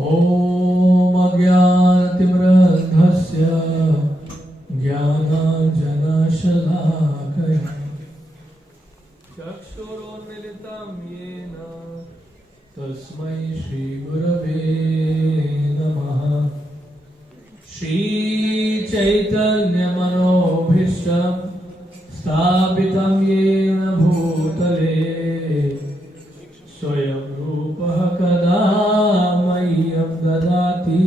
ॐ अज्ञानतिमिरन्धस्य ज्ञानाञ्जनशलाकया चक्षुरुन्मीलितं येन तस्मै श्रीगुरवे नमः। श्रीचैतन्यमनोभीष्टं स्थापितं येन भूतले स्वयं रूपः कदा मह्यं ददाति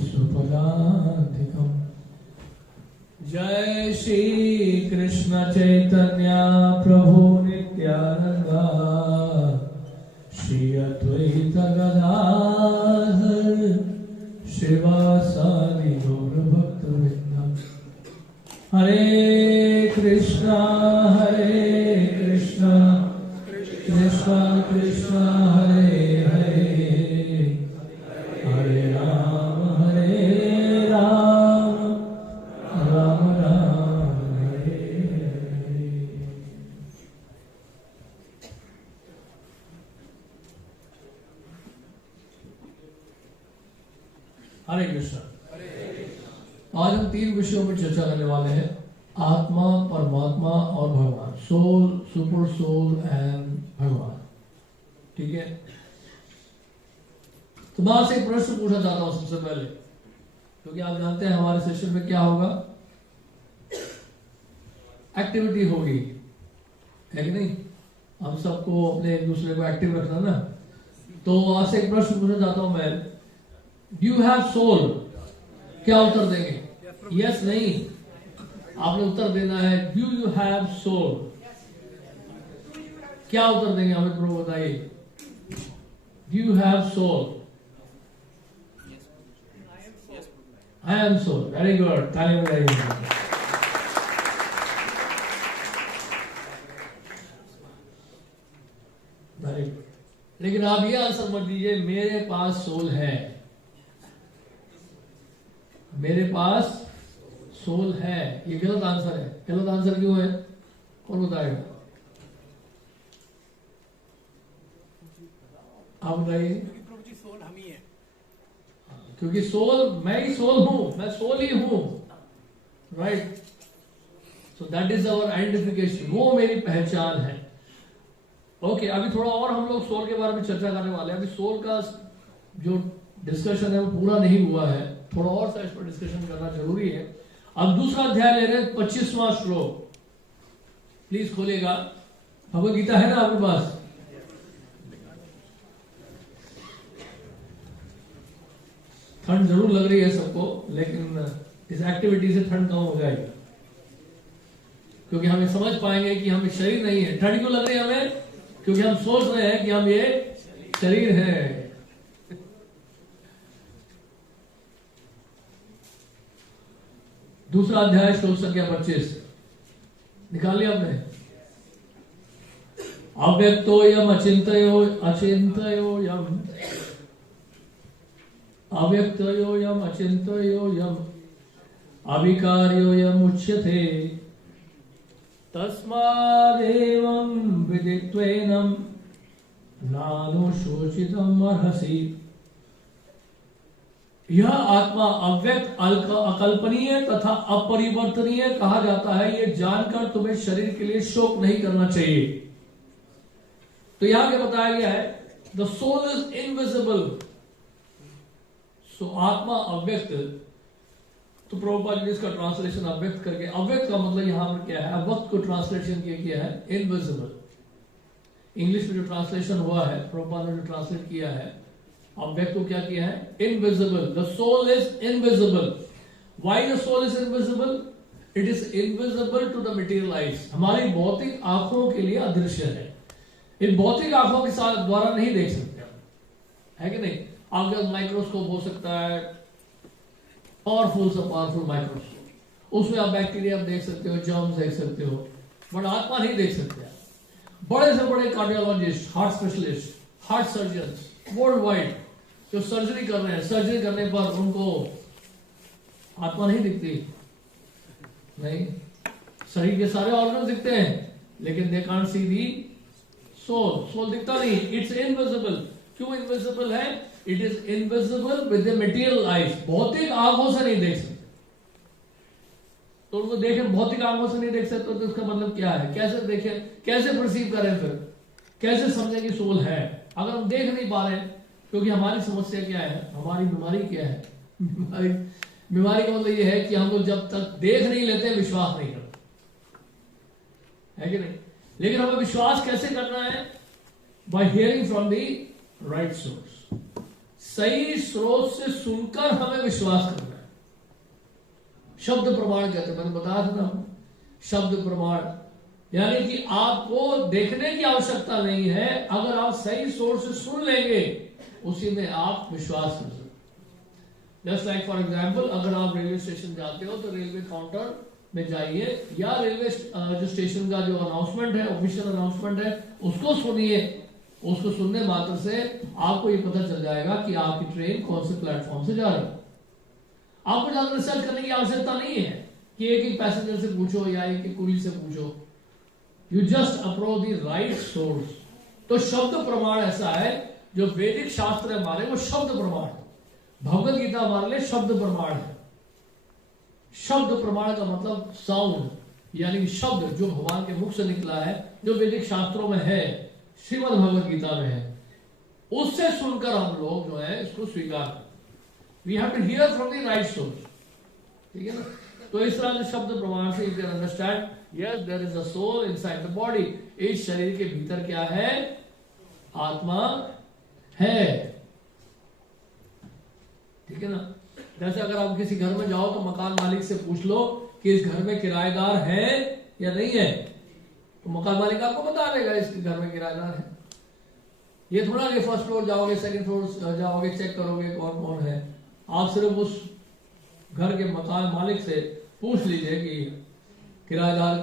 स्वपदान्तिकम्। जय श्री कृष्ण चैतन्य प्रभु नित्यानंद श्री अद्वैत गदाधर श्रीवासादि गौर भक्तवृंद। हरे कृष्णा कृष्णा कृष्णा हरे हरे हरे राम राम राम हरे हरे। हरे कृष्ण। आज हम 3 विषयों पर चर्चा करने वाले हैं, आत्मा, परमात्मा और भगवान, सोल, सुपर सोल एंड भगवान। ठीक है, तो मैं आपसे एक प्रश्न पूछना चाहता हूं सबसे पहले, क्योंकि आप जानते हैं हमारे सेशन में क्या होगा, एक्टिविटी होगी, है कि नहीं। हम सबको अपने एक दूसरे को एक्टिव रखना ना। तो आपसे एक प्रश्न पूछना चाहता हूं मैं, डू यू हैव सोल? क्या उत्तर देंगे? यस नहीं, आपने उत्तर देना है डू यू हैव सोल। क्या उत्तर देंगे हमें प्रभु बताइए। Do you have soul? I am soul. Very good, ताली बजाइए। Very good. लेकिन आप ये आंसर मत दीजिए मेरे पास सोल है। मेरे पास सोल है, ये गलत आंसर है। गलत आंसर क्यों है, कौन बताएगा? आप बताइए। सोल हम ही है, क्योंकि सोल, मैं ही सोल हूं, मैं सोल ही हूं, right. So that is our identification, वो मेरी पहचान है। ओके, अभी थोड़ा और हम लोग सोल के बारे में चर्चा करने वाले हैं। अभी सोल का जो डिस्कशन है वो पूरा नहीं हुआ है, थोड़ा और सा इस पर डिस्कशन करना जरूरी है। अब दूसरा अध्याय ले रहे हैं, 25वां श्लोक। प्लीज खोलिएगा, भगवद गीता है ना आपके पास? ठंड जरूर लग रही है सबको, लेकिन इस एक्टिविटी से ठंड कम हो जाएगी, क्योंकि हम समझ पाएंगे कि हम शरीर नहीं है। ठंड क्यों लग रही है हमें? क्योंकि हम सोच रहे हैं कि हम ये शरीर है। दूसरा अध्याय श्लोक संख्या 25 निकाल लिया आपने। अव्यक्तोयम अचिंतयोयम अव्यक्तयोयम अचिंतयोयम अविकार्योयम उच्यते तस्मादेवं विदित्वैनं नानुशोचितम् अर्हसि। यह आत्मा अव्यक्त, अकल्पनीय तथा अपरिवर्तनीय कहा जाता है। यह जानकर तुम्हें शरीर के लिए शोक नहीं करना चाहिए। तो यहां क्या बताया गया है, द सोल इज इनविजिबल। सो आत्मा अव्यक्त, तो प्रभुपाद ने इसका ट्रांसलेशन अव्यक्त करके, अव्यक्त का मतलब यहां पर क्या है, अव्यक्त को ट्रांसलेशन किया है इनविजिबल। इंग्लिश में जो ट्रांसलेशन हुआ है, प्रभुपाद ने जो ट्रांसलेट किया है अव्यक्त को क्या किया है, invisible. The soul is invisible. Why the soul is invisible? It is invisible to the material eyes. हमारी भौतिक आंखों के लिए अदृश्य है। इन भौतिक आंखों के साथ द्वारा नहीं देख सकते, है कि नहीं। आपके पास माइक्रोस्कोप हो सकता है, पावरफुल से पावरफुल माइक्रोस्कोप, उसमें आप बैक्टीरिया देख सकते हो, जर्म्स देख सकते हो, बट आत्मा नहीं देख सकते। बड़े से बड़े cardiologist, heart specialist, heart surgeon world wide जो सर्जरी कर रहे हैं, सर्जरी करने पर उनको आत्मा नहीं दिखती, नहीं, शरीर के सारे ऑर्गन दिखते हैं, लेकिन they can't see the soul. Soul दिखता नहीं, इट्स इनविजिबल। क्यों इनविजिबल है? It is invisible with the material eyes, भौतिक आंखों से नहीं देख सकते। तो उनको देखें भौतिक आंखों से नहीं देख सकते तो इसका मतलब क्या है? कैसे देखें, कैसे परसीव करें, फिर कैसे समझें कि सोल है अगर हम देख नहीं पा रहे? क्योंकि हमारी समस्या क्या है, हमारी बीमारी क्या है? बीमारी का मतलब ये है कि हम लोग जब तक देख नहीं लेते विश्वास नहीं करते, है कि नहीं? लेकिन हमें विश्वास कैसे करना है? Bye hearing from the right source, सही स्रोत से सुनकर हमें विश्वास करना है। शब्द प्रमाण कहते हैं, मैंने बताया था ना, शब्द प्रमाण, यानी कि आपको देखने की आवश्यकता नहीं है, अगर आप सही सोर्स से सुन लेंगे उसी में आप विश्वास कर सकते। जस्ट लाइक फॉर एग्जाम्पल, अगर आप रेलवे स्टेशन जाते हो तो रेलवे काउंटर में जाइए या रेलवे जो स्टेशन का जो अनाउंसमेंट है, ऑफिशियल अनाउंसमेंट है, उसको सुनिए। उसको सुनने मात्र से आपको ये पता चल जाएगा कि आपकी ट्रेन कौन से प्लेटफॉर्म से जा रही है। आपको ज्यादा रिसर्च करने की आवश्यकता नहीं है कि एक एक पैसेंजर से पूछो या एक एक कुली से पूछो। You just approach the right source. तो शब्द प्रमाण ऐसा है, जो वैदिक शास्त्र है हमारे, वो शब्द प्रमाण है। भगवत गीता हमारे लिए शब्द प्रमाण है। शब्द प्रमाण का मतलब साउंड, यानी शब्द जो भगवान के मुख से निकला है, जो वैदिक शास्त्रों में है, श्रीमद् भगवत गीता में है, उससे सुनकर हम लोग जो है इसको स्वीकार करते। We have to hear from the right source, ठीक है ना? तो इस तरह से शब्द प्रमाण से you can understand, yes, there is a soul inside the body. इस शरीर के भीतर क्या है? आत्मा है, ठीक है ना? जैसे अगर आप किसी घर में जाओ तो मकान मालिक से पूछ लो कि इस घर में किराएदार है या नहीं है, तो मकान मालिक आपको बता देगा इस घर में किराएदार है। ये थोड़ा कि फर्स्ट फ्लोर जाओगे, सेकंड फ्लोर जाओगे, चेक करोगे कौन कौन है। आप सिर्फ उस घर के मकान मालिक से पूछ लीजिए कि किराएदार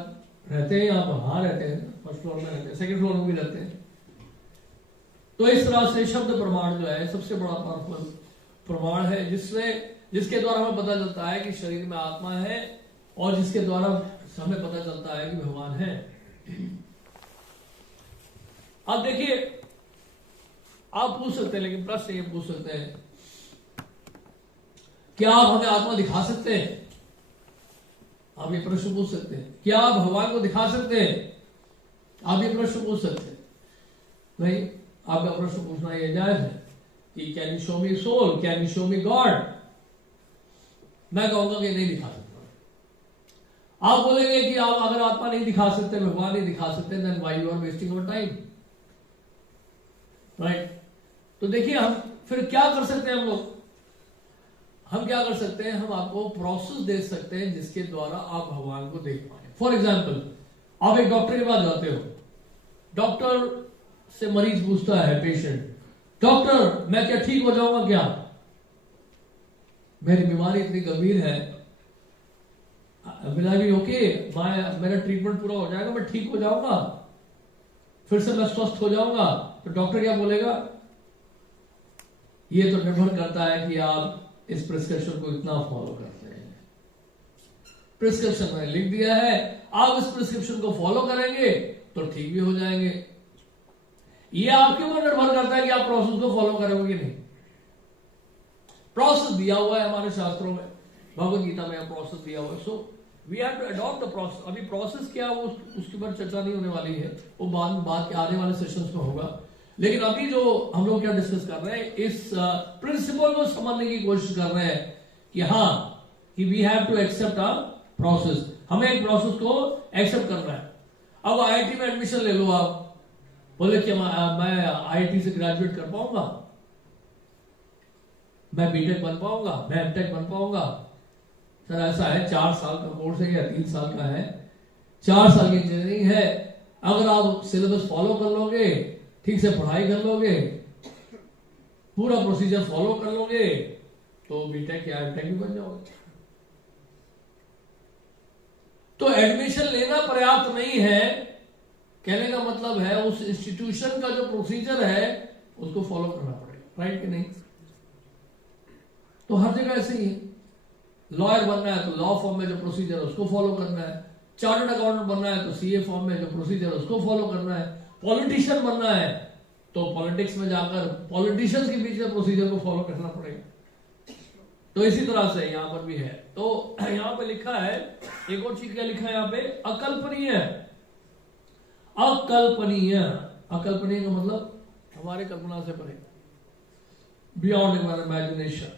रहते हैं यहाँ पर? हाँ रहते हैं, फर्स्ट फ्लोर में रहते हैं, सेकंड फ्लोर में भी रहते हैं। तो इस तरह से शब्द प्रमाण जो है सबसे बड़ा पावरफुल प्रमाण है, जिसके द्वारा हमें पता चलता है कि शरीर में आत्मा है, और जिसके द्वारा हमें पता चलता है कि भगवान है। अब देखिए, आप पूछ सकते हैं, लेकिन प्रश्न ये पूछ सकते हैं, क्या आप हमें आत्मा दिखा सकते हैं? आप ये प्रश्न पूछ सकते हैं, क्या आप भगवान को दिखा सकते हैं? आप ये प्रश्न पूछ सकते हैं। नहीं, आपका प्रश्न पूछना ये जायज है कि can you show me soul, can you show me God? मैं कहूंगा कि नहीं दिखा सकता। आप बोलेंगे कि आप अगर आत्मा नहीं दिखा सकते, भगवान नहीं दिखा सकते, then why you are wasting your time, right? तो देखिए, हम फिर क्या कर सकते हैं? हम क्या कर सकते हैं? हम आपको प्रोसेस दे सकते हैं जिसके द्वारा आप भगवान को देख पाए। फॉर एग्जाम्पल, आप एक डॉक्टर के पास जाते हो, डॉक्टर से मरीज पूछता है, पेशेंट, डॉक्टर मैं क्या ठीक हो जाऊंगा क्या? मेरी बीमारी इतनी गंभीर है, विल आई बी ओके? मेरा ट्रीटमेंट पूरा हो जाएगा, मैं ठीक हो जाऊंगा, फिर से मैं स्वस्थ हो जाऊंगा? तो डॉक्टर क्या बोलेगा? ये तो निर्भर करता है कि आप इस प्रिस्क्रिप्शन को इतना फॉलो करते हैं। प्रिस्क्रिप्शन में लिख दिया है, आप इस प्रिस्क्रिप्शन को फॉलो करेंगे तो ठीक भी हो जाएंगे। ये आपके ऊपर निर्भर करता है कि आप प्रोसेस को फॉलो करोगे कि नहीं। प्रोसेस दिया हुआ है हमारे शास्त्रों में, भगवत गीता में प्रोसेस दिया हुआ है। So we have to adopt the process. अभी प्रोसेस क्या वो उसके ऊपर चर्चा नहीं होने वाली है, वो बाद के आने वाले सेशंस में होगा। लेकिन अभी जो हम लोग क्या डिस्कस कर रहे हैं, इस प्रिंसिपल को समझने की कोशिश कर रहे हैं कि हाँ, कि we have to accept a process, हमें एक प्रोसेस को एक्सेप्ट करना है। अब आईआईटी में एडमिशन ले लो, आप बोले कि मैं आईआईटी से ग्रेजुएट कर पाऊंगा, मैं बीटेक बन पाऊंगा, मैं एमटेक बन पाऊंगा? सर ऐसा है, 4 साल का कोर्स है या 3 साल का है, 4 साल की इंजीनियरिंग है। अगर आप सिलेबस फॉलो कर लोगे, ठीक से पढ़ाई कर लोगे, पूरा प्रोसीजर फॉलो कर लोगे, तो बीटेक या एमटेक भी बन जाओगे। तो एडमिशन लेना पर्याप्त नहीं है, कहने का मतलब है उस इंस्टीट्यूशन का जो प्रोसीजर है उसको फॉलो करना पड़ेगा, राइट कि नहीं? तो हर जगह ऐसे ही है। लॉयर बनना है तो लॉ फॉर्म में जो प्रोसीजर है उसको फॉलो करना है, चार्टर्ड अकाउंटेंट बनना है तो सीए फॉर्म में जो प्रोसीजर है उसको फॉलो करना है, पॉलिटिशियन बनना है तो पॉलिटिक्स में जाकर पॉलिटिशियंस के बीच में प्रोसीजर को फॉलो करना पड़ेगा। तो इसी तरह से यहां पर भी है। तो यहां पे लिखा है, एक और चीज क्या लिखा है यहां पे, अकल्पनीय। अकल्पनीय, अकल्पनीय का मतलब हमारे कल्पना से परे, बियॉन्ड आवर इमेजिनेशन,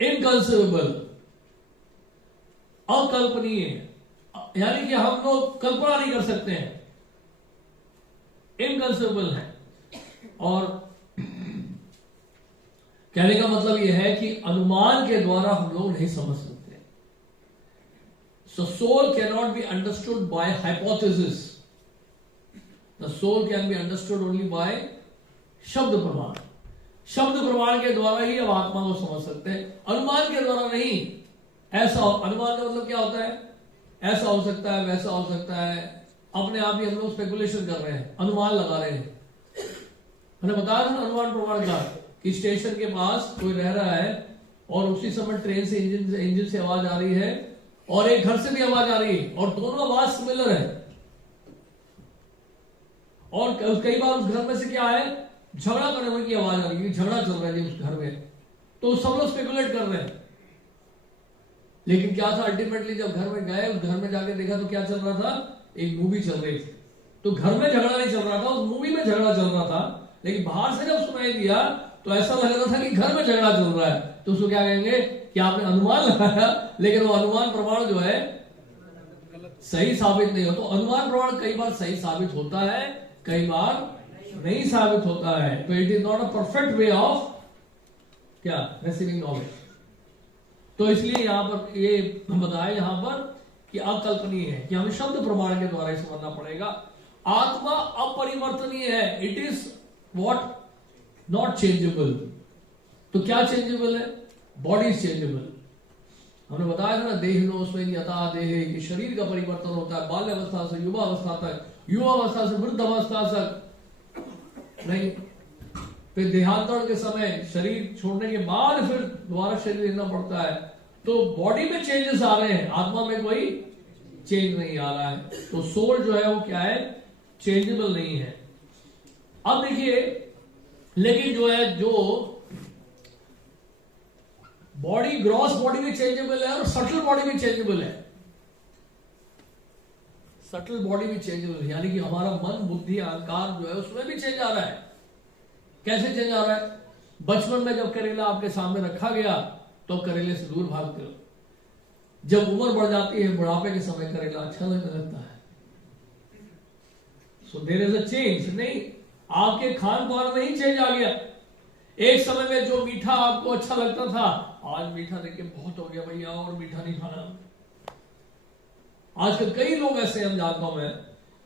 इनकंसीवेबल, अकल्पनीय, यानी कि हम लोग कल्पना नहीं कर सकते हैं, इनकंसीवेबल है। और कहने का मतलब यह है कि अनुमान के द्वारा हम लोग नहीं समझ सकते। So soul cannot be understood by hypothesis. The soul can be understood only by शब्द प्रमाण। शब्द प्रमाण के द्वारा ही अब आत्मा को समझ सकते हैं, अनुमान के द्वारा नहीं। ऐसा अनुमान का मतलब क्या होता है, ऐसा हो सकता है, वैसा हो सकता है, अपने आप ही हम लोग स्पेकुलेशन कर रहे हैं, अनुमान लगा रहे हैं। मैंने बताया था अनुमान प्रमाण का कि स्टेशन के पास कोई रह रहा है और उसी समय ट्रेन से इंजन से आवाज आ रही है और एक घर से भी आवाज आ रही है और दोनों आवाज सिमिलर है। और कई बार उस घर में से क्या है, झगड़ा करने की आवाज आ रही है, झगड़ा चल रहा है उस घर में, तो सब लोग स्पेकुलेट कर रहे हैं। लेकिन क्या था, अल्टीमेटली जब घर में गए, उस घर में जाके देखा तो क्या चल रहा था, एक मूवी चल रही थी। तो घर में झगड़ा नहीं चल रहा था, उस मूवी में झगड़ा चल रहा था। लेकिन बाहर से जब सुनाई दिया तो ऐसा लग रहा था कि घर में झगड़ा चल रहा है। तो उसको क्या कहेंगे कि आपने अनुमान लगाया, लेकिन वो अनुमान प्रमाण जो है सही साबित नहीं हो। तो अनुमान प्रमाण कई बार सही साबित होता है, कई बार नहीं साबित होता है। तो it is not a perfect way of क्या रिसीविंग नॉलेज। तो इसलिए यहां पर ये बताया यहां पर कि अकल्पनीय है, कि हमें शब्द प्रमाण के द्वारा समझना पड़ेगा। आत्मा अपरिवर्तनीय है, it is what, not changeable. तो क्या चेंजेबल है, बॉडी इज चेंजेबल। हमने बताया था ना, देहिनोस्मिन् यथा देहे, कि शरीर का परिवर्तन होता है बाल्यावस्था से युवावस्था तक, युवावस्था से वृद्धावस्था तक नहीं, फिर देहांतरण के समय शरीर छोड़ने के बाद फिर दोबारा शरीर लेना पड़ता है। तो बॉडी में चेंजेस आ रहे हैं, आत्मा में कोई चेंज नहीं आ रहा है। तो सोल जो है वो क्या है, चेंजेबल नहीं है। अब देखिए, लेकिन जो है, जो बॉडी, ग्रॉस बॉडी भी चेंजेबल है और सटल बॉडी भी चेंजेबल है। सटल बॉडी भी चेंजेबल है, यानी कि हमारा मन, बुद्धि, अहंकार जो है उसमें भी चेंज आ रहा है। कैसे चेंज आ रहा है, बचपन में जब करेला आपके सामने रखा गया तो करेले से दूर भागते हो। जब उम्र बढ़ जाती है, बुढ़ापे के समय करेला अच्छा लगने लगता है। So there is a change. नहीं, आपके खान पान में ही चेंज आ गया। एक समय में जो मीठा आपको अच्छा लगता था, आज मीठा देख के बहुत हो गया भैया, और मीठा नहीं खाना। आजकल कई लोग ऐसे हम जानता हूं मैं,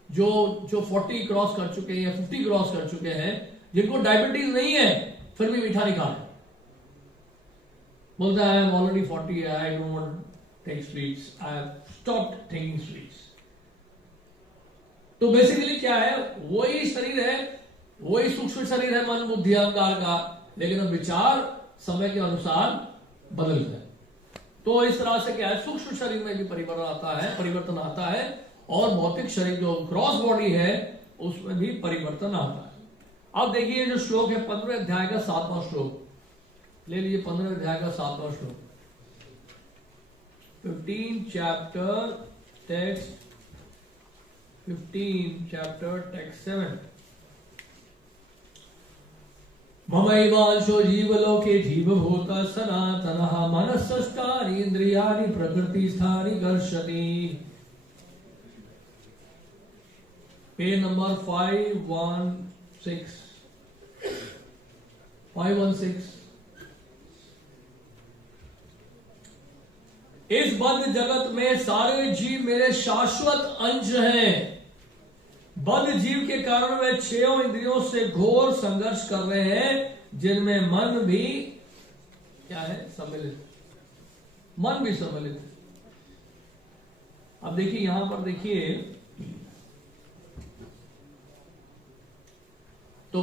जो 40 क्रॉस कर चुके हैं या 50 क्रॉस कर चुके हैं, जिनको डायबिटीज नहीं है फिर भी मीठा नहीं खा रहे। बोलता है I am already 40, I don't want take sweets, I have stopped taking sweets. तो बेसिकली क्या है, वही शरीर है, वही सूक्ष्म शरीर है, मन, बुद्धि, अहंकार का, लेकिन अब विचार समय के अनुसार बदल गए। तो इस तरह से क्या है, सूक्ष्म शरीर में भी परिवर्तन आता है और भौतिक शरीर जो क्रॉस बॉडी है उसमें भी परिवर्तन आता है। अब देखिए जो श्लोक है 15वें अध्याय का 7वां श्लोक ले लीजिए। 15वें अध्याय का 7वां श्लोक, 15 चैप्टर टेक्स्ट 7। ममैवांशो जीवलोके जीवभूत सनातनः मनस्सष्टानि इंद्रियाणि प्रकृतिस्थानि कर्षति। Page number 516। इस बद्ध जगत में सारे जीव मेरे शाश्वत अंश हैं। बद्ध जीव के कारण वे 6 इंद्रियों से घोर संघर्ष कर रहे हैं, जिनमें मन भी क्या है, सम्मिलित, मन भी सम्मिलित। अब देखिए यहां पर देखिए, तो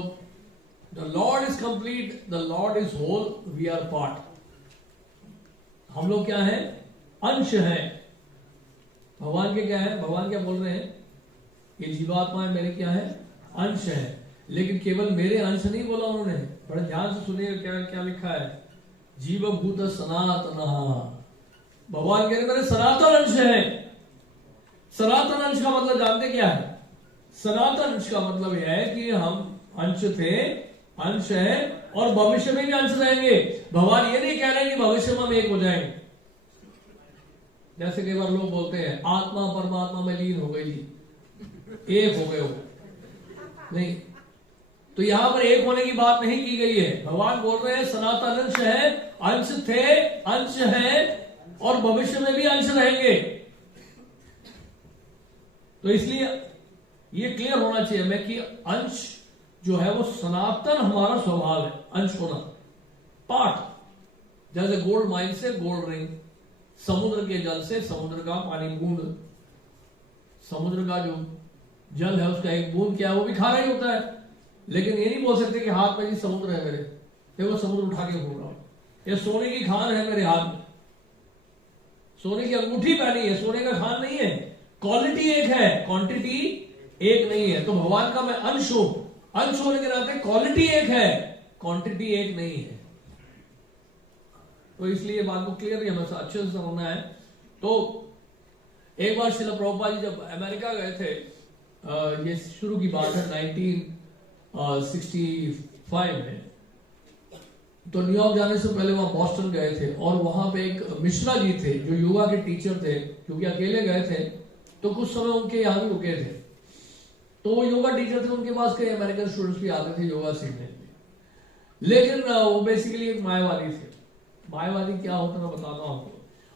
the Lord is complete, the Lord is whole, we are part. हम लोग क्या है, अंश है। भगवान के क्या है, भगवान क्या बोल रहे हैं, ये जीवात्माएं मेरे क्या है, अंश है। लेकिन केवल मेरे अंश नहीं बोला उन्होंने, बड़े ध्यान से सुनिए क्या क्या लिखा है। जीव भूत सनातन, भगवान कह रहे मेरे सनातन अंश है। सनातन अंश का मतलब जानते क्या है? सनातन अंश का मतलब यह है कि हम अंश थे, अंश है और भविष्य में भी अंश रहेंगे। भगवान ये नहीं कह रहे कि भविष्य में हम एक हो जाएंगे। जैसे कई बार लोग बोलते हैं आत्मा परमात्मा में लीन हो गई जी, एक हो गए हो, नहीं। तो यहां पर एक होने की बात नहीं की गई है। भगवान बोल रहे हैं सनातन अंश है, अंश थे, अंश है और भविष्य में भी अंश रहेंगे। तो इसलिए ये क्लियर होना चाहिए हमें कि अंश जो है वो सनातन हमारा स्वभाव है, अंश होना, पार्ट। जैसे गोल्ड माइन से गोल्ड रिंग, समुद्र के जल से समुद्र का पानी बूंद, समुद्र का जो जल है उसका एक बूंद क्या है, वो भी खारा ही होता है। लेकिन ये नहीं बोल सकते कि हाथ में जी समुद्र है मेरे, देखो समुद्र उठा के घूम रहा हूं, ये सोने की खान है मेरे हाथ में, सोने की अंगूठी पहनी है, सोने का खान नहीं है। क्वालिटी एक है, क्वांटिटी एक नहीं है। तो भगवान का मैं अंश हूं, अंश होने के नाते क्वालिटी एक है, क्वांटिटी एक नहीं है। तो इसलिए बात को क्लियर हमें अच्छे से समझना है। तो एक बार श्रील प्रभुपाद जी जब अमेरिका गए थे, ये शुरू की बात है 1965 में, तो न्यूयॉर्क जाने से पहले वहां बॉस्टन गए थे और वहां पे एक मिश्रा जी थे जो योगा के टीचर थे, क्योंकि अकेले गए थे तो कुछ समय उनके यहां भी रुके थे। तो वो योगा टीचर थे, उनके पास कई अमेरिकन स्टूडेंट्स भी आते थे योगा सीखने के लिए। लेकिन वो बेसिकली एक मायावादी थे। मायावादी क्या होता है मैं बताता हूं आपको।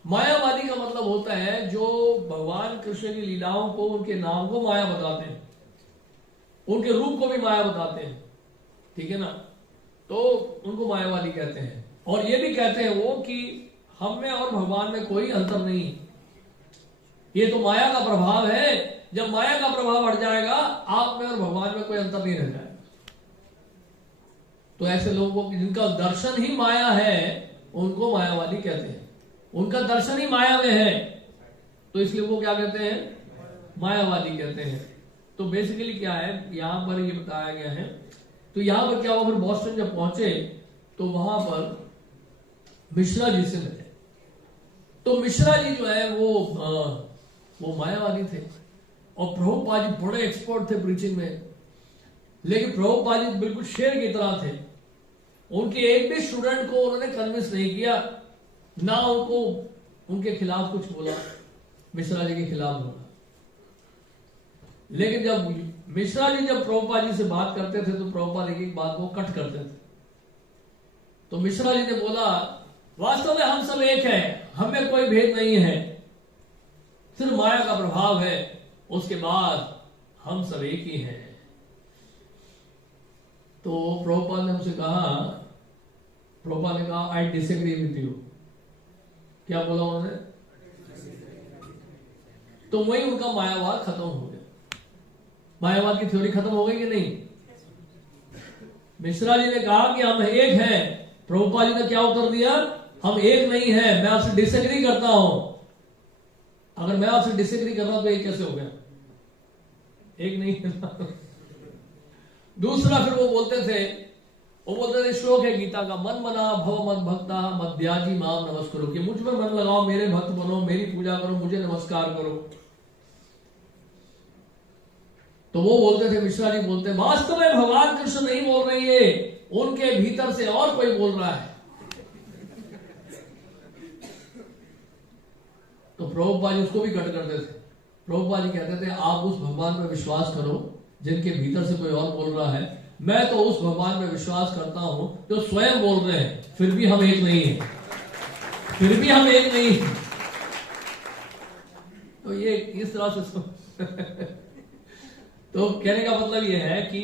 मायावादी का मतलब होता है जो भगवान कृष्ण की लीलाओं को, उनके नाम को माया बताते हैं, उनके रूप को भी माया बताते हैं, ठीक है ना। तो उनको मायावादी कहते हैं। और ये भी कहते हैं वो कि हम में और भगवान में कोई अंतर नहीं, ये तो माया का प्रभाव है। जब माया का प्रभाव हट जाएगा आप में और भगवान में कोई अंतर नहीं रह जाएगा। तो ऐसे लोगों को जिनका दर्शन ही माया है उनको मायावादी कहते हैं, उनका दर्शन ही माया में है, तो इसलिए वो क्या कहते हैं, मायावादी कहते हैं। तो बेसिकली क्या है यहां पर ये बताया गया है। तो यहां पर क्या हुआ, फिर बॉस्टन जब पहुंचे तो वहां पर मिश्रा जी से मिले। तो मिश्रा जी जो है वो मायावादी थे और प्रभुपाद जी बड़े एक्सपर्ट थे प्रीचिंग में। लेकिन प्रभुपाद जी बिल्कुल शेर की तरह थे, उनके एक भी स्टूडेंट को उन्होंने कन्विंस नहीं किया, ना उनको उनके खिलाफ कुछ बोला, मिश्रा जी के खिलाफ बोला। लेकिन जब मिश्रा जी जब प्रभुपाद जी से बात करते थे तो प्रभुपाद एक एक बात को कट करते थे। तो मिश्रा जी ने बोला वास्तव में हम सब एक हैं, हमें कोई भेद नहीं है, सिर्फ माया का प्रभाव है, उसके बाद हम सब एक ही हैं। तो प्रभुपाद ने हमसे कहा, प्रभुपाद ने कहा आई डिसएग्री विद यू। क्या बोला उन्होंने? तो वही उनका मायावाद खत्म हो गया। मायावाद की थ्योरी खत्म हो गई कि नहीं? मिश्रा जी ने कहा कि हम एक हैं, प्रभुपाद जी ने क्या उत्तर दिया, हम एक नहीं है, मैं आपसे डिसएग्री करता हूं। अगर मैं आपसे डिसएग्री कर रहा हूं तो एक कैसे हो गया? एक नहीं है। दूसरा फिर वो बोलते थे श्लोक है गीता का, मन मना भव मद भक्ता मध्याजी माम नमस्करो, कि मुझ में मन लगाओ, मेरे भक्त बनो, मेरी पूजा करो, मुझे नमस्कार करो। तो वो बोलते थे, मिश्रा जी बोलते हैं वास्तव में भगवान कृष्ण नहीं बोल रहे, ये उनके भीतर से और कोई बोल रहा है। तो प्रभुपाद जी उसको भी कट करते थे। प्रभुपाद जी कहते थे आप उस भगवान पर विश्वास करो जिनके भीतर से कोई और बोल रहा है, मैं तो उस भगवान में विश्वास करता हूं जो स्वयं बोल रहे हैं, फिर भी हम एक नहीं है, फिर भी हम एक नहीं है। तो ये इस तरह से तो कहने का मतलब यह है कि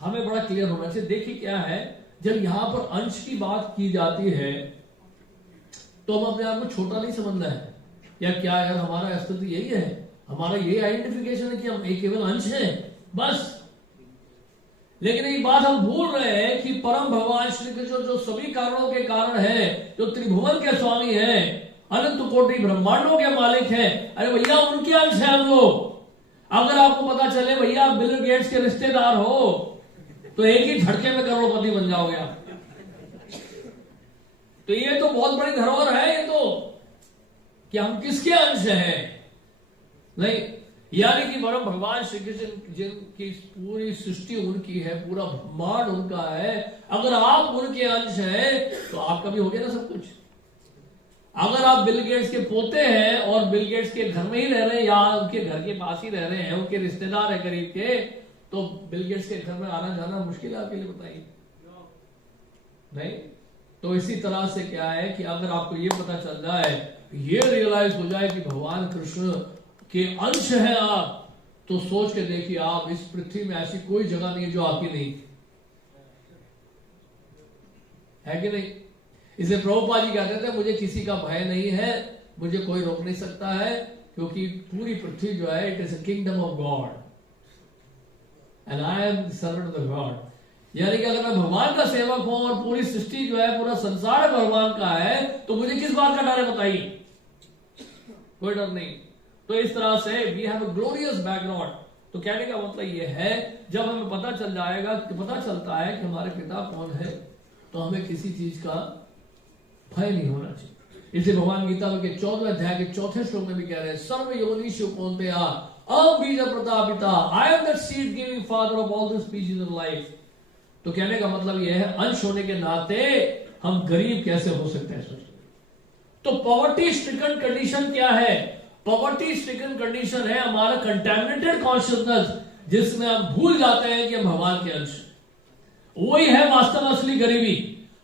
हमें बड़ा क्लियर होना चाहिए। देखिए क्या है, जब यहां पर अंश की बात की जाती है तो हम अपने आप को छोटा नहीं समझना है, या क्या यार हमारा अस्तित्व यही है, हमारा यही आइडेंटिफिकेशन है कि हम एक केवल अंश हैं बस। लेकिन एक बात हम भूल रहे हैं कि परम भगवान श्री कृष्ण जो सभी कारणों के कारण है, जो त्रिभुवन के स्वामी हैं, अनंत कोटि ब्रह्मांडों के मालिक हैं, अरे भैया उनके अंश है हम लोग। अगर आपको पता चले भैया बिल गेट्स के रिश्तेदार हो तो एक ही झटके में करोड़पति बन जाओगे आप। तो ये तो बहुत बड़ी धरोहर है ये तो, कि हम किसके अंश हैं। नहीं, यानी कि परम भगवान श्री कृष्ण जिनकी पूरी सृष्टि उनकी है, पूरा ब्रह्मांड उनका है, अगर आप उनके अंश हैं तो आपका भी हो गया ना सब कुछ। अगर आप बिल गेट्स के पोते हैं और बिल गेट्स के घर में ही रह रहे हैं या उनके घर के पास ही रह रहे हैं, उनके रिश्तेदार है करीब के, तो बिल गेट्स के घर में आना जाना मुश्किल है आपके लिए, बताइए। नहीं, तो इसी तरह से क्या है कि अगर आपको ये पता चल जाए, ये रियलाइज हो जाए कि भगवान कृष्ण के अंश है आप, तो सोच के देखिए आप इस पृथ्वी में ऐसी कोई जगह नहीं है जो आपकी नहीं है कि नहीं। इसे प्रभुपाद जी कहते थे, मुझे किसी का भय नहीं है, मुझे कोई रोक नहीं सकता है, क्योंकि पूरी पृथ्वी जो है it is a kingdom of God and I am servant of the God. यानी कि अगर मैं भगवान का सेवक हूं और पूरी सृष्टि जो है, पूरा संसार भगवान का है, तो मुझे किस बात का डर है बताइए, कोई डर नहीं। तो इस तरह से we have a glorious background. तो कहने का मतलब यह है, जब हमें पता चल जाएगा, पता चलता है कि हमारे पिता कौन है, तो हमें किसी चीज का भय नहीं होना चाहिए। इसे भगवान गीता के 14वें अध्याय के 4थे श्लोक में भी कह रहे हैं, सर्व योनिषु कौन्तेय अहं बीज Prajapita, I am that seed giving father of all the species of life. तो कहने का मतलब यह है, अंश होने के नाते हम गरीब कैसे हो सकते हैं, सोचिए। तो पॉवर्टी स्ट्रिकन कंडीशन क्या है? पॉवर्टी स्ट्रिकन कंडीशन है हमारा कंटेमिनेटेड कॉन्शियसनेस, जिसमें हम भूल जाते हैं कि हम भगवान के अंश। वही है वास्तव असली गरीबी।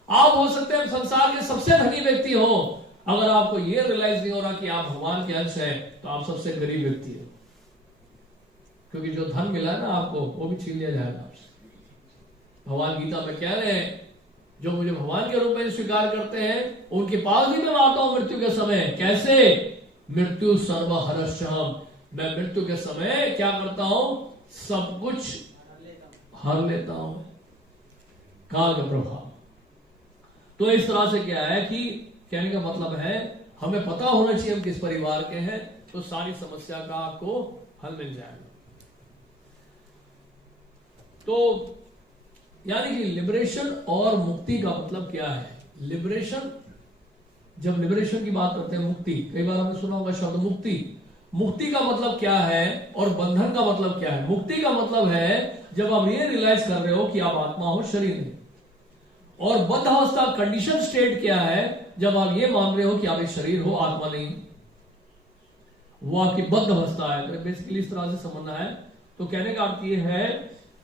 आप हो सकते हैं संसार के सबसे धनी व्यक्ति हो, अगर आपको यह रियलाइज नहीं हो रहा कि आप भगवान के अंश हैं, तो आप सबसे गरीब व्यक्ति हो, क्योंकि जो धन मिला है ना आपको, वो भी छीन लिया जाएगा आपसे। भगवान गीता में कह रहे हैं, जो मुझे भगवान के रूप में स्वीकार करते हैं, उनके पास भी मैं आता हूं मृत्यु के समय। कैसे? मृत्यु सर्वहरश्यम, मैं मृत्यु के समय क्या करता हूं? सब कुछ हर लेता हूं, काल का प्रभाव। तो इस तरह से क्या है कि कहने का मतलब है, हमें पता होना चाहिए हम किस परिवार के हैं, तो सारी समस्या का आपको हल मिल जाएगा। तो यानी कि लिबरेशन और मुक्ति का मतलब क्या है? लिबरेशन, जब लिबरेशन की बात करते हैं, मुक्ति, कई बार हमने सुना होगा शब्द मुक्ति। मुक्ति का मतलब क्या है और बंधन का मतलब क्या है? मुक्ति का मतलब है जब आप ये रियलाइज कर रहे हो कि आप आत्मा हो, शरीर नहीं। और बद्ध अवस्था कंडीशन स्टेट क्या है? जब आप ये मान रहे हो कि आप एक शरीर हो, आत्मा नहीं, वो आपकी बद्ध अवस्था है। बेसिकली इस तरह से समझना है। तो कहने का अर्थ ये है,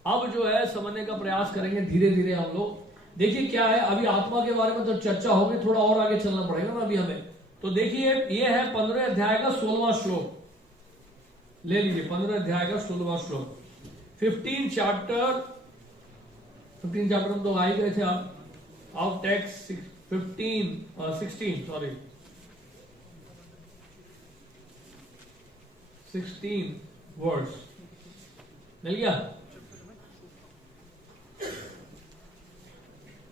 अब जो है समझने का प्रयास करेंगे धीरे धीरे हम लोग। देखिए क्या है, अभी आत्मा के बारे में तो चर्चा होगी, थोड़ा और आगे चलना पड़ेगा ना अभी हमें। तो देखिए ये है 15वें अध्याय का 16वां श्लोक, ले लीजिए 15वें अध्याय का 16वां श्लोक। 15 चैप्टर में तो आ ही गए थे आप, आउट टेक्स्ट 16 वर्ड्स मिल गया।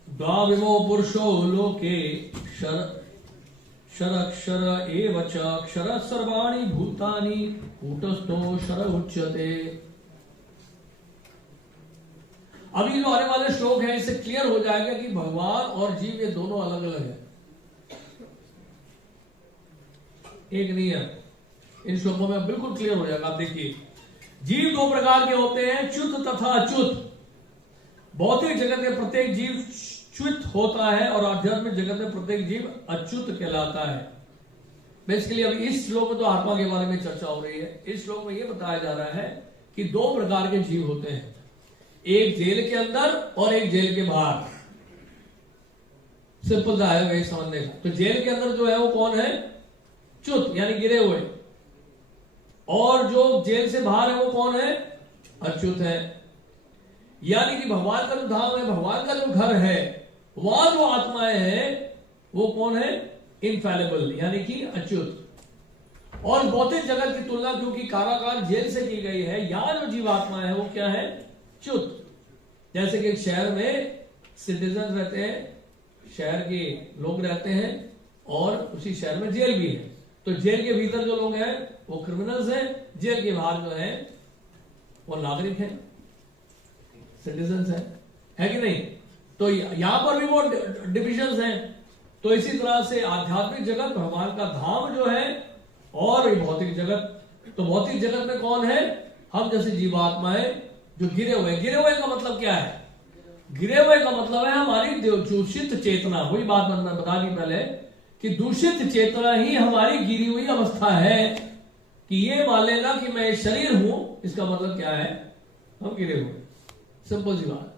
द्वाविमो पुरुषो लोके क्षर एव च क्षर सर्वाणि भूतानि कूटस्थो क्षर उच्यते। अभी जो आने वाले श्लोक हैं, इससे क्लियर हो जाएगा कि भगवान और जीव ये दोनों अलग अलग है, एक नहीं है। इन श्लोकों में बिल्कुल क्लियर हो जाएगा। आप देखिए, जीव दो प्रकार के होते हैं, च्युत तथा अच्युत। भौतिक जगत में प्रत्येक जीव च्युत होता है और आध्यात्मिक जगत में प्रत्येक जीव अच्युत कहलाता है। बेसिकली अभी इस श्लोक में तो आत्मा के बारे में चर्चा हो रही है। इस श्लोक में यह बताया जा रहा है कि दो प्रकार के जीव होते हैं, एक जेल के अंदर और एक जेल के बाहर। सिंपल सा है वही समझने का। तो जेल के अंदर जो है वो कौन है? च्युत, यानी गिरे हुए। और जो जेल से बाहर है वो कौन है? अच्युत है। यानी कि भगवान का जो धाम है, भगवान का जो घर है, वहां जो आत्माएं हैं वो कौन है? इनफैलेबल, यानी कि अच्युत। और भौतिक जगत की तुलना क्योंकि कारागार जेल से की गई है, यहां जो जीवात्मा है वो क्या है? च्युत। जैसे कि एक शहर में सिटीजन रहते हैं, शहर के लोग रहते हैं, और उसी शहर में जेल भी है। तो जेल के भीतर जो लोग हैं वो क्रिमिनल्स हैं, जेल के बाहर जो है वो नागरिक हैं, सिटीजन्स हैं। है कि नहीं? तो यहां पर भी वो डिविजन्स हैं। तो इसी तरह से आध्यात्मिक जगत भगवान का धाम जो है, और ये भौतिक जगत। तो भौतिक जगत में कौन है? हम जैसे जीवात्माएं जो गिरे हुए। गिरे हुए का मतलब क्या है? गिरे हुए का मतलब है हमारी दूषित चेतना। वही बात मैंने बता दी पहले कि दूषित चेतना ही हमारी गिरी हुई अवस्था है। कि ये मान लेना कि मैं शरीर हूं, इसका मतलब क्या है? हम गिरे हुए। सिंपल सी बात।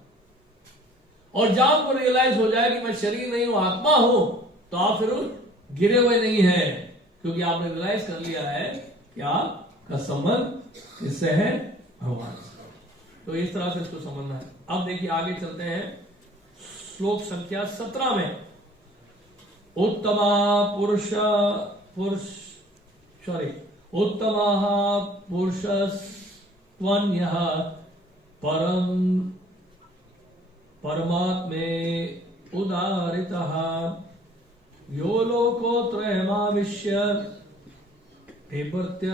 और जब आपको रियलाइज हो जाए कि मैं शरीर नहीं हूं, आत्मा हूं, तो आप फिर गिरे हुए नहीं है, क्योंकि आपने रियलाइज कर लिया है कि आपका संबंध किससे है? भगवान से। तो इस तरह से इसको समझना है। अब देखिए आगे चलते हैं श्लोक संख्या 17 में। उत्तमा पुरुष त्वन्यः परम परमात्मे उदारितः यो लोकोत्रयमाविश्य बिभर्त्य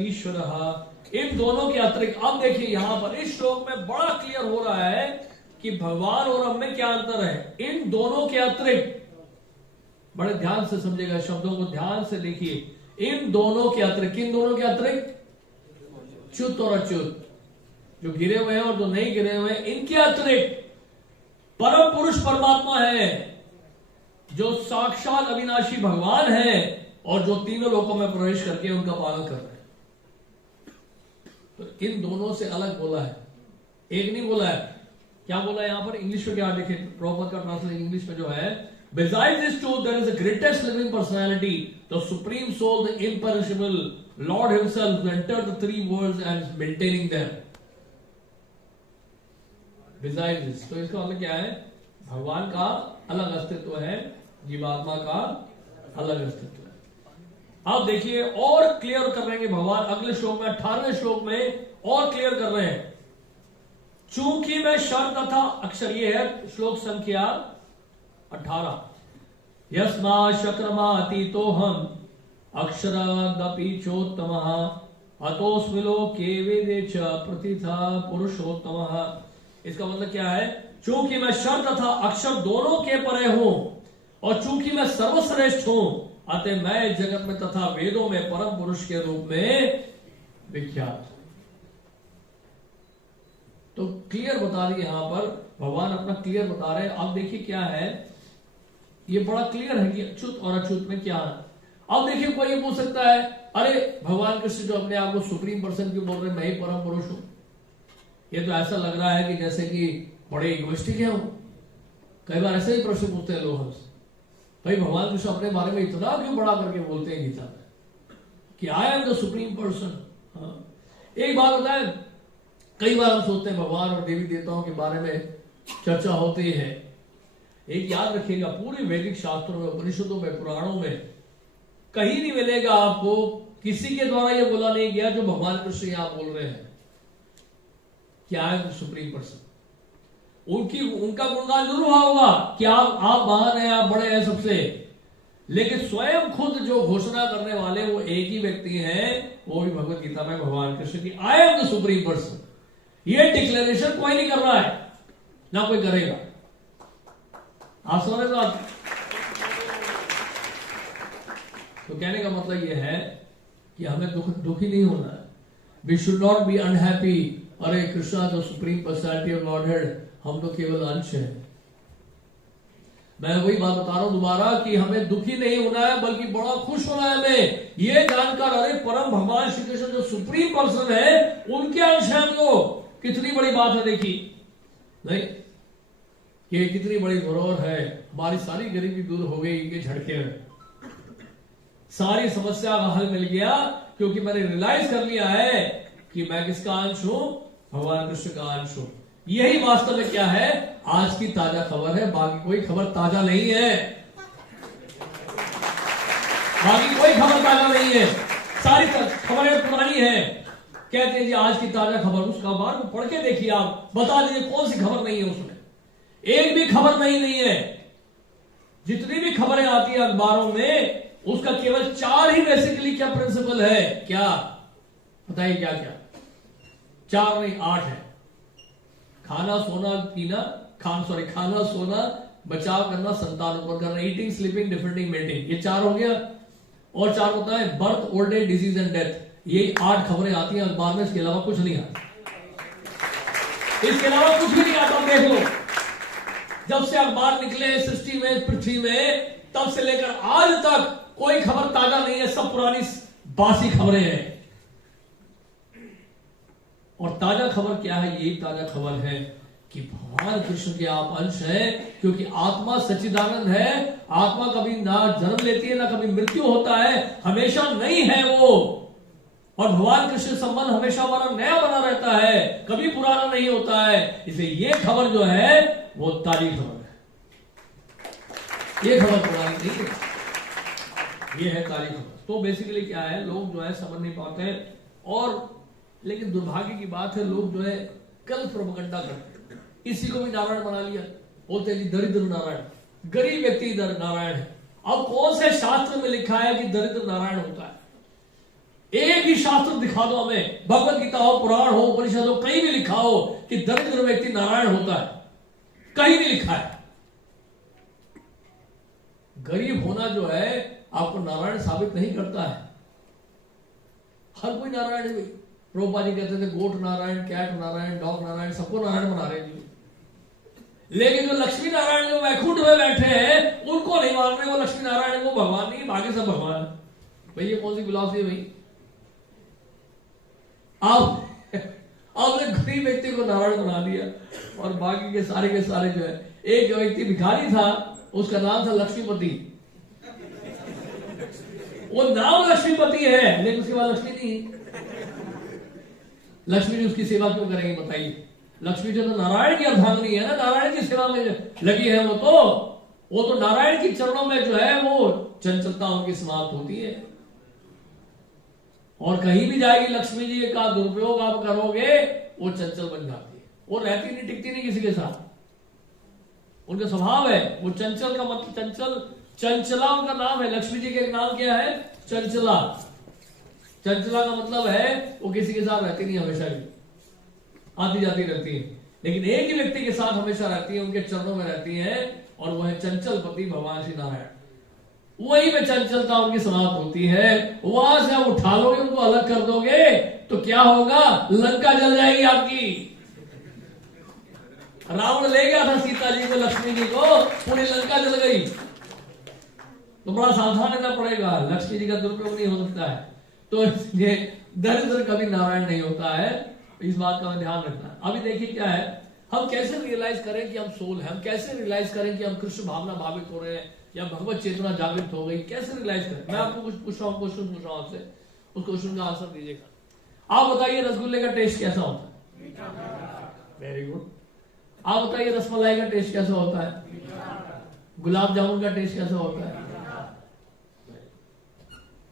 ईश्वरः। इन दोनों के अतिरिक्त, अब देखिए यहां पर इस श्लोक में बड़ा क्लियर हो रहा है कि भगवान और हम में क्या अंतर है। इन दोनों के अतिरिक्त, बड़े ध्यान से समझेगा, शब्दों को ध्यान से देखिए। इन दोनों के अतिरिक्त, किन दोनों के अतिरिक्त? च्युत और अच्युत, जो गिरे हुए हैं और जो नहीं गिरे हुए हैं, इनके अतिरिक्त परम पुरुष परमात्मा है, जो साक्षात अविनाशी भगवान है, और जो तीनों लोकों में प्रवेश करके उनका पालन कर रहे हैं। तो इन दोनों से अलग बोला है, एक नहीं बोला है। क्या बोला है यहां पर? इंग्लिश में क्या लिखे? प्रॉपर का ट्रांसलेशन इंग्लिश में जो है, besides this truth there is the greatest living personality, the supreme soul, the imperishable Lord himself, who entered the three worlds and is maintaining them. Besides this, तो इसका मतलब क्या है? भगवान का अलग अस्तित्व है, जीवात्मा का अलग अस्तित्व है। अब देखिए और क्लियर कर रहे हैं भगवान अगले श्लोक में, 18वें श्लोक में और क्लियर कर रहे हैं। चूंकि मैं शर तथा अक्षर, ये है श्लोक संख्या 18। यस्मा शक्रमा हम अक्षरादपि चोत्तमः अतोस्मि लोके वेदे च प्रतिथा पुरुषोत्तमः। इसका मतलब क्या है? चूंकि मैं शर तथा अक्षर दोनों के परे हूं, और चूंकि मैं सर्वश्रेष्ठ हूं, अतः मैं जगत में तथा वेदों में परम पुरुष के रूप में विख्यात हूं। तो क्लियर बता दिए यहां पर भगवान, अपना क्लियर बता रहे हैं। अब देखिए क्या है, ये बड़ा क्लियर है कि अच्युत और अच्युत में क्या है। अब देखिए कोई ये पूछ सकता है, अरे भगवान कृष्ण जो अपने आप को सुप्रीम पर्सन क्यों बोल रहे हैं, मैं ही परम पुरुष हूं? ये तो ऐसा लग रहा है कि जैसे कि बड़े इगोइस्टिक है वो। कई बार ऐसे ही प्रश्न पूछते हैं लोग हमसे, भाई भगवान कृष्ण अपने बारे में इतना क्यों बड़ा करके बोलते हैं गीता में कि आई एम द सुप्रीम पर्सन। एक बात होता है, कई बार हम सोचते हैं भगवान और देवी देवताओं के बारे में चर्चा होती है। एक याद रखिएगा, पूरे वैदिक शास्त्रों में, उपनिषदों में, पुराणों में कहीं नहीं मिलेगा आपको किसी के द्वारा यह बोला नहीं गया जो भगवान कृष्ण यहां बोल रहे हैं क्या है सुप्रीम पर्सन। उनका गुणगान जरूर हुआ होगा कि आप महान हैं, आप बड़े हैं सबसे, लेकिन स्वयं खुद जो घोषणा करने वाले वो एक ही व्यक्ति हैं, वो भी भगवत गीता में भगवान कृष्ण की आई एम द सुप्रीम पर्सन। ये डिक्लेरेशन कोई नहीं कर रहा है, ना कोई करेगा। आप समझ रहे हो? तो कहने का मतलब यह है कि हमें दुखी नहीं होना है। We should not be unhappy. अरे Krishna the supreme personality of lord head, हम तो केवल अंश हैं। मैं वही बात बता रहा हूं दोबारा कि हमें दुखी नहीं होना है, बल्कि बड़ा खुश होना है हमें ये जानकर, अरे परम भगवान श्री कृष्ण जो सुप्रीम पर्सन है उनके अंश हैं हम लोग। कितनी बड़ी बात है देखी नहीं, ये कितनी बड़ी धरोहर है। हमारी सारी गरीबी दूर हो गई इनके झटके में, सारी समस्या का हल मिल गया, क्योंकि मैंने रियलाइज कर लिया है कि मैं किसका अंश हूं, भगवान कृष्ण का अंश हूं। यही वास्तव में क्या है, आज की ताजा खबर है। बाकी कोई खबर ताजा नहीं है, बाकी कोई खबर ताजा नहीं है, सारी खबरें पुरानी है। कहते हैं जी आज की ताजा खबर, उस खबर को पढ़ के देखिए, आप बता दीजिए कौन सी खबर नहीं है उसमें। एक भी खबर नहीं है। जितनी भी खबरें आती है अखबारों में, उसका केवल 4 ही बेसिकली क्या प्रिंसिपल है, क्या बताइए क्या क्या? 4 नहीं 8 है। खाना सोना पीना, खाना सोना, बचाव करना, संतान उत्पन्न करना, ईटिंग, स्लीपिंग, डिफेंडिंग, मेंटेन, ये 4 हो गया। और 4 होता है birth, old age, disease and death. ये 8 खबरें आती हैं अखबार में, इसके अलावा कुछ नहीं आता, इसके अलावा कुछ भी नहीं आता। देख लो, जब से अखबार निकले सृष्टि में, पृथ्वी में, तब से लेकर आज तक कोई खबर ताजा नहीं है, सब पुरानी बासी खबरें हैं। और ताजा खबर क्या है? यही ताजा खबर है कि भगवान कृष्ण के आप अंश हैं, क्योंकि आत्मा सच्चिदानंद है। आत्मा कभी ना जन्म लेती है, ना कभी मृत्यु होता है, हमेशा नहीं है वो। और भगवान कृष्ण संबंध हमेशा हमारा नया बना रहता है, कभी पुराना नहीं होता है। इसलिए ये खबर जो है वो ताजी खबर है, ये खबर पुरानी नहीं है, ये है ताजी खबर। तो बेसिकली क्या है, लोग जो है समझ नहीं पाते हैं। और लेकिन दुर्भाग्य की बात है, लोग जो है कल प्रोपगंडा करते हैं, इसी को भी नारायण बना लिया, बोलते हैं जी दरिद्र नारायण, गरीब व्यक्ति नारायण है। अब कौन से शास्त्र में लिखा है कि दरिद्र नारायण होता है? एक ही शास्त्र दिखा दो हमें, भगवत गीता हो, पुराण हो, उपनिषद हो, कहीं भी लिखा हो कि दरिद्र व्यक्ति नारायण होता है? कहीं नहीं लिखा है। गरीब होना जो है आपको नारायण साबित नहीं करता है। हर कोई नारायण है भाई। प्रभुपाद जी कहते थे गोट नारायण, कैट नारायण, डॉग नारायण, सबको नारायण बना रहे हैं। लेकिन जो लक्ष्मी नारायण जो वैकुंठ में बैठे हैं उनको नहीं मान रहे, वो लक्ष्मी नारायण को भगवान नहीं, बाकी सब भगवान है। भाई ये कौन सी फिलॉसफी है भाई? आपने गरीब व्यक्ति को नारायण बना दिया और बाकी के सारे जो है, एक व्यक्ति भिखारी था, उसका नाम था लक्ष्मीपति। वो नाम लक्ष्मीपति है लेकिन उसके बाद लक्ष्मी नहीं। लक्ष्मी जी उसकी सेवा क्यों करेंगे बताइए? लक्ष्मी जी तो नारायण की अर्धांगिनी है ना, नारायण की सेवा में लगी है। वो तो नारायण की चरणों में जो है वो चंचलता उनकी समाप्त होती है। और कहीं भी जाएगी लक्ष्मी जी का दुरुपयोग आप करोगे वो चंचल बन जाती है, वो रहती नहीं, टिकती नहीं किसी के साथ। उनका स्वभाव है वो चंचल का मतलब चंचला उनका नाम है। लक्ष्मी जी के नाम क्या है? चंचला। चंचला का मतलब है वो किसी के साथ रहती नहीं, हमेशा भी आती जाती रहती है, लेकिन एक ही व्यक्ति के साथ हमेशा रहती है, उनके चरणों में रहती है, और वह है चंचल पति भगवान श्री नारायण। वही में चंचलता उनकी समाप्त होती है। वहां से आप उठा लोगे, उनको अलग कर दोगे तो क्या होगा? लंका जल जाएगी आपकी। रावण ले गया था सीता जी को, लक्ष्मी जी को, पूरी लंका जल गई। तो बड़ा सावधान रहना पड़ेगा, लक्ष्मी जी का दुरुपयोग नहीं हो सकता है। तो ये दरिद्र कभी नारायण नहीं होता है, इस बात का ध्यान रखना। अभी देखिए क्या है, हम कैसे रियलाइज करें कि हम सोल हैं, हम कैसे रियलाइज करें कि हम कृष्ण भावना भावित हो रहे हैं या भगवत चेतना जागृत हो गई, कैसे रियलाइज करें? मैं आपको कुछ पूछ रहा हूँ, क्वेश्चन पूछ रहा हूँ आपसे, उस क्वेश्चन का आंसर दीजिएगा। आप बताइए रसगुल्ले का टेस्ट कैसा होता है? Very good. आप बताइए रसमलाई का टेस्ट कैसा होता है? गुलाब जामुन का टेस्ट कैसा होता है?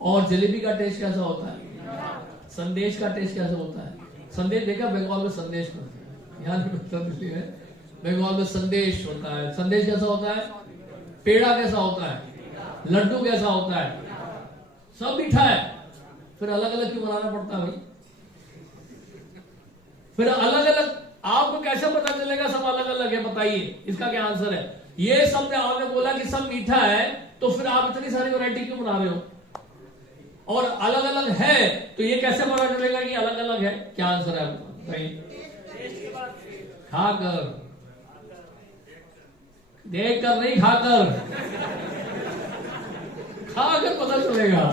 और जलेबी का टेस्ट कैसा होता है? संदेश का टेस्ट कैसा होता है? संदेश देखा बंगाल में संदेश करते हैं, यहाँ बंगाल में संदेश होता है। संदेश कैसा होता है? पेड़ा कैसा होता है? लड्डू कैसा होता है? सब मीठा है, फिर अलग अलग क्यों बनाना पड़ता है भाई? फिर अलग अलग आपको कैसे पता चलेगा सब अलग अलग है? बताइए, इसका क्या आंसर है? ये सब आपने बोला कि सब मीठा है, तो फिर आप इतनी सारी वैरायटी क्यों बना रहे हो? और अलग अलग है तो ये कैसे पता चलेगा कि अलग अलग है? क्या आंसर है आपका? खाकर, देखकर नहीं, खाकर पता चलेगा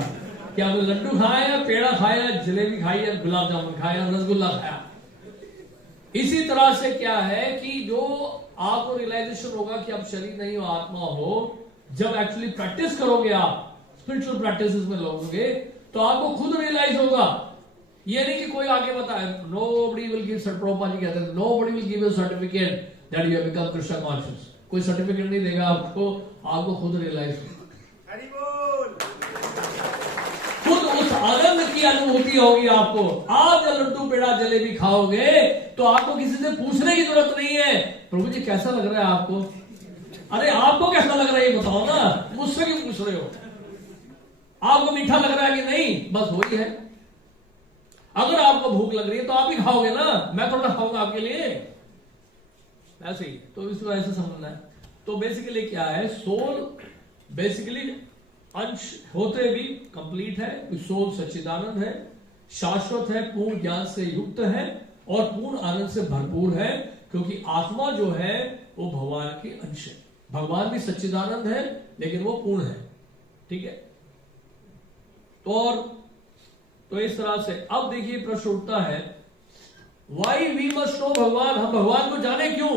कि आपने लड्डू खाया, पेड़ा खाया, जलेबी खाई, गुलाब जामुन खाया, रसगुल्ला खाया। इसी तरह से क्या है कि जो आपको रियलाइजेशन होगा कि आप शरीर नहीं हो, आत्मा हो, जब एक्चुअली प्रैक्टिस करोगे, आप स्पिरिचुअल प्रैक्टिस में लोगे, तो आपको खुद रियलाइज होगा। ये नहीं कि कोई आगे बताए। Nobody will give, Prabhupada ji कहते हैं, nobody will give you certificate that you have become Krishna conscious. कोई सर्टिफिकेट नहीं देगा आपको खुद रियलाइज होगा। खुद उस आनंद की अनुभूति होगी आपको। आप जब लड्डू पेड़ा जलेबी खाओगे तो आपको किसी से पूछने की जरूरत नहीं है, प्रभु जी कैसा लग रहा है आपको? अरे आपको कैसा लग रहा है ये बताओ ना, मुझसे क्यों पूछ रहे हो? आपको मीठा लग रहा है कि नहीं? बस वही है। अगर आपको भूख लग रही है तो आप ही खाओगे ना, मैं थोड़ा खाऊंगा आपके लिए। ऐसे ही, तो इसको ऐसे समझना है। तो बेसिकली क्या है, सोल बेसिकली अंश होते भी कंप्लीट है, सोल सच्चिदानंद है, शाश्वत है, पूर्ण ज्ञान से युक्त है और पूर्ण आनंद से भरपूर है, क्योंकि आत्मा जो है वो भगवान के अंश है। भगवान भी सच्चिदानंद है लेकिन वो पूर्ण है, ठीक है। तो इस तरह से अब देखिए प्रश्न उठता है, वाई वी मस्ट नो भगवान, हम भगवान को जाने क्यों,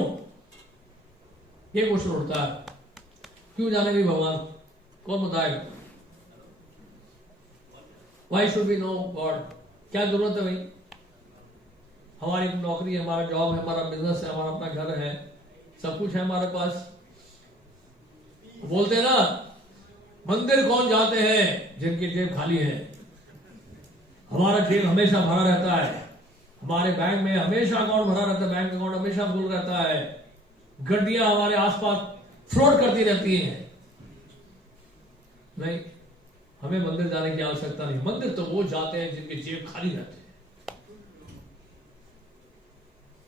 ये क्वेश्चन उठता है। क्यों जानेंगे भगवान, कौन बताएगा? Why should we know God, क्या जरूरत है भाई? हमारी नौकरी है, हमारा जॉब है, हमारा बिजनेस है, हमारा अपना घर है, सब कुछ है हमारे पास। बोलते ना, मंदिर कौन जाते हैं जिनकी जेब खाली है। हमारा जेब हमेशा भरा रहता है, हमारे बैंक में हमेशा अकाउंट भरा रहता है, बैंक अकाउंट हमेशा फुल रहता है, गड्डियां हमारे आसपास फ्लोट करती रहती हैं। नहीं, हमें मंदिर जाने की आवश्यकता नहीं। मंदिर तो वो जाते हैं जिनकी जेब खाली रहती है।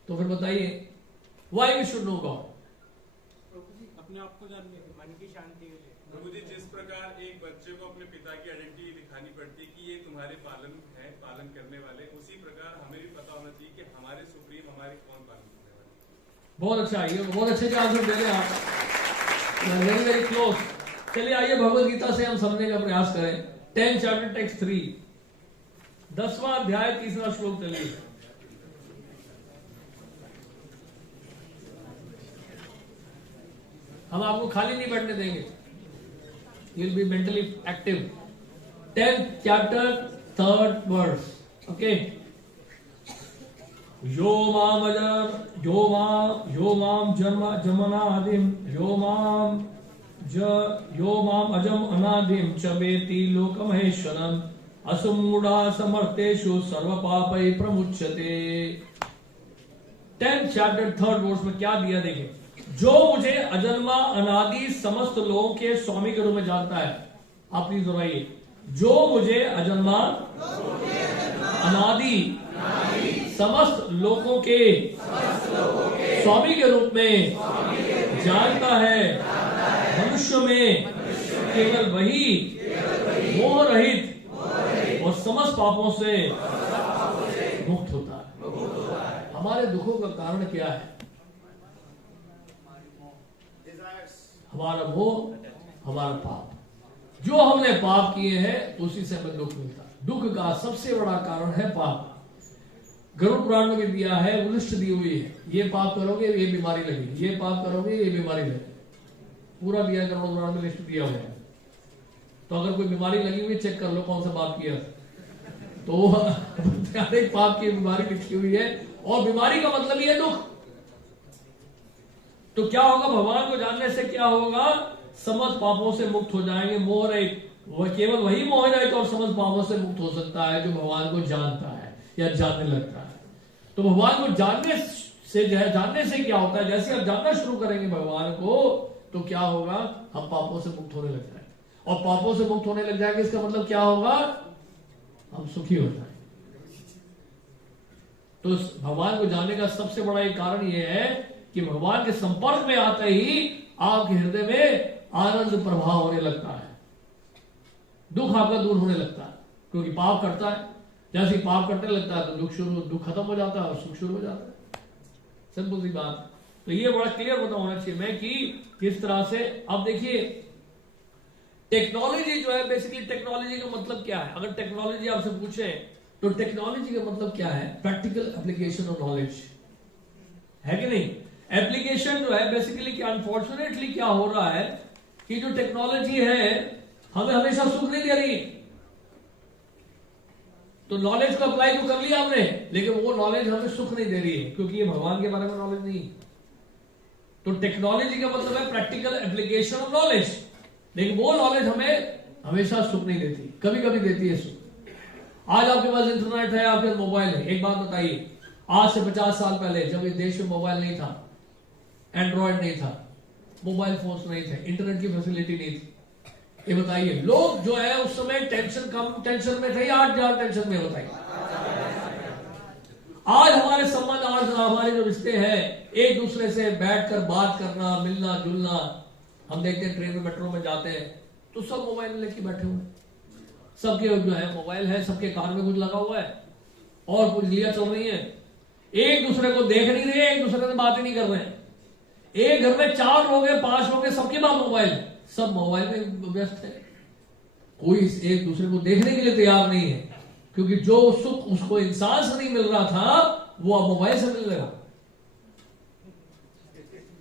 तो फिर बताइए, why we should know God? अपने आप को जानने, मन की शांति के लिए। प्रभु जी, जिस प्रकार एक बच्चे को अपने पिता की आइडेंटिटी दिखानी पड़ती है कि ये तुम्हारे पालन करने वाले, उसी प्रकार हमें भी पता होना चाहिए कि हमारे सुप्रीम हमारे कौन पालन करने वाले। बहुत अच्छा, ये बहुत अच्छे से आंसर दे रहे हैं आप, वेरी वेरी क्लोज। चलिए आइए भगवत गीता से हम समझने का प्रयास करें। 10 चैप्टर टेक्स्ट 3, 10वां अध्याय 3रा श्लोक। चलिए हम आपको खाली नहीं बैठने देंगे, you will be mentally active. 10th chapter 3rd verse, okay. यो माम जन्मादिम यो माम अजम अनादिम च वेति लोकमहेश्वरम असुमूढ़ा समर्थेषु सर्व पापै प्रमुच्यते। 10th चैप्टर 3rd वर्स में क्या दिया देखिए, जो मुझे अजन्मा अनादि समस्त लोगों के स्वामी के रूप में जानता है। आप प्लीज दोहराइए, जो मुझे अजन्मा अनादि समस्त लोगों के स्वामी के रूप में जानता है, मनुष्य में केवल वही मोह रहित और समस्त पापों से मुक्त होता है। हमारे दुखों का कारण क्या है? हमारा मोह, हमारा पाप। जो हमने पाप किए हैं उसी से हमें दुख मिलता है। दुख का सबसे बड़ा कारण है पाप। गरुड़ पुराण में भी दिया है, लिस्ट दी हुई है, ये पाप करोगे ये बीमारी लगेगी, ये पाप करोगे ये बीमारी लगेगी, पूरा दिया है गरुड़ पुराण में, लिस्ट दिया हुआ है। तो अगर कोई बीमारी लगी हुई चेक कर लो कौन सा पाप किया, तो एक पाप की बीमारी लिखी हुई है, और बीमारी का मतलब ये दुख। तो क्या होगा, भगवान को जानने से क्या होगा, समस्त पापों से मुक्त हो जाएंगे। मोह रहित, वह केवल वही मोह रहित और समस्त पापों से मुक्त हो सकता है जो भगवान को जानता है या जानने लगता है। तो भगवान को जानने से क्या होता है, जैसे आप जानना शुरू करेंगे भगवान को, तो क्या होगा, हम पापों से मुक्त होने लग जाएंगे। और पापों से मुक्त होने लग जाएंगे, इसका मतलब क्या होगा, हम सुखी हो जाएंगे। तो भगवान को जानने का सबसे बड़ा एक कारण यह है कि भगवान के संपर्क में आते ही आपके हृदय में आनंद प्रभाव होने लगता है, दुख आपका दूर होने लगता है, क्योंकि पाप करता है। जैसे ही पाप करने लगता है तो दुख खत्म हो जाता है और सुख शुरू हो जाता है। सिंपल सी बात। तो ये बड़ा क्लियर पता होना चाहिए मैं कि किस तरह से। अब देखिए, टेक्नोलॉजी जो है, बेसिकली टेक्नोलॉजी का मतलब क्या है? अगर टेक्नोलॉजी आपसे पूछे तो टेक्नोलॉजी का मतलब क्या है? प्रैक्टिकल एप्लीकेशन ऑफ नॉलेज, है कि नहीं? एप्लीकेशन जो है बेसिकली कि अनफॉर्चुनेटली क्या हो रहा है कि जो टेक्नोलॉजी है हमें हमेशा सुख नहीं दे रही। तो नॉलेज को अप्लाई तो कर लिया हमने, लेकिन वो नॉलेज हमें सुख नहीं दे रही है, क्योंकि ये भगवान के बारे में नॉलेज नहीं। तो टेक्नोलॉजी का मतलब है प्रैक्टिकल एप्लीकेशन ऑफ नॉलेज, लेकिन वो नॉलेज हमें हमेशा सुख नहीं देती, कभी कभी देती है सुख। आज आपके पास इंटरनेट है, आपके पास मोबाइल है। एक बात बताइए, आज से 50 साल पहले जब इस देश में मोबाइल नहीं था, एंड्रॉयड नहीं था, मोबाइल फोन्स नहीं थे, इंटरनेट की फैसिलिटी नहीं थी, ये बताइए लोग जो है उस समय कम टेंशन में थे या 8 टेंशन में? बताइए। आज हमारे संबंध, आज हमारे जो रिश्ते हैं, एक दूसरे से बैठकर बात करना, मिलना जुलना, हम देखते हैं ट्रेन में मेट्रो में जाते हैं तो सब मोबाइल लेके बैठे हुए, सबके जो है मोबाइल है, सबके कान में कुछ लगा हुआ है और कुछ लिया चल रही है, एक दूसरे को देख नहीं रहे, एक दूसरे से बातें नहीं कर रहे हैं। एक घर में 4 लोग हैं, 5 लोग हैं, सबके पास मोबाइल है, सब मोबाइल में व्यस्त है, कोई एक दूसरे को देखने के लिए तैयार नहीं है, क्योंकि जो सुख उसको इंसान से नहीं मिल रहा था वो अब मोबाइल से मिल रहा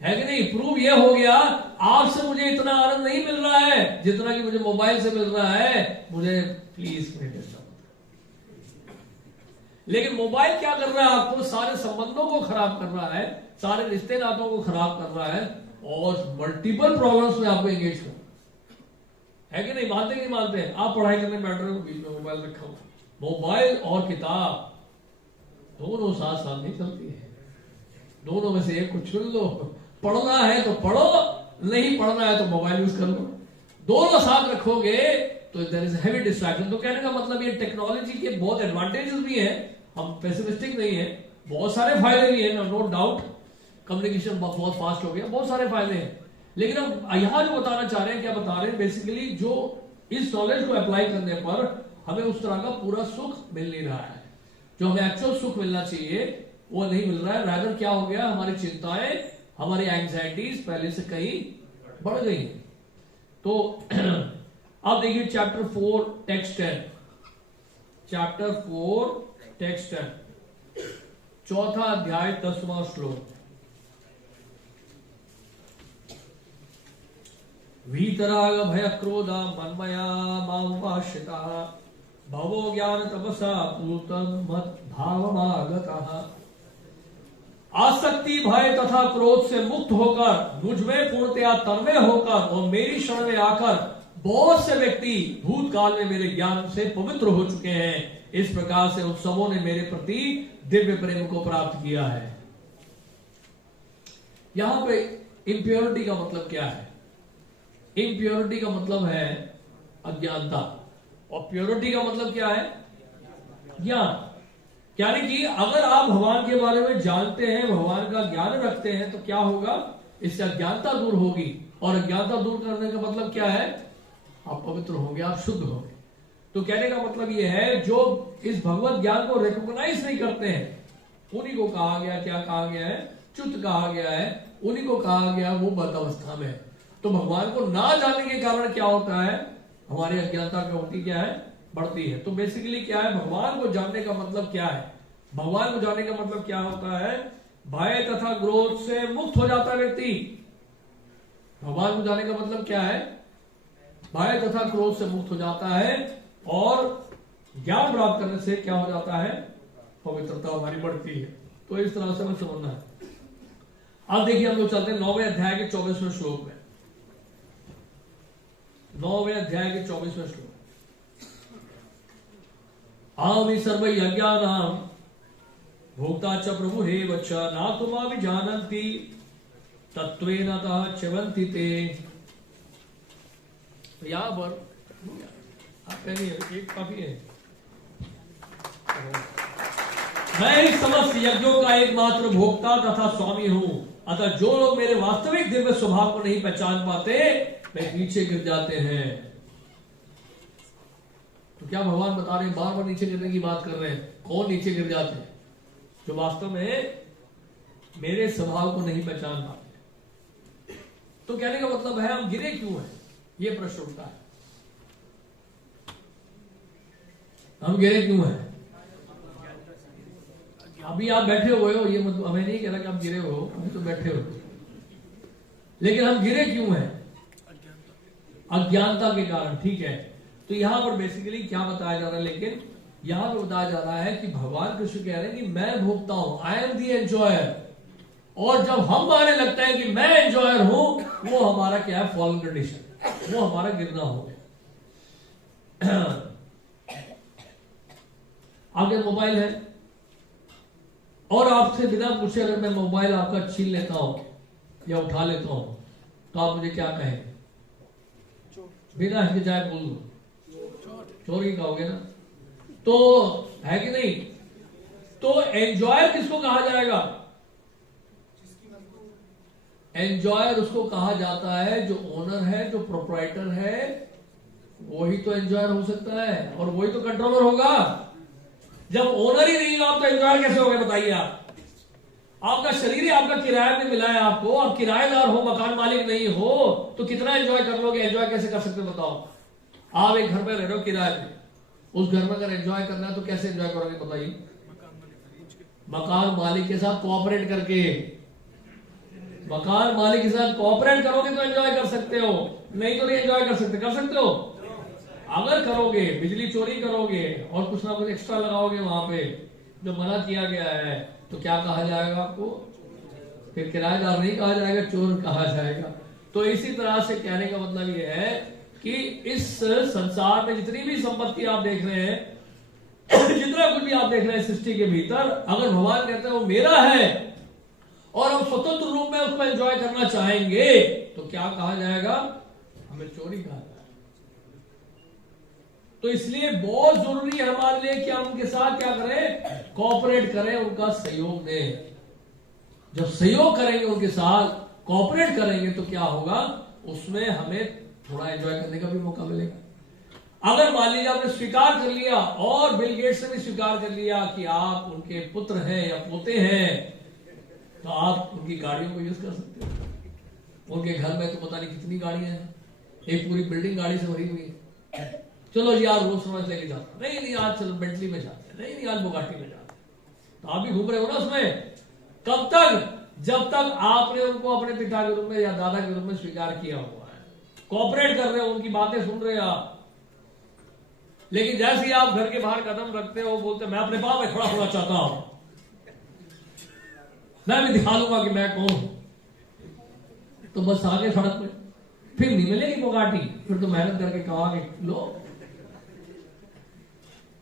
है कि नहीं। प्रूव ये हो गया, आपसे मुझे इतना आनंद नहीं मिल रहा है जितना कि मुझे मोबाइल से मिल रहा है, मुझे प्लीज डिस्टर्ब। लेकिन मोबाइल क्या कर रहा है, आपको सारे संबंधों को खराब कर रहा है, सारे रिश्ते नातों को खराब कर रहा है और मल्टीपल प्रॉब्लम्स में आपको एंगेज कर, है कि नहीं। मानते नहीं मानते, आप पढ़ाई करने बैठ रहे हो, बीच में मोबाइल रखा हुआ, मोबाइल और किताब दोनों साथ साथ नहीं चलती है, दोनों में से एक को चुन लो। पढ़ना है तो पढ़ो, नहीं पढ़ना है तो मोबाइल यूज कर लो, दोनों साथ रखोगे तो देयर इज हैवी डिस्ट्रैक्शन। तो कहने का मतलब ये टेक्नोलॉजी के बहुत एडवांटेजेस भी हैं, हम पेसिमिस्टिक नहीं है, बहुत सारे फायदे भी हैं, नो डाउट। कम्युनिकेशन बहुत फास्ट हो गया, बहुत सारे फायदे हैं, लेकिन हम यहां जो बताना चाह रहे हैं, क्या बता रहे हैं, बेसिकली जो इस नॉलेज को अप्लाई करने पर हमें उस तरह का पूरा सुख मिल नहीं रहा है, जो हमें एक्चुअल सुख मिलना चाहिए वो नहीं मिल रहा है। रादर क्या हो गया, हमारी चिंताएं, हमारी एंग्जाइटीज पहले से कहीं बढ़ गई। तो अब देखिए चैप्टर 4 टेक्स्ट 10, चैप्टर 4 टेक्स्ट 10, चौथा अध्याय 10वां श्लोक। वीतराग भय क्रोधा मन्मया मामुपाश्रिता भवो ज्ञान तपसा पूतम मत भावमागतः। आसक्ति भय तथा क्रोध से मुक्त होकर, मुझ में पूर्णतया तन्मय होकर और मेरी शरण में आकर बहुत से व्यक्ति भूतकाल में मेरे ज्ञान से पवित्र हो चुके हैं। इस प्रकार से उन सबों ने मेरे प्रति दिव्य प्रेम को प्राप्त किया है। यहां पे इम्प्योरिटी का मतलब क्या है? इम्प्योरिटी का मतलब है अज्ञानता, और प्योरिटी का मतलब क्या है? ज्ञान। यानी कि अगर आप भगवान के बारे में जानते हैं, भगवान का ज्ञान रखते हैं, तो क्या होगा? इससे अज्ञानता दूर होगी, और अज्ञानता दूर करने का मतलब क्या है? आप पवित्र होंगे, आप शुद्ध होंगे। तो कहने का मतलब यह है, जो इस भगवत ज्ञान को रिकॉग्नाइज नहीं करते हैं, उन्हीं को कहा गया, क्या कहा गया है? च्युत कहा गया है, उन्हीं को कहा गया वो बद्ध अवस्था में। तो भगवान को ना जानने के कारण क्या होता है? हमारी अज्ञानता की होती क्या है? बढ़ती है। तो बेसिकली क्या है, भगवान को जानने का मतलब क्या है? भगवान को जानने का मतलब क्या होता है? भय तथा क्रोध से मुक्त हो जाता है व्यक्ति। भगवान को जानने का मतलब क्या है? भय तथा क्रोध से मुक्त हो जाता है, और ज्ञान प्राप्त करने से क्या हो जाता है? पवित्रता हमारी बढ़ती है। तो इस तरह से हमें समझना है। अब देखिए, हम लोग चलते हैं 9वें अध्याय के 24वें श्लोक में। 9वें अध्याय के 24वें श्लोक। आमि सर्वयज्ञानां भोक्ता च प्रभु हे वच ना तुमापि जानन्ति तत्त्वेन अतः च्यवन्ति ते। तो यहां पर आप कहिए, एक काफी है। मैं इस समस्त यज्ञों का एकमात्र भोक्ता तथा स्वामी हूं, अतः जो लोग मेरे वास्तविक दिव्य स्वभाव को नहीं पहचान पाते वे नीचे गिर जाते हैं। तो क्या भगवान बता रहे हैं? बार बार नीचे गिरने की बात कर रहे हैं। कौन नीचे गिर जाते हैं? जो वास्तव में मेरे स्वभाव को नहीं पहचान पाते। तो कहने का मतलब है, हम गिरे क्यों हैं? ये प्रश्न उठता है, हम गिरे क्यों हैं? अभी आप बैठे हुए हो, ये मतलब हमें नहीं कह रहा कि आप गिरे हो, अभी तो बैठे हो, लेकिन हम गिरे क्यों हैं? अज्ञानता के कारण। ठीक है, तो यहां पर बेसिकली क्या बताया जा रहा है? लेकिन यहां पर बताया जा रहा है कि भगवान कृष्ण कह रहे हैं कि मैं भोगता हूं, आई एम दी एंजॉयर। और जब हम मानने लगता है कि मैं एंजॉयर हूं, वो हमारा क्या है? फॉलन कंडीशन, वो हमारा गिरना हो गया। आगे मोबाइल है, और आपसे बिना पूछे अगर मैं मोबाइल आपका छीन लेता हूं या उठा लेता हूं, तो आप मुझे क्या कहें? बिना हिचकिचाए बोल दो, चोरी कहोगे ना? तो है कि नहीं? तो एंजॉयर किसको कहा जाएगा? एंजॉयर उसको कहा जाता है जो ओनर है, जो प्रोप्राइटर है, वही तो एंजॉयर हो सकता है और वही तो कंट्रोलर होगा। जब ओनर ही नहीं हो आप तो एंजॉयर कैसे हो गए बताइए आप? आपका शरीर ही आपका किराए में मिला है आपको, आप किराएदार हो, मकान मालिक नहीं हो, तो कितना एंजॉय कर लोगे? एंजॉय कैसे कर सकते हो बताओ? आप एक घर में रह रहे हो किराए पे, उस घर में अगर एंजॉय करना है तो कैसे एंजॉय करोगे बताइए? मकान मालिक के साथ कोऑपरेट करके, मकान मालिक के साथ कोऑपरेट करोगे तो एंजॉय कर सकते हो, नहीं तो नहीं एंजॉय कर सकते। कर सकते हो? अगर करोगे, बिजली चोरी करोगे और कुछ ना कुछ एक्स्ट्रा लगाओगे वहां पे जो मना किया गया है, तो क्या कहा जाएगा आपको? फिर किराएदार नहीं कहा जाएगा, चोर कहा जाएगा। तो इसी तरह से कहने का मतलब यह है कि इस संसार में जितनी भी संपत्ति आप देख रहे हैं, जितना कुछ भी आप देख रहे हैं सृष्टि के भीतर, अगर भगवान कहते हैं वो मेरा है और हम स्वतंत्र रूप में उसको एंजॉय करना चाहेंगे तो क्या कहा जाएगा? हमें चोरी कहा जाएगा। तो इसलिए बहुत जरूरी है हमारे लिए कि हम उनके साथ क्या करें? कोऑपरेट करें, उनका सहयोग दें। जब सहयोग करेंगे उनके साथ, कोऑपरेट करेंगे तो क्या होगा? उसमें हमें थोड़ा एंजॉय करने का भी मौका मिलेगा। अगर मान लीजिए आपने स्वीकार कर लिया और बिल गेट्स ने भी स्वीकार कर लिया कि आप उनके पुत्र हैं या पोते हैं, तो आप उनकी गाड़ियों को यूज कर सकते हो। उनके घर में तो पता नहीं कितनी गाड़ियां हैं, एक पूरी बिल्डिंग गाड़ी से भरी हुई है। चलो यार रोज रोज लेके जाते हैं, नहीं आज चलो बेंटली में जाते हैं, नहीं आज बुगाटी में जाते हैं, तो आप भी घूम रहे हो ना उसमें। कब तक? जब तक आपने उनको अपने पिता के रूप में या दादा के रूप में स्वीकार किया हुआ है, कोऑपरेट कर रहे हो, उनकी बातें सुन रहे हो आप। लेकिन जैसे ही आप घर के बाहर कदम रखते हो, बोलते मैं अपने पाँव में खड़ा होना चाहता हूं, मैं भी दिखा लूंगा कि मैं कौन हूं, तो बस आगे सड़क में फिर नहीं मिलेगी बुगाटी, फिर तो मेहनत करके कमाओगे लो।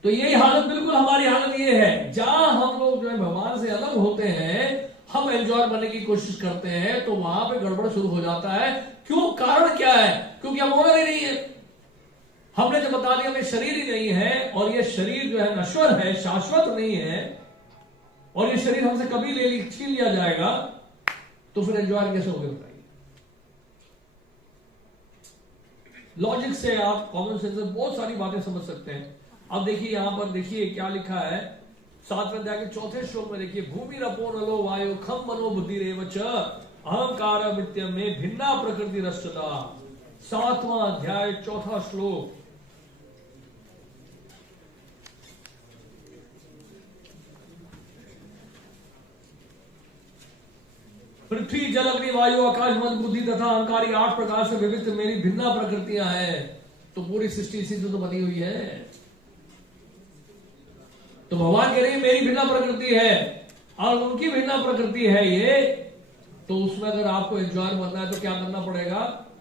तो यही हालत, बिल्कुल हमारी हालत ये है। जहां हम लोग जो है भगवान से अलग होते हैं, हम एंजॉय करने की कोशिश करते हैं, तो वहां पे गड़बड़ शुरू हो जाता है। क्यों? कारण क्या है? क्योंकि हम ओनर ही नहीं है। हमने जो बता दिया, हमें शरीर ही नहीं है, और ये शरीर जो है नश्वर है, शाश्वत नहीं है, और ये शरीर हमसे कभी छीन लिया जाएगा, तो फिर एंजॉय कैसे होगा बताइए? लॉजिक से आप, कॉमन सेंस से बहुत सारी बातें समझ सकते हैं। अब देखिए यहां पर, देखिए क्या लिखा है 7वें अध्याय के 4थे श्लोक में। देखिए भूमि रपो नलो वायु खम मनो बुद्धि रेवच अहंकार वित्य में भिन्ना प्रकृति रश्चता। 7वां अध्याय 4था श्लोक। पृथ्वी जल अग्नि वायु आकाश मन बुद्धि तथा अहंकारी 8 प्रकार से विविध मेरी भिन्ना प्रकृतियां हैं। तो पूरी सृष्टि इसी से तो बनी हुई है। तो भगवान कह रहे हैं मेरी भिन्ना प्रकृति है और उनकी भिन्ना प्रकृति है ये। तो उसमें अगर आपको एंजॉय बनना है तो क्या करना पड़ेगा?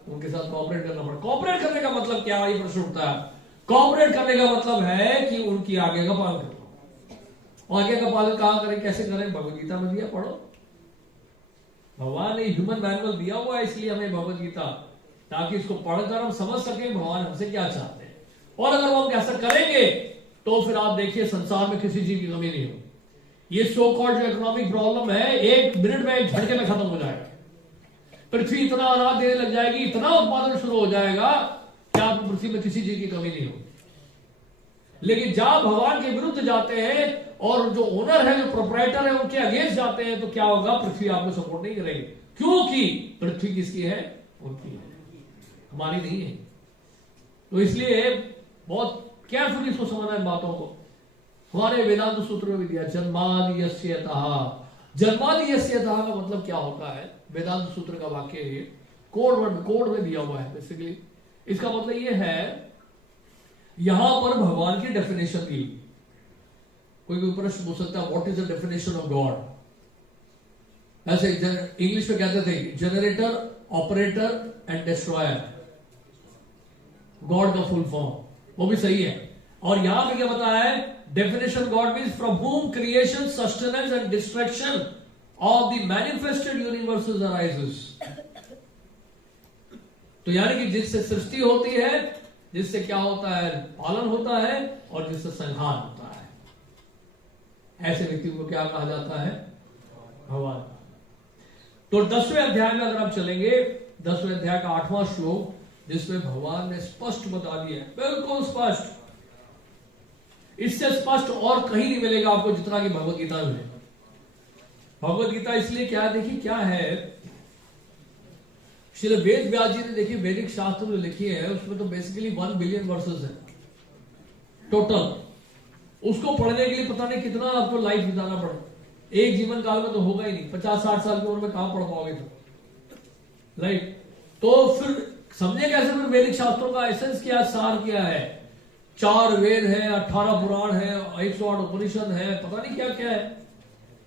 उनके साथ कोऑपरेट करना पड़ेगा। कोऑपरेट करने का मतलब क्या है? ये प्रश्न उठता है। कोऑपरेट करने का मतलब है कि उनकी आज्ञा का पालन करना। आज्ञा का पालन कहां करें, कैसे करें? भगवद गीता में दिया, पढ़ो। भगवान ने ह्यूमन मैनुअल दिया हुआ है, इसलिए हमें भगवद गीता, ताकि इसको पढ़कर हम समझ सके भगवान हमसे क्या चाहते हैं। और अगर वो हम ऐसा करेंगे तो फिर आप देखिए संसार में किसी चीज की कमी नहीं होगी। ये सो कॉल्ड जो इकोनॉमिक प्रॉब्लम है 1 मिनट में, 1 झटके में खत्म हो जाएगा। पृथ्वी इतना अनाज देने लग जाएगी, इतना उत्पादन शुरू हो जाएगा कि आप पृथ्वी में किसी चीज की कमी नहीं होगी। लेकिन जहां भगवान के विरुद्ध जाते हैं और जो ओनर है, जो प्रोप्राइटर है, उनके अगेंस्ट जाते हैं, तो क्या होगा? पृथ्वी आपको सपोर्ट नहीं करेगी। क्योंकि पृथ्वी किसकी है? उनकी है, हमारी नहीं है। तो इसलिए बहुत केयरफुली इसको समझना है बातों को। हमारे वेदांत सूत्र में भी दिया जन्मादि यस्यतः। जन्मादि यस्यतः का मतलब क्या होता है? वेदांत सूत्र का वाक्य है, कोड में दिया हुआ है। बेसिकली इसका मतलब ये है, यहां पर भगवान की डेफिनेशन दी। कोई प्रश्न पूछ सकता है what is the definition of God? ऐसे इंग्लिश में कहते थे generator, operator and destroyer, God का फुल फॉर्म। वो भी सही है। और यहां पे क्या बताया है? Definition God means from whom creation, sustenance and destruction of the manifested universes arises। तो यानी कि जिससे सृष्टि होती है, जिससे क्या होता है? पालन होता है, और जिससे संहार होता है। ऐसे व्यक्ति को क्या कहा जाता है? भगवान। तो 10वें अध्याय में अगर आप चलेंगे, 10वें अध्याय का 8वां श्लोक, जिसमें भगवान ने स्पष्ट बता दिया है, बिल्कुल स्पष्ट, इससे स्पष्ट और कहीं नहीं मिलेगा आपको जितना कि भगवत गीता में मिलेगा। भगवत गीता इसलिए क्या, देखिए क्या है, श्री वेद व्यास जी ने देखिए वैदिक शास्त्र में लिखी है, उसमें तो बेसिकली 1 बिलियन वर्सेस है टोटल। उसको पढ़ने के लिए पता नहीं कितना आपको लाइफ बिताना पड़ा, एक जीवन काल में तो होगा ही नहीं, 50-60 साल की उम्र में कहां पढ़ पाओगे तो, राइट। तो फिर समझे कैसे फिर वैदिक शास्त्रों का एसेंस क्या, सार क्या है? 4 वेद है, 18 पुराण है, 108 उपनिषद है, पता नहीं क्या क्या है,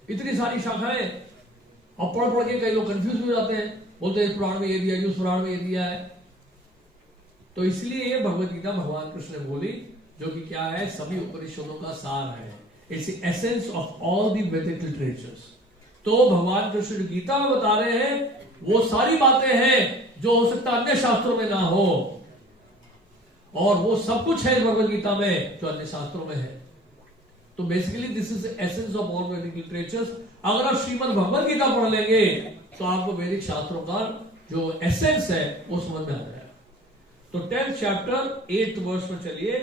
इतनी सारी शाखाएं। अब पढ़ पढ़ के कई लोग कंफ्यूज हो जाते हैं, बोलते हैं इस पुराण में ये दिया, उस पुराण में ये दिया है। तो इसलिए ये भगवत गीता भगवान कृष्ण ने बोली, जो कि क्या है, सभी उपनिषदों का सार है। It's the essence of all the वैदिक लिटरेचर्स। तो भगवान कृष्ण गीता में बता रहे हैं वो सारी बातें हैं जो हो सकता अन्य शास्त्रों में ना हो, और वो सब कुछ है भगवत गीता में जो अन्य शास्त्रों में है। तो basically this is the essence of all वैदिक लिटरेचर्स। अगर आप श्रीमद् भगवत गीता पढ़ लेंगे तो आपको वैदिक शास्त्रों का जो एसेंस है वो समझ में आ जाएगा। तो 10th चैप्टर 8th वर्स में चलिए,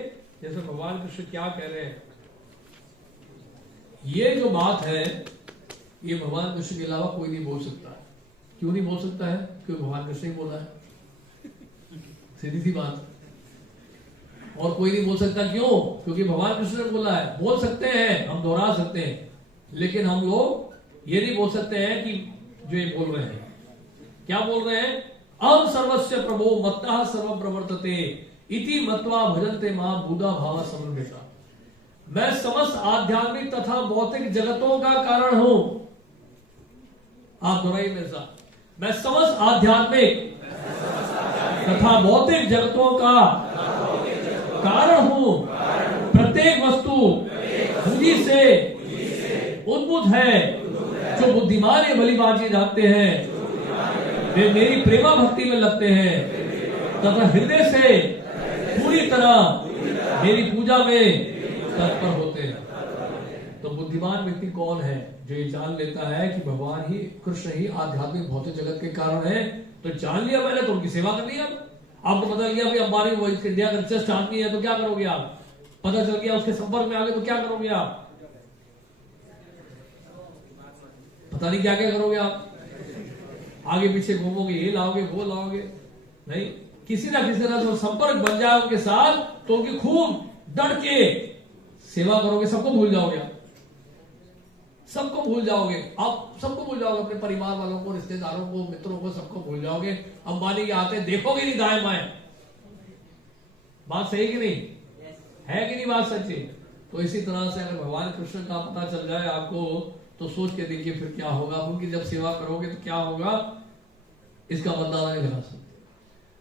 जैसे भगवान कृष्ण क्या कह रहे हैं। ये जो बात है ये भगवान कृष्ण के अलावा कोई नहीं बोल सकता। क्यों नहीं बोल सकता है? क्योंकि भगवान कृष्ण ही बोला है, सीधी सी बात। और कोई नहीं बोल सकता, क्यों? क्योंकि भगवान कृष्ण ने बोला है। बोल सकते हैं, हम दोहरा सकते हैं, लेकिन हम लोग ये नहीं बोल सकते हैं कि जो ये बोल रहे हैं। क्या बोल रहे हैं? अहम सर्वस्य प्रभो मत्तः सर्वं प्रवर्तते इति मत्वा भजन्ते मां बुधा भाव समन्विता। मैं समस्त आध्यात्मिक तथा भौतिक जगतों का कारण हूं। आप दोहराइए मेरे साथ, मैं समस्त आध्यात्मिक तथा भौतिक जगतों का कारण हूं। प्रत्येक वस्तु बुद्धि से उद्भूत है। जो बुद्धिमान या भलीभांति जानते हैं वे मेरी प्रेमा भक्ति में लगते हैं तथा हृदय से पूरी तरह मेरी पूजा में तत्पर होते हैं। तो बुद्धिमान व्यक्ति कौन है? जो ये जान लेता है कि भगवान ही, कृष्ण ही आध्यात्मिक भौतिक जगत के कारण है। तो जान लिया मैंने, तो उनकी सेवा करनी है। आपको पता चल गया भाई अंबानी वो इंडिया का रिचेस्ट आदमी है, तो क्या करोगे आप? पता चल गया उसके संपर्क में आ गए तो क्या करोगे आप? पता नहीं क्या क्या करोगे आप, आगे पीछे घूमोगे, ये लाओगे वो लाओगे, नहीं। किसी ना किसी तरह से संपर्क बन जाए उनके साथ तो उनकी खूब डट के सेवा करोगे। सबको भूल जाओगे आप, सबको भूल जाओगे आप, सबको भूल जाओगे, अपने परिवार वालों को, रिश्तेदारों को, मित्रों को, सबको भूल जाओगे। अंबानी के आते देखोगे नहीं दाएं बाएं। बात सही कि नहीं है कि नहीं? बात सच्ची। तो इसी तरह से अगर भगवान कृष्ण का पता चल जाए आपको तो सोच के देखिए फिर क्या होगा। उनकी जब सेवा करोगे तो क्या होगा, इसका अंदाजा नहीं लगा सकते।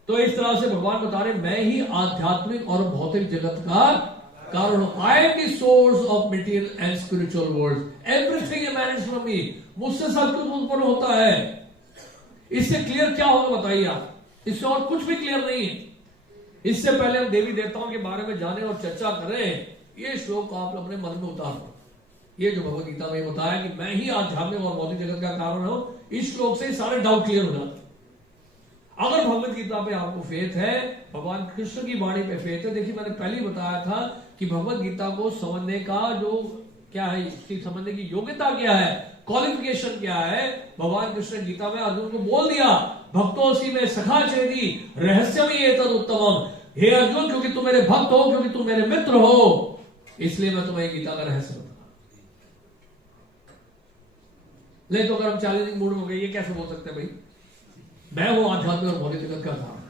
तो इस तरह से भगवान बता रहे मैं ही आध्यात्मिक और भौतिक जगत का कारण हूं। I am the source of material and spiritual world. Everything emanates from me. मुझसे सब कुछ उत्पन्न होता है। इससे क्लियर क्या होगा बताइए आप? इससे और कुछ भी क्लियर नहीं है। इससे पहले हम देवी देवताओं के बारे में जाने और चर्चा करें, ये श्लोक आप अपने मन में उतारो। ये जो भगवत गीता में बताया कि मैं ही आध्यात्मिक और भौतिक जगत का कारण हूं, इस श्लोक से सारे डाउट क्लियर हो जाते। अगर भगवत गीता पे आपको फेथ है, भगवान कृष्ण की वाणी पे फेथ है। देखिए मैंने पहले ही बताया था कि भगवत गीता को समझने का जो क्या है, इसकी समझने की योग्यता क्या है, क्वालिफिकेशन क्या है। भगवान कृष्ण गीता में अर्जुन को बोल दिया भक्तोसी में सखा चेदी रहस्य में ये तद उत्तमम। हे अर्जुन, क्योंकि तुम मेरे भक्त हो, क्योंकि तुम मेरे मित्र हो, इसलिए मैं तुम्हें गीता का रहस्य बता। ले तो अगर हम चैलेंजिंग मूड में हो गए, ये कैसे बोल सकते हैं भाई मैं वो आध्यात्मिक और भौतिक जगत का कारण,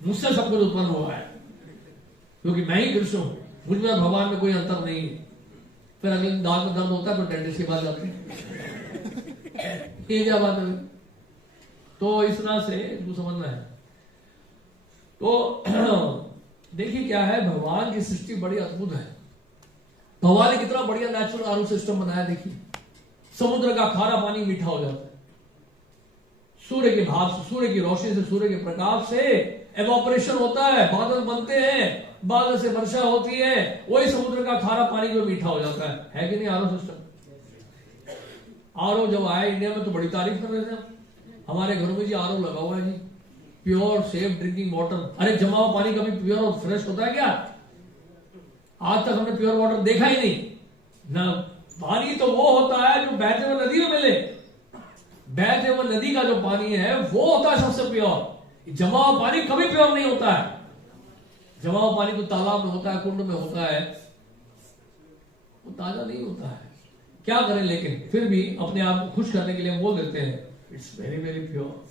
मुझसे सब कुछ उत्पन्न हुआ है, क्योंकि मैं ही कृष्ण हूं, मुझ में भगवान में कोई अंतर नहीं है। फिर अगले दिन दांत में दर्द होता है तो डेंटिस्ट के पास जाते हैं। ये क्या बात है? तो इस तरह से इसको समझना है। तो देखिए क्या है, भगवान की सृष्टि बड़ी अद्भुत है। भगवान ने कितना बढ़िया नेचुरल आरू सिस्टम बनाया। देखिए समुद्र का खारा पानी मीठा हो जाता है, सूर्य के भाप से, सूर्य की रोशनी से, सूर्य के प्रकाश से एवापोरेशन होता है, बादल बनते हैं, बादल से वर्षा होती है, वही समुद्र का खारा पानी जो मीठा हो जाता है कि नहीं? आरओ सिस्टम, आरओ जब आया इंडिया में तो बड़ी तारीफ कर रहे थे हम। हमारे घरों में जी आरओ लगा हुआ है जी, प्योर सेफ ड्रिंकिंग वाटर। अरे जमा हुआ पानी कभी प्योर और फ्रेश होता है क्या? आज तक हमने प्योर वाटर देखा ही नहीं ना। पानी तो वो होता है जो बहते हुए नदी में मिले, बहते हुए नदी का जो पानी है वो होता है सबसे प्योर। जमा हुआ पानी कभी प्योर नहीं होता है। जमा हुआ पानी तो तालाब में होता है, कुंड में होता है, वो ताजा नहीं होता है। क्या करें, लेकिन फिर भी अपने आप को खुश करने के लिए बोल देते हैं it's very very pure,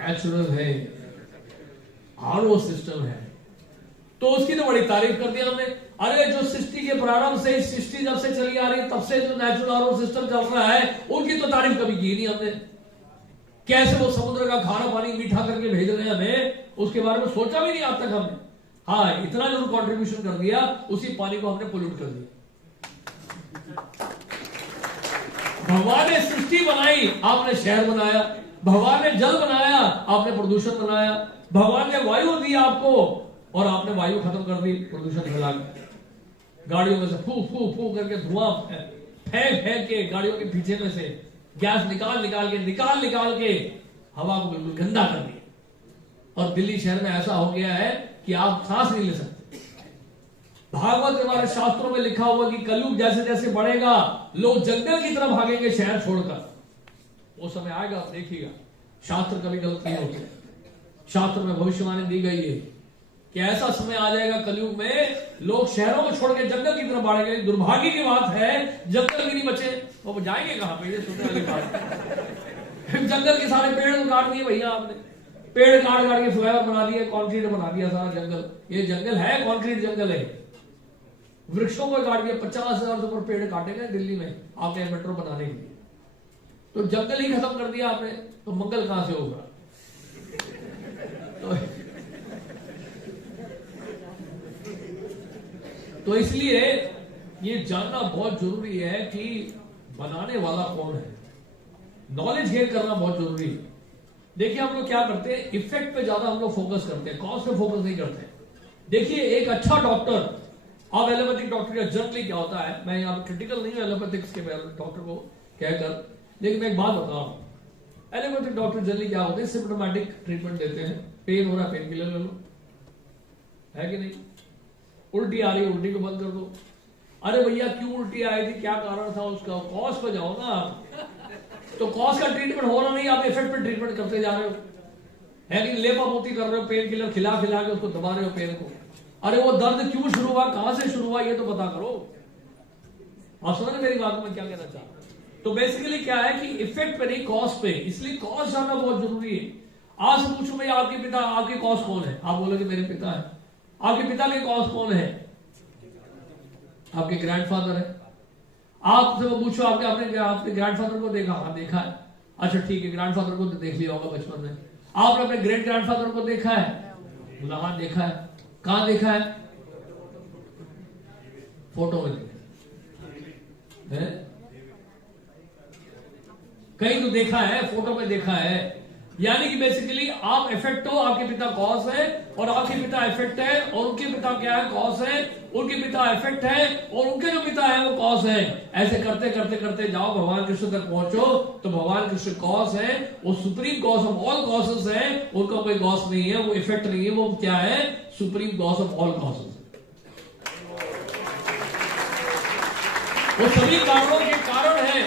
natural है, आरओ सिस्टम है। तो उसकी तो बड़ी तारीफ कर दी हमने। अरे जो सृष्टि के प्रारंभ से, सृष्टि जब से चली आ रही है तब से जो नेचुरल आरओ सिस्टम चल रहा है, उनकी तो तारीफ कभी की नहीं हमने। कैसे वो समुद्र का खारा पानी मीठा करके भेज रहे हैं हमें, उसके बारे में सोचा भी नहीं आज तक हमने। हाँ, इतना जो कंट्रीब्यूशन कर दिया, उसी पानी को हमने पोल्यूट कर दिया। भगवान ने सृष्टि बनाई, आपने शहर बनाया। भगवान ने जल बनाया, आपने प्रदूषण बनाया। भगवान ने वायु दी आपको और आपने वायु खत्म कर दी, प्रदूषण फैला के। गाड़ियों में से फू फू फू करके धुआं फेंक फेंक के, गाड़ियों के पीछे में से गैस निकाल निकाल के हवा को बिल्कुल गंदा कर दिया। और दिल्ली शहर में ऐसा हो गया है कि आप सांस नहीं ले सकते। भागवत हमारे शास्त्रों में लिखा हुआ कि कलयुग जैसे जैसे बढ़ेगा, लोग जंगल की तरफ भागेंगे शहर छोड़कर। वो समय आएगा, आप देखिएगा। शास्त्र कभी गलत नहीं होते। शास्त्र में भविष्यवाणी दी गई है कि ऐसा समय आ जाएगा कलयुग में, लोग शहरों को छोड़ के जंगल की तरफ बढ़ेंगे। दुर्भाग्य की बात है, जंगल भी नहीं बचे, वो जाएंगे कहां पे? ये सुनने वाली बात। जंगल के सारे पेड़ काट दिए भैया आपने, पेड़ काट काट के फ्लाईओवर बना दिए, कंक्रीट बना दिया सारा जंगल। ये जंगल है, कंक्रीट जंगल है। वृक्षों को काट दिया, 50,000 से ऊपर पेड़ काटे गए दिल्ली में आपके मेट्रो बनाने के लिए। तो जंगल ही खत्म कर दिया आपने, तो मंगल कहां से होगा? तो इसलिए ये जानना बहुत जरूरी है कि बनाने वाला कौन है। नॉलेज गेन करना बहुत जरूरी है। देखिए हम लोग क्या करते हैं, इफेक्ट पे ज्यादा हम लोग फोकस करते हैं, कॉज पे फोकस नहीं करते। देखिए एक अच्छा डॉक्टर, अब एलोपैथिक डॉक्टर का जनरली क्या होता है, मैं यहाँ क्रिटिकल नहीं हूँ एलोपैथिक्स के डॉक्टर को कहकर, लेकिन मैं एक बात बता रहा हूं। एलोपैथिक डॉक्टर जनरली क्या होते हैं, सिम्प्टोमेटिक ट्रीटमेंट देते हैं। पेन हो रहा है, पेन किलर ले लो, है कि नहीं? उल्टी आ रही है, उल्टी को बंद कर दो। अरे भैया क्यों उल्टी आई थी, क्या कारण था उसका, कॉज पे जाओ ना आप। तो कॉज का ट्रीटमेंट हो रहा नहीं, आप इफेक्ट पे ट्रीटमेंट करते जा रहे हो, है कि लेपापोती कर रहे हो, पेन किलर खिला खिला के उसको दबा रहे हो पेन को। अरे वो दर्द क्यों शुरू हुआ, कहां से शुरू हुआ, ये तो पता करो। आप समझ रहे मेरी बात में क्या कहना चाह रहा हूं? तो बेसिकली क्या है कि इफेक्ट पे नहीं, कॉज पे। इसलिए कॉज जानना बहुत जरूरी है। आज से पूछूं भैया आपके पिता, आपके कॉज कौन है? आप बोलोगे मेरे पिता है। आपके पिता के कॉज कौन है? आपके ग्रैंडफादर है। आपसे वो पूछो आपके ग्रैंडफादर को देखा? हाँ देखा है। अच्छा ठीक है, ग्रैंडफादर को तो देख लिया होगा बचपन में। आपने अपने ग्रेट ग्रैंडफादर को देखा है? हाँ देखा है। कहां देखा है? फोटो में है? कहीं तो देखा है, फोटो में देखा है। यानी कि बेसिकली आप इफेक्ट हो, आपके पिता कॉज है, और आपके पिता इफेक्ट है, और उनके पिता क्या है, कॉज है। उनके पिता इफेक्ट है और उनके जो पिता है वो कॉज है। ऐसे करते करते करते जाओ, भगवान कृष्ण तक पहुंचो। तो भगवान कृष्ण कॉज है, वो supreme cause of all causes है। उनका कोई कॉज नहीं है, वो इफेक्ट नहीं है, वो क्या है, supreme cause of all causes. वो सभी कारणों के कारण है,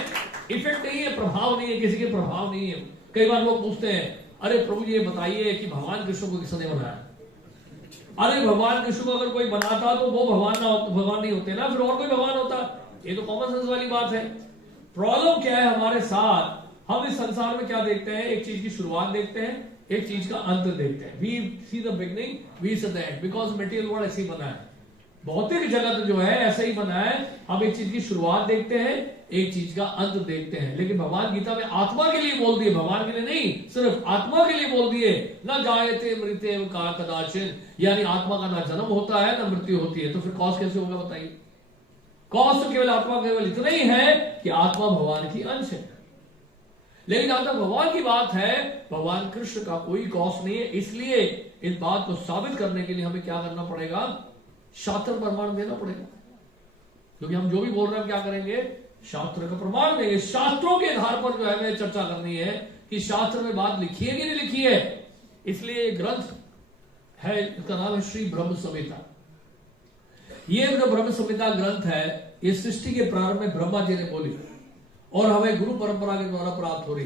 इफेक्ट नहीं है, प्रभाव नहीं है, किसी के प्रभाव नहीं है। कई बार लोग पूछते हैं, अरे प्रभु जी ये बताइए कि भगवान कृष्ण को किसने बनाया? अरे भगवान कृष्ण को अगर कोई बनाता तो वो भगवान नहीं होते ना, फिर और कोई भगवान होता। ये तो कॉमन सेंस वाली बात है। प्रॉब्लम क्या है हमारे साथ, हम इस संसार में क्या देखते हैं, एक चीज की शुरुआत देखते हैं, एक चीज का अंत देखते हैं। We see the beginning, we see the end, because material world ऐसे ही बना है। भौतिक जगत जो है ऐसे ही बना है। हम एक चीज की शुरुआत देखते हैं, एक चीज का अंत देखते हैं। लेकिन भगवान गीता में आत्मा के लिए बोल दिए, भगवान के लिए नहीं, सिर्फ आत्मा के लिए बोल दिए। न जायते मृत्य का कदाचिन, यानी आत्मा का ना जन्म होता है ना मृत्यु होती है। तो फिर कॉज कैसे होगा बताइए? कॉज तो केवल आत्मा, केवल इतना ही है कि आत्मा भगवान की अंश है। लेकिन जहां तक भगवान की बात है, भगवान कृष्ण का कोई कॉज नहीं है। इसलिए इस बात को साबित करने के लिए हमें क्या करना पड़ेगा, शास्त्र प्रमाण देना पड़ेगा। क्योंकि हम जो भी बोल रहे हैं क्या करेंगे, शास्त्र का प्रमाण देंगे। शास्त्रों के आधार पर जो है हमें चर्चा करनी है कि शास्त्र में बात लिखी है कि नहीं लिखी है। इसलिए ग्रंथ है, इसका नाम है श्री ब्रह्म संहिता। ये जो ब्रह्म संहिता ग्रंथ है, ये सृष्टि के प्रारंभ में ब्रह्मा जी ने बोली और हमें गुरु परंपरा के द्वारा प्राप्त हो रही।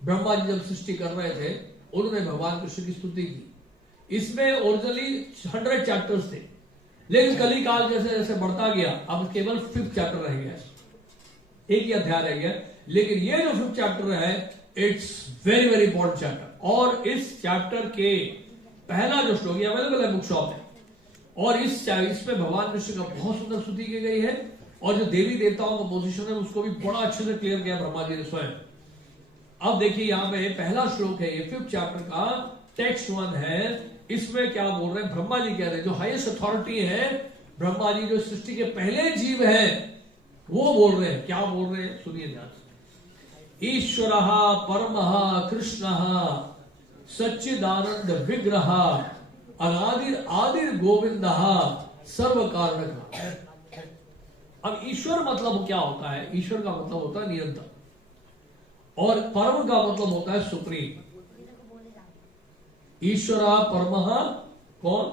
ब्रह्मा जी जब सृष्टि कर रहे थे, उन्होंने भगवान कृष्ण की स्तुति की। इसमें ओरिजिनली 100 चैप्टर्स थे, लेकिन कली काल जैसे जैसे बढ़ता गया, अब केवल 5th चैप्टर रह गया, एक ही अध्याय रह गया। लेकिन ये जो 5th चैप्टर है, it's very very important chapter. और इस चैप्टर के पहला जो श्लोक अवेलेबल है बुक शॉप में, और इसमें भगवान कृष्ण का बहुत सुंदर स्तुति की गई है। और जो देवी देवताओं का पोजीशन है उसको भी बड़ा अच्छे से क्लियर किया ब्रह्मा जी ने स्वयं। अब देखिए यहाँ पे पहला श्लोक है, ये 5th चैप्टर का टेक्स्ट 1 है। इसमें क्या बोल रहे हैं, ब्रह्मा जी कह रहे हैं, जो हाईएस्ट अथॉरिटी है, ब्रह्मा जी जो सृष्टि के पहले जीव है, वो बोल रहे हैं। क्या बोल रहे हैं, सुनिए ध्यान से। ईश्वरः परमः कृष्णः सच्चिदानंद विग्रह अनादिर आदिर गोविंदः सर्व कारणक। अब ईश्वर मतलब क्या होता है, ईश्वर का मतलब होता है निरंतर, और परम का मतलब होता है सुप्रीम। ईश्वर परमः कौन,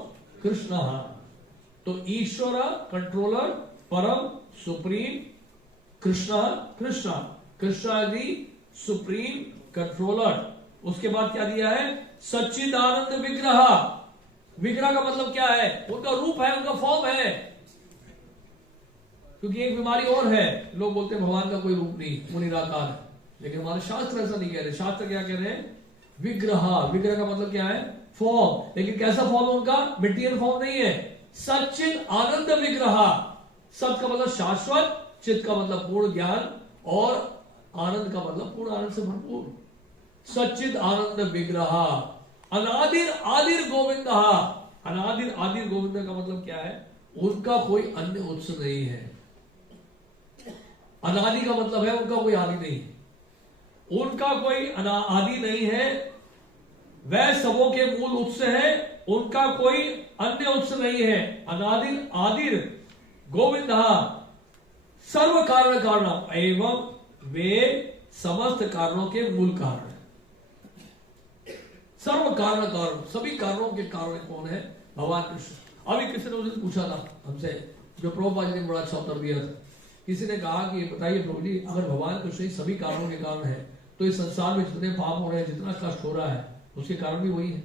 कृष्ण। तो ईश्वर कंट्रोलर, परम सुप्रीम, कृष्ण कृष्ण, कृष्ण दी सुप्रीम कंट्रोलर। उसके बाद क्या दिया है, सच्चिदानंद विग्रह। विग्रह का मतलब क्या है, उनका रूप है, उनका फॉर्म है। क्योंकि एक बीमारी और है, लोग बोलते हैं भगवान का कोई रूप नहीं, वो निराकार है। लेकिन हमारे शास्त्र ऐसा नहीं कह रहे। शास्त्र क्या कह रहे हैं, विग्रह। विग्रह का मतलब क्या है, फॉर्म। लेकिन कैसा फॉर्म है उनका, मिटियन फॉर्म नहीं है। सच्चिद आनंद विग्रह। सत का मतलब शाश्वत, चित का मतलब पूर्ण ज्ञान, और आनंद का मतलब पूर्ण आनंद से भरपूर। सच्चिद आनंद विग्रह अनादिर आदिर गोविंद। अनादिर आदिर गोविंद का मतलब क्या है, उनका कोई अन्य उत्स नहीं है। अनादि का मतलब है उनका कोई आदि नहीं है, उनका कोई आदि नहीं है। वह सबों के मूल उत्स है, उनका कोई अन्य उत्स नहीं है। अनादिर आदिर गोविंद सर्व कारण कारण एवं वे समस्त कारणों के मूल कारण। सर्व कारण कारण, सभी कारणों के कारण कौन है, भगवान कृष्ण। अभी किसी ने उस दिन पूछा था हमसे, जो प्रभुपाद जी ने बड़ा अच्छा उत्तर दिया था। किसी ने कहा कि बताइए प्रभु जी, अगर भगवान कृष्ण ही सभी कारणों के कारण है, तो इस संसार में जितने पाप हो रहे हैं, जितना कष्ट हो रहा है, उसके कारण भी वही है।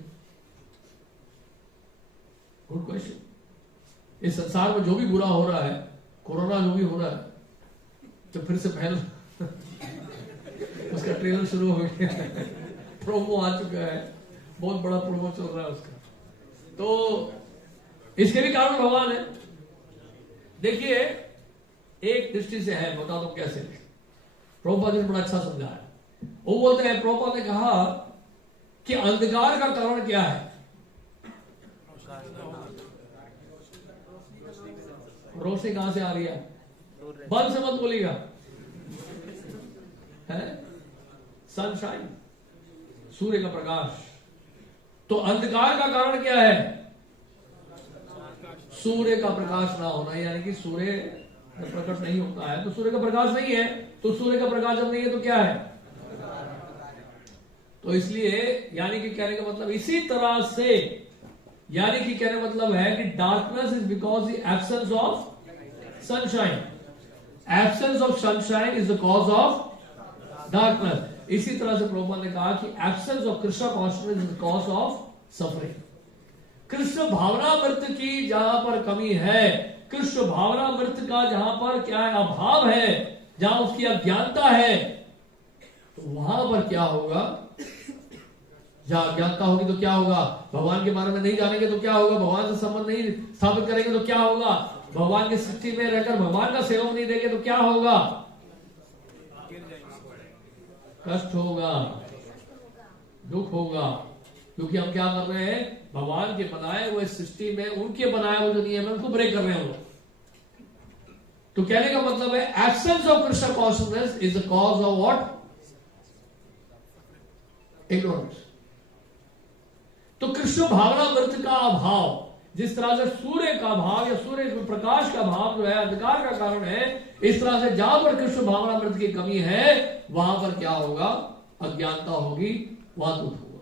Good question. इस संसार में जो भी बुरा हो रहा है, कोरोना जो भी हो रहा है, तो फिर से पहले उसका ट्रेलर शुरू हो गया, प्रोमो आ चुका है, बहुत बड़ा प्रोमो चल रहा है उसका। तो इसके भी कारण भगवान है। देखिए एक दृष्टि से है, बता दो कैसे। प्रभुपाद ने बड़ा अच्छा समझाया। वो बोलते हैं, प्रभुपाद ने कहा कि अंधकार का कारण क्या है। रोशनी कहां से आ रही है, बल से मत बोलिएगा, है सनशाइन, सूर्य का प्रकाश। तो अंधकार का कारण क्या है, सूर्य का प्रकाश ना होना। यानी कि सूर्य प्रकट नहीं होता है तो सूर्य का प्रकाश नहीं है। तो सूर्य का प्रकाश जब नहीं है तो क्या है, तो इसलिए यानी कि कहने का मतलब इसी तरह से, यानी कि कहने का मतलब है कि darkness is because the absence of sunshine. Absence of sunshine is the cause of darkness. इसी तरह से प्रभुपाद ने कहा कि absence of Krishna consciousness is the cause of suffering. Krishna भावनामृत की जहां पर कमी है, कृष्ण भावनामृत का जहां पर क्या है, अभाव है, जहां उसकी अज्ञानता है, तो वहां पर क्या होगा, जहां अज्ञानता होगी तो क्या होगा, भगवान के बारे में नहीं जानेंगे तो क्या होगा, भगवान से संबंध नहीं स्थापित करेंगे तो क्या होगा, भगवान की सृष्टि में रहकर भगवान का सेवक नहीं देंगे तो क्या होगा, कष्ट होगा, दुख होगा। क्योंकि हम क्या कर रहे हैं, भगवान के बनाए हुए सृष्टि में, उनके बनाए हुए जो नियम है उनको ब्रेक कर रहे हैं हम लोग। तो कहने का मतलब है absence of Krishna consciousness is the cause of what, ignorance. तो कृष्ण भावनामृत का अभाव, जिस तरह से सूर्य का अभाव या सूर्य के प्रकाश का अभाव जो है अंधकार का कारण है, इस तरह से जहां पर कृष्ण भावनामृत की कमी है वहां पर क्या होगा? अज्ञानता होगी, वहां दुख होगा।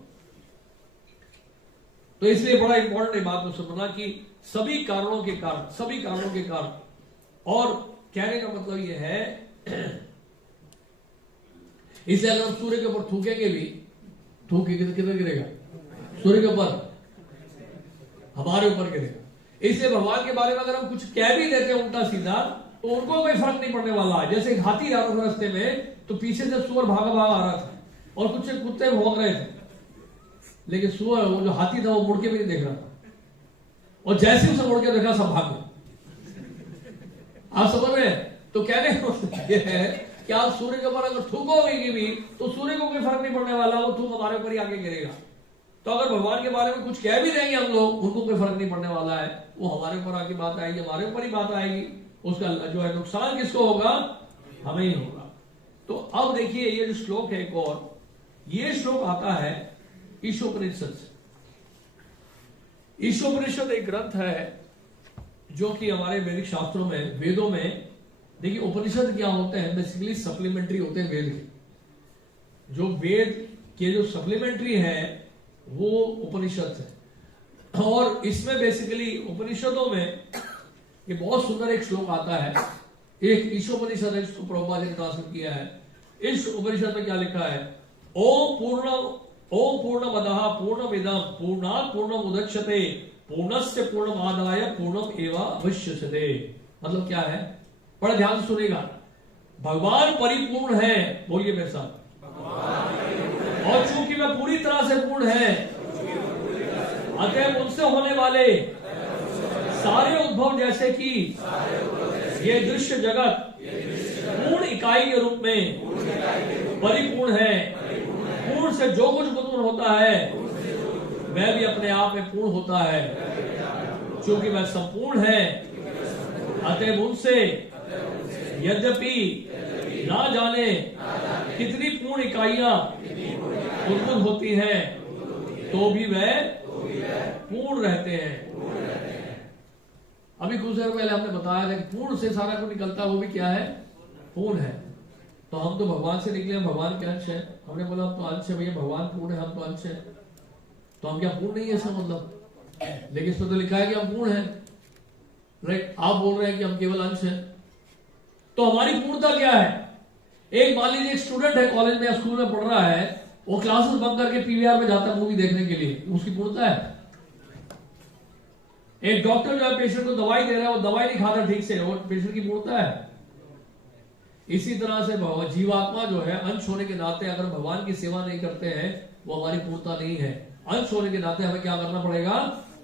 तो इसलिए बड़ा इंपॉर्टेंट है बात को समझना कि सभी कारणों के कारण, और कहने का मतलब यह है इसलिए अगर हम सूर्य के ऊपर थूकेंगे भी, थूकेंगे तो किधर गिरेगा? सूर्य के ऊपर, हमारे ऊपर गिरेगा। इसलिए भगवान के बारे में अगर हम कुछ कह भी देते हैं उल्टा सीधा, तो उनको कोई फर्क नहीं पड़ने वाला। जैसे एक हाथी आ रहा था रास्ते में, तो पीछे से सुअर भागा भागा आ रहा था और कुछ कुत्ते भौंक रहे थे, लेकिन सुअर, वो जो हाथी था, वो मुड़ के भी नहीं देख रहा था, और जैसे उसे मुड़ के देखा सब भाग गए। आप समझ रहे हैं? तो कहने का मतलब यह है कि आप सूर्य के ऊपर अगर थूकोगे भी तो सूर्य को कोई फर्क नहीं पड़ने वाला, वो थूक हमारे ऊपर ही आगे गिरेगा। तो अगर भगवान के बारे में कुछ कह भी देंगे हम लोग, उनको कोई फर्क नहीं पड़ने वाला है, वो हमारे ऊपर आके बात आएगी, हमारे ऊपर ही बात आएगी, उसका जो है नुकसान किसको होगा? हमें ही होगा। तो अब देखिए ये जो श्लोक है एक और, ये श्लोक आता है ईशोपनिषद से। ईशोपनिषद एक ग्रंथ है जो कि हमारे वैदिक शास्त्रों में, वेदों में, देखिए उपनिषद क्या होते हैं? बेसिकली सप्लीमेंट्री होते हैं वेद के। जो वेद के जो सप्लीमेंट्री है वो उपनिषद है। और इसमें बेसिकली उपनिषदों में ये बहुत सुंदर एक श्लोक आता है, एक ईशोपनिषद है जिसको प्रभुपाद ने ट्रांसलेट किया है। इस उपनिषद में क्या लिखा है? ओम पूर्णमदः पूर्णमिदं पूर्णात् पूर्णमुदच्यते पूर्णस्य पूर्णमादाय पूर्णम एव अवशिष्यते। मतलब क्या है? बड़ा ध्यान से सुनेगा। भगवान परिपूर्ण है, बोलिए मेरे साथ, और चूंकि मैं पूरी तरह से पूर्ण है, अतः मुझसे होने वाले सारे उद्भव जैसे कि ये दृश्य जगत पूर्ण इकाई के रूप में परिपूर्ण है, पूर्ण से जो कुछ उत्पन्न होता है वह भी अपने आप में पूर्ण होता है। क्योंकि वह संपूर्ण है, अतः मुझसे यद्यपि ना जाने कितनी पूर्ण इकाइयां उत्पन्न होती हैं, तो भी वह पूर्ण रहते हैं। अभी कुछ देर पहले हमने बताया था कि पूर्ण से सारा कुछ निकलता है, वो भी क्या है? पूर्ण है। तो हम तो भगवान से निकले, भगवान के अंश है। हमने बोला हम तो अंश है, भैया भगवान पूर्ण है, हम तो अंश है, तो हम क्या पूर्ण नहीं है इसका मतलब? लेकिन इसमें तो लिखा है कि हम पूर्ण है, राइट? आप बोल रहे हैं कि हम केवल अंश है, तो हमारी पूर्णता क्या है? एक मान लीजिए एक स्टूडेंट है, कॉलेज में या स्कूल में पढ़ रहा है, वो क्लासेस बंद करके पीवीआर में जाता है मूवी देखने के लिए, उसकी पूर्णता है? एक डॉक्टर जो है पेशेंट को दवाई दे रहा है, वो दवाई नहीं खाता ठीक से, वो पेशेंट की पूर्णता है? इसी तरह से जीवात्मा जो है, अंश होने के नाते अगर भगवान की सेवा नहीं करते हैं, वो हमारी पूर्णता नहीं है। अंश होने के नाते हमें क्या करना पड़ेगा?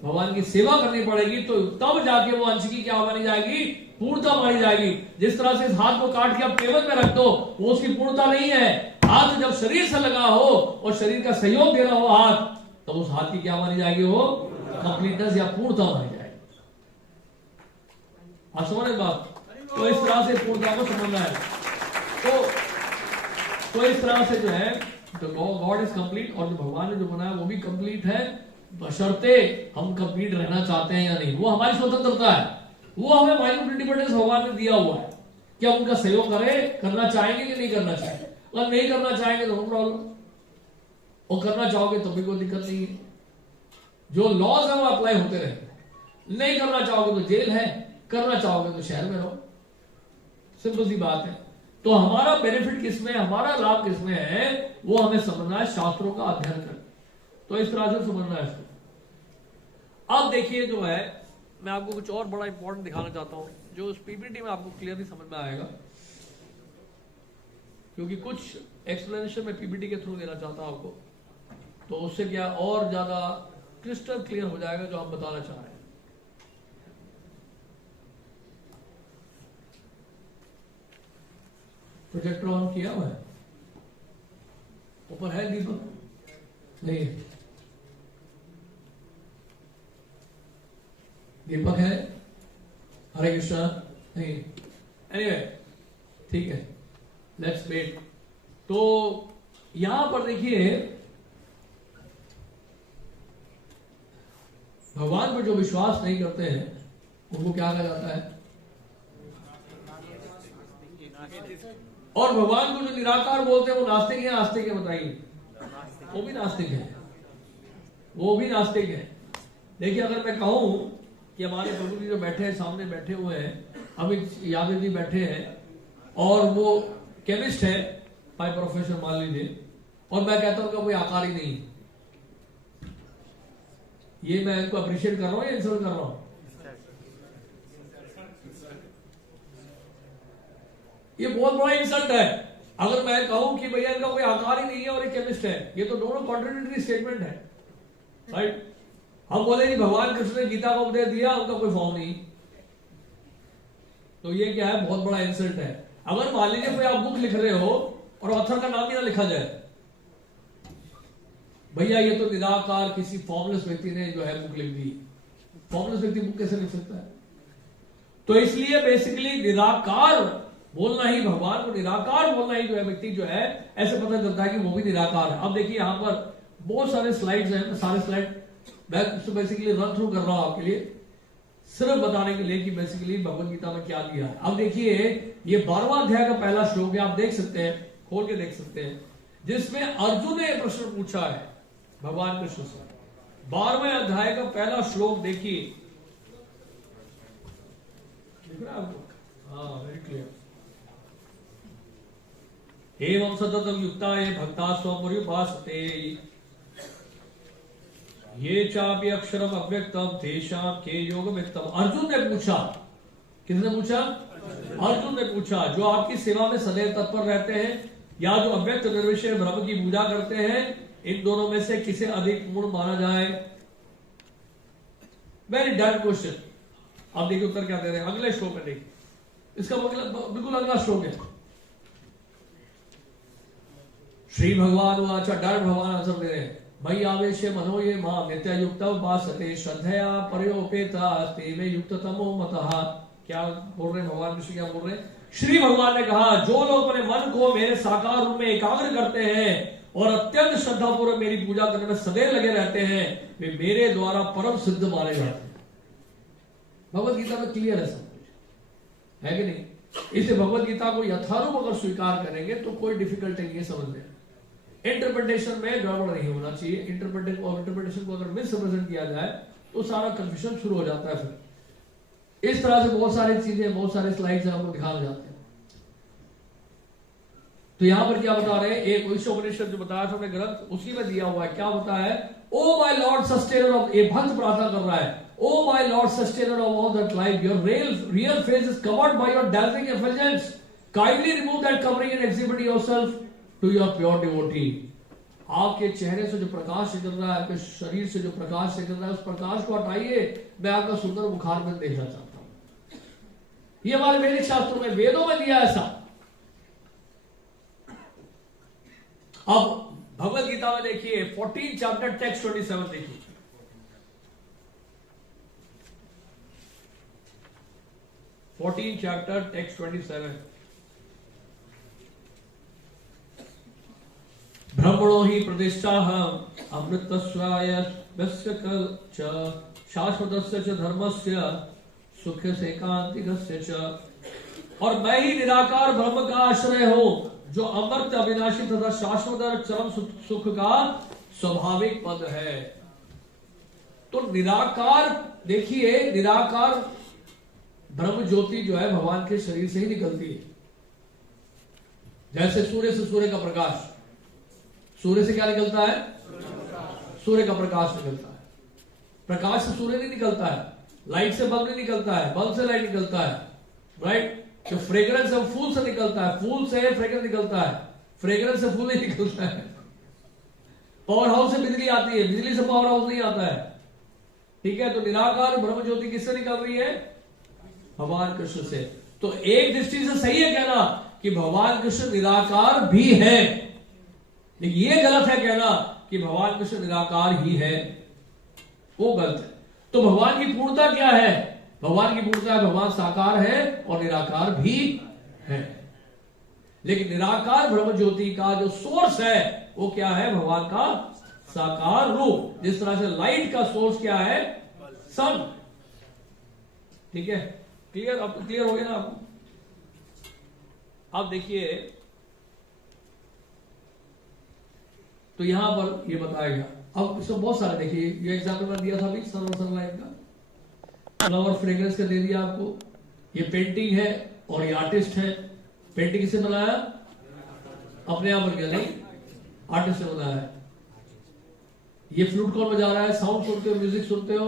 भगवान की सेवा करनी पड़ेगी, तो तब जाके वो अंश की क्या मानी जाएगी? पूर्णता मानी जाएगी। जिस तरह से इस हाथ को काट के आप टेबल में रख दो, वो उसकी पूर्णता नहीं है। हाथ जब शरीर से लगा हो और शरीर का सहयोग दे रहा हो हाथ, तो उस हाथ की क्या मानी जाएगी? वो कंप्लीटनेस या पूर्णता मानी जाएगी। आप समझ रहे बात? तो इस तरह से पूर्णता को समझना है। तो इस तरह से जो है तो गॉड इज कंप्लीट, और जो भगवान ने जो बनाया वो भी कंप्लीट है, बशर्ते हम कंप्लीट रहना चाहते हैं या नहीं। वो हमारी स्वतंत्रता है, वो हमें माइंड इंडिपेंडेंस भगवान ने दिया हुआ है कि हम उनका सहयोग करें, करना चाहेंगे कि नहीं करना चाहेंगे। अगर नहीं करना चाहेंगे तो नो प्रॉब्लम, और करना चाहोगे तो भी कोई दिक्कत नहीं है। जो लॉज है वो अप्लाई होते रहते हैं। नहीं करना चाहोगे तो जेल है, करना चाहोगे तो शहर में रहो, सिंपल सी बात है। तो हमारा बेनिफिट किसमें, हमारा लाभ किसमें है, वो हमें समझना है, शास्त्रों का अध्ययन कर। तो इस तरह से समझना है इसको। अब देखिए जो है, मैं आपको कुछ और बड़ा इंपॉर्टेंट दिखाना चाहता हूं, जो उस पीपीटी में आपको क्लियरली समझ में आएगा, क्योंकि कुछ एक्सप्लेनेशन में पीपीटी के थ्रू देना चाहता हूं आपको, तो उससे क्या और ज्यादा क्रिस्टल क्लियर हो जाएगा जो हम बताना चाह रहे हैं। प्रोजेक्टर ऑन किया हुआ है? ऊपर है दीपक? नहीं, दीपक है? हरे कृष्णा? नहीं, एनीवे ठीक है, लेट्स वेट। तो यहां पर देखिए भगवान पर जो विश्वास नहीं करते हैं उनको क्या कहा जाता है? और भगवान को जो निराकार बोलते हैं वो नास्तिक है, आस्तिक है? बताइए। वो भी नास्तिक है, वो भी नास्तिक है। देखिए, अगर मैं कहूं कि हमारे प्रभु जी जो बैठे हैं, सामने बैठे हुए हैं, अमित यादव जी बैठे हैं और वो केमिस्ट है बाय प्रोफेशन मान लीजिए, और मैं कहता हूं कि कोई आकार ही नहीं, ये मैं इनको अप्रिशिएट कर रहा हूं या इंसल्ट कर रहा हूं? ये बहुत बड़ा इंसल्ट है। अगर मैं कहूं कि भैया इनका कोई आकार ही नहीं है और ये केमिस्ट है, ये तो दोनों कॉन्ट्राडिक्टरी स्टेटमेंट है, राइट? हम बोले कि भगवान कृष्ण ने गीता को उपदेश दिया, उनका कोई फॉर्म नहीं, तो ये क्या है? बहुत बड़ा इंसल्ट है। अगर मान लीजिए कोई आप बुक लिख रहे हो और ऑथर का नाम ही ना लिखा जाए, भैया ये तो निराकार किसी फॉर्मलेस व्यक्ति ने जो है बुक लिख दी, फॉर्मलेस व्यक्ति बुक कैसे लिख सकता है? तो इसलिए बेसिकली निराकार बोलना ही, भगवान को निराकार बोलना ही जो है व्यक्ति जो है ऐसे पता चलता है कि वो भी निराकार है। अब देखिए यहां पर बहुत सारे स्लाइड्स हैं, मैं सारे स्लाइड मैं बेसिकली रन थ्रू कर रहा हूं आपके लिए, सिर्फ बताने के लिए कि बेसिकली भगवत गीता में क्या दिया है। अब देखिए ये 12वां अध्याय का पहला श्लोक है, आप देख सकते हैं, खोल के देख सकते हैं, जिसमें अर्जुन ने प्रश्न पूछा है भगवान कृष्ण से। 12वें अध्याय का पहला श्लोक देखिए, दिख रहा है आपको? हाँ, वेरी क्लियर। एवं सततम युक्ताये भक्ता स्वपर्युपासते ये चापि अक्षरम अव्यक्तम तेषां के योगमित्तम। अर्जुन ने पूछा, किसने पूछा? अर्जुन ने पूछा, जो आपकी सेवा में सदैव तत्पर रहते हैं या जो अव्यक्त निर्विषय ब्रह्म की पूजा करते हैं, इन दोनों में से किसे अधिक पूर्ण माना जाए? Very done question. अब देखिए उत्तर क्या दे रहे हैं अगले श्लोक में, देखिए इसका मतलब बिल्कुल अगला श्लोक है। श्री भगवान वाचा, डायरेक्ट भगवान आंसर दे रहे हैं, मयि आवेशे मनो ये मां नित्ययुक्त उपासते श्रद्धया पर्योपेता अस्ति मे युक्ततमो मतः। क्या बोल रहे हैं भगवान कृष्ण? क्या बोल रहे हैं? श्री भगवान ने कहा, जो लोग अपने मन को मेरे साकार रूप में एकाग्र करते हैं और अत्यंत श्रद्धापूर्वक मेरी पूजा करने में सदैव लगे रहते हैं, वे मेरे द्वारा परम सिद्ध माने जाते हैं। भगवत गीता में क्लियर है सब कुछ, है कि नहीं? इसलिए भगवत गीता को यथारूप अगर स्वीकार करेंगे तो कोई डिफिकल्टी नहीं है समझने। इंटरप्रिटेशन में गड़बड़ नहीं होना चाहिए। इंटरप्रिटेशन को अगर मिसरिप्रेजेंट किया जाए तो सारा कंफ्यूजन शुरू हो जाता है। फिर इस तरह से बहुत सारी चीजें, बहुत सारे स्लाइड्स आपको दिखाए जाते हैं। तो यहां पर क्या बता रहे हैं? एक उपनिषद जो बताया था ग्रंथ, उसी में दिया हुआ है। क्या बताया है? O my Lord sustainer of, ये भक्त प्रार्थना कर रहा है, O my Lord sustainer of all that life, your real face is covered by your dazzling effulgence, kindly remove that covering and exhibit yourself to your pure devotee. आपके चेहरे से जो प्रकाश निकल रहा है, आपके शरीर से जो प्रकाश निकल रहा है, उस प्रकाश को हटाइए, मैं आपका सुंदर मुखार में देखना चाहता हूं। ये हमारे वैदिक शास्त्रों में, वेदों में दिया ऐसा। अब भगवत गीता में देखिए 14 चैप्टर टेक्स्ट 27 देखिए। Chapter text 27। ब्रह्मणो ही प्रतिष्ठाहम् अमृतस्वाय शाश्वतस्य च धर्मस्य सुखस्य एकांतिकस्य च। और मैं ही निराकार ब्रह्म का आश्रय हूं, जो अमर्त अविनाशी तथा शाश्वत और चरम सुख का स्वाभाविक पद है। तो निराकार, देखिए निराकार ब्रह्म ज्योति जो है भगवान के शरीर से ही निकलती है। जैसे सूर्य से सूर्य का प्रकाश, सूर्य से क्या निकलता है? सूर्य का प्रकाश निकलता है। प्रकाश से सूर्य नहीं निकलता है, लाइट से बल्ब नहीं निकलता है, बल्ब से लाइट निकलता है, राइट? जो फ्रेग्रेंस है फूल से निकलता है, फूल से फ्रेग्रेंस निकलता है, फ्रेग्रेंस से फूल नहीं निकलता है। पावर हाउस से बिजली आती है, बिजली से पावर हाउस नहीं आता है, ठीक है? तो निराकार ब्रह्म ज्योति किससे निकल रही है? भगवान कृष्ण से। तो एक दृष्टि से सही है कहना कि भगवान कृष्ण निराकार भी है, लेकिन ये गलत है कहना कि भगवान कृष्ण निराकार ही है, वो गलत है। तो भगवान की पूर्णता क्या है? भगवान की पूर्णता है भगवान साकार है और निराकार भी है। लेकिन निराकार ब्रह्म ज्योति का जो सोर्स है वो क्या है? भगवान का साकार रूप। जिस तरह से लाइट का सोर्स क्या है? सन। ठीक है, क्लियर? अब तो क्लियर हो गया ना आपको? आप देखिए, तो यहां पर ये बताया गया। अब इसमें बहुत सारे देखिए, ये एग्जाम्पल मैं दिया था अभी सनलाइट का, फ्लावर फ्रेग्रेंस का दे दिया आपको। ये पेंटिंग है और ये आर्टिस्ट है। पेंटिंग किसे बनाया? अपने आप बन गया, नहीं, आर्टिस्ट ने बनाया है। ये फ्लूट कौन बजा रहा है? साउंड सुनते हो, म्यूजिक सुनते हो,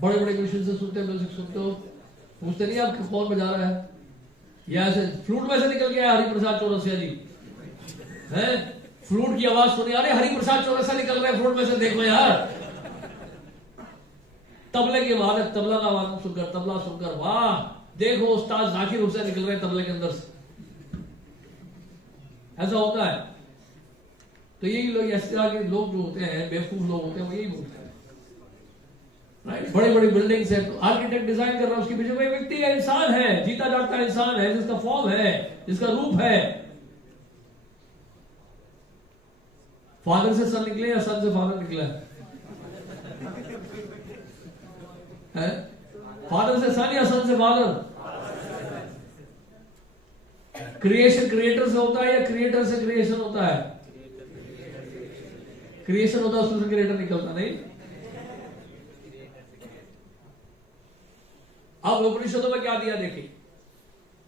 बड़े बड़े म्यूजिशियन से सुनते हो, म्यूजिक सुनते हो, पूछते नहीं आप कौन बजा रहा है? या ऐसे फ्लूट में से निकल गया हरिप्रसाद चौरसिया जी है, फ्लूट की आवाज सुनी, अरे हरिप्रसाद चौरसिया निकल रहे फ्लूट में से, देखो यार। तबले की आवाज है, तबला का आवाज सुनकर, तबला सुनकर, वाह देखो उस्ताद जाकिर हुसैन निकल रहे तबले के अंदर से। ऐसा होता है। तो यही लोग, इस तरह के लोग जो होते हैं, बेवकूफ लोग होते हैं, वो यही बोलते हैं, राइट? बड़ी बड़ी बिल्डिंग्स है, तो आर्किटेक्ट डिजाइन कर रहा है, उसके पीछे कोई व्यक्ति है, इंसान है, जीता जागता इंसान है, जिसका फॉर्म है, जिसका रूप है। फादर से सन निकले या सन से फादर निकला है? फादर से सन या सन से फादर? क्रिएशन क्रिएटर से होता है या क्रिएटर से क्रिएशन होता है? क्रिएशन होता है, उसमें क्रिएटर निकलता नहीं। अब उपनिषदों में क्या दिया देखिए,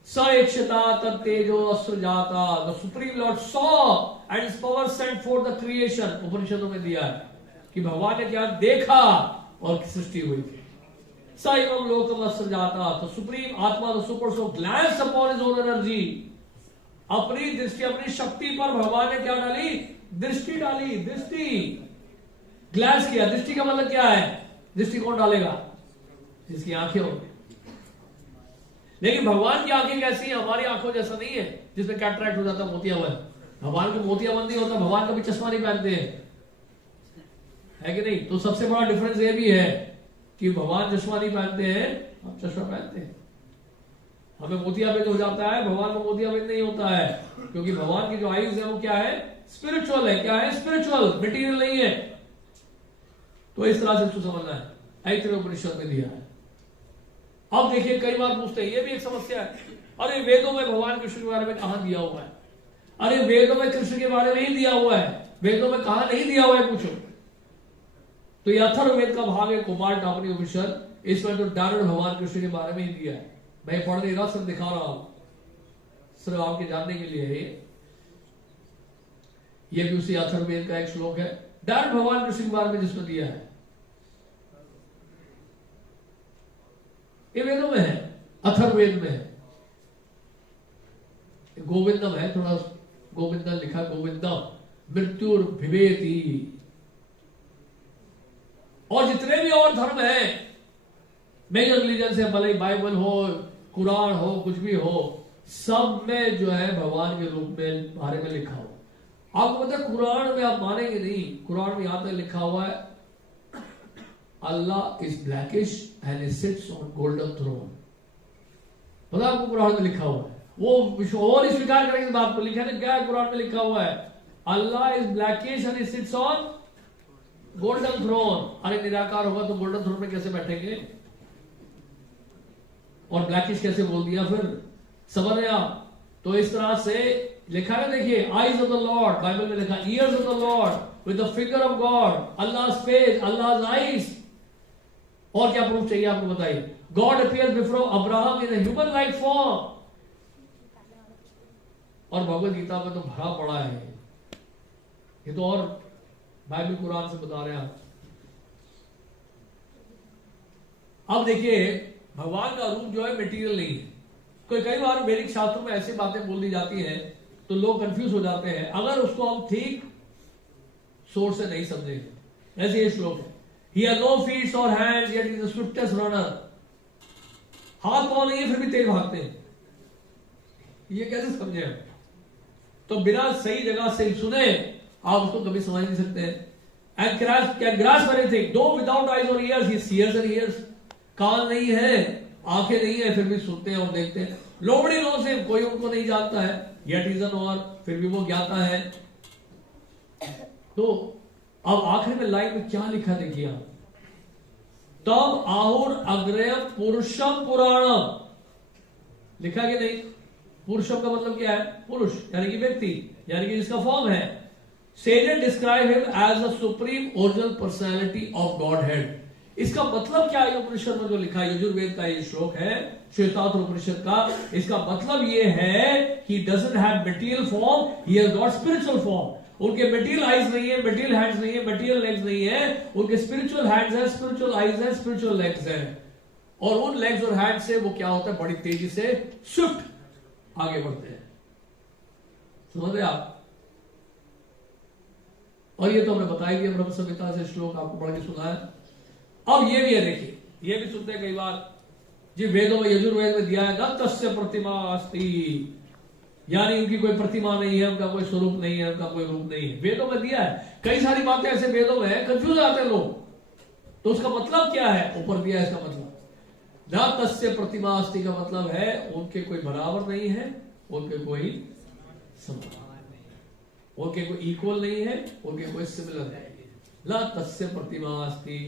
स इक्षता तत् तेजो असृजाता, the supreme lord saw and his power sent for the creation. उपनिषदों में दिया है कि भगवान ने क्या देखा और सृष्टि हुई थी। स एवं लोकम असृजाता, तो सुप्रीम आत्मा, the super soul glances upon his own energy, अपनी दृष्टि, अपनी शक्ति पर भगवान ने क्या डाली? दृष्टि डाली। दृष्टि, ग्लैंस किया। दृष्टि का मतलब क्या है? दृष्टि कौन डालेगा? जिसकी आंखें होंगी। लेकिन भगवान की आंखें कैसी है? हमारी आंखों जैसा नहीं है जिसमें कैटरैक्ट हो जाता, मोतियाबंद। भगवान को मोतियाबंद नहीं होता, भगवान कभी चश्मा नहीं पहनते हैं, है कि नहीं? तो सबसे बड़ा डिफरेंस ये भी है कि भगवान चश्मा नहीं पहनते हैं, हम चश्मा पहनते हैं। हमें मोतियाबिंद हो जाता है, भगवान को मोतियाबिंद नहीं होता है, क्योंकि भगवान की जो आईज है वो क्या है? स्पिरिचुअल है। क्या है? स्पिरिचुअल, मटेरियल नहीं है। तो इस तरह से इसको समझना है, ऐतरेय उपनिषद में दिया है। अब देखिए, कई बार पूछते हैं, ये भी एक समस्या है, अरे वेदों में भगवान कृष्ण के बारे में कहां दिया हुआ है? अरे वेदों में कृष्ण के बारे में ही दिया हुआ है, वेदों में कहां नहीं दिया हुआ है पूछो। तो ये अथर्ववेद का भाग है, कुमार टापनी उपनिषद, इसमें तो डायरेक्ट भगवान कृष्ण के बारे में ही दिया है। मैं पढ़ नहीं रहा, सिर्फ दिखा रहा हूं, सिर्फ आपके जानने के लिए है। ये भी उसी अथर्ववेद का एक श्लोक है, डायरेक्ट भगवान कृष्ण के बारे में जिसमें दिया है। ये वेदों में है, अथर्ववेद में है। गोविंदम है, थोड़ा गोविंदम लिखा, गोविंदम मृत्युर भिवेति। और जितने भी और धर्म है, मेजर रिलीजन से, भले बाइबल हो, कुरान हो, कुछ भी हो, सब में जो है भगवान के रूप में बारे में लिखा हुआ। आपको पता है, कुरान में आप मानेंगे नहीं, कुरान में यहां तक लिखा हुआ है, Allah is blackish and he sits on golden throne. पता आपको कुरान में लिखा हुआ है? वो और ही स्वीकार करेंगे बात को, लिखा है क्या है कुरान में लिखा हुआ है? Allah is blackish and he sits on golden throne. अरे निराकार होगा तो गोल्डन थ्रोन में कैसे बैठेंगे? और ब्लैकिश कैसे बोल दिया फिर? समझ रहे आप? तो इस तरह से लिखा है, देखिए, eyes of the Lord, Bible में लिखा, years of the Lord with the finger of God, Allah face, Allah eyes. और क्या प्रूफ चाहिए आपको बताइए? God appears before Abraham in human like form. और भगवत गीता में तो भरा पड़ा है ये, तो और बाइबल कुरान से बता रहे हैं आप। अब देखिए, भगवान का रूप जो है मटेरियल नहीं है। कई बार वैदिक शास्त्रों में ऐसी बातें बोल दी जाती हैं तो लोग कंफ्यूज हो जाते हैं, अगर उसको हम ठीक सोर्स से नहीं समझेंगे। ऐसे ये श्लोक है, He has no feet or hands, yet he is the swiftest runner. हाथ पांव नहीं है फिर भी तेज भागते हैं, ये कैसे समझे हम? तो बिना सही जगह से सुने आप उसको कभी समझ नहीं सकते हैं। And can grasp anything, though without eyes or ears, he sees and hears. कान नहीं है, आंखें नहीं है, फिर भी सुनते हैं और देखते हैं। Nobody knows him, कोई उनको नहीं जानता है, yet he is a knower, फिर भी वो ज्ञाता है। तो अब आखिर में लाइन में क्या लिखा देखिए आप, तब आहुर अग्रयम पुरुषम पुराणम, लिखा कि नहीं? पुरुषम का मतलब क्या है? पुरुष यानी कि व्यक्ति, यानी कि जिसका फॉर्म है। Sages describe him as the supreme original personality of Godhead. इसका मतलब क्या है? उपनिषद में जो लिखा है, यजुर्वेद का ये श्लोक है, श्वेतात्र उपनिषद का, इसका मतलब ये है कि doesn't have material form, he has got spiritual form. उनके मटेरियल आइज नहीं है, मटेरियल हैंड्स नहीं है, मटेरियल लेग्स नहीं है, उनके स्पिरिचुअल हैंड्स है, स्पिरिचुअल आइज है, स्पिरिचुअल लेग्स है। और उन लेग्स और हैंड से वो क्या होता है? बड़ी तेजी से स्विफ्ट आगे बढ़ते हैं। समझ रहे आप? और ये तो हमने बताया कि ब्रह्म संहिता से श्लोक आपको पढ़ के सुनाया। अब ये भी है, देखिए, ये भी सुनते हैं कई बार जी, वेदों में, यजुर्वेद में दिया है न तस्य प्रतिमा अस्ति, यानी उनकी कोई प्रतिमा नहीं है, उनका कोई स्वरूप नहीं है, उनका कोई रूप नहीं है। वेदों में दिया है, कई सारी बातें ऐसे वेदों में है, कंफ्यूज आते हैं लोग। तो उसका मतलब क्या है? ऊपर दिया है इसका मतलब। न तस्य प्रतिमा अस्ति का मतलब है उनके कोई बराबर नहीं है, उनके कोई समान, उनके कोई इक्वल नहीं है, उनके कोई सिमिलर है। न तस्य प्रतिमा अस्ति।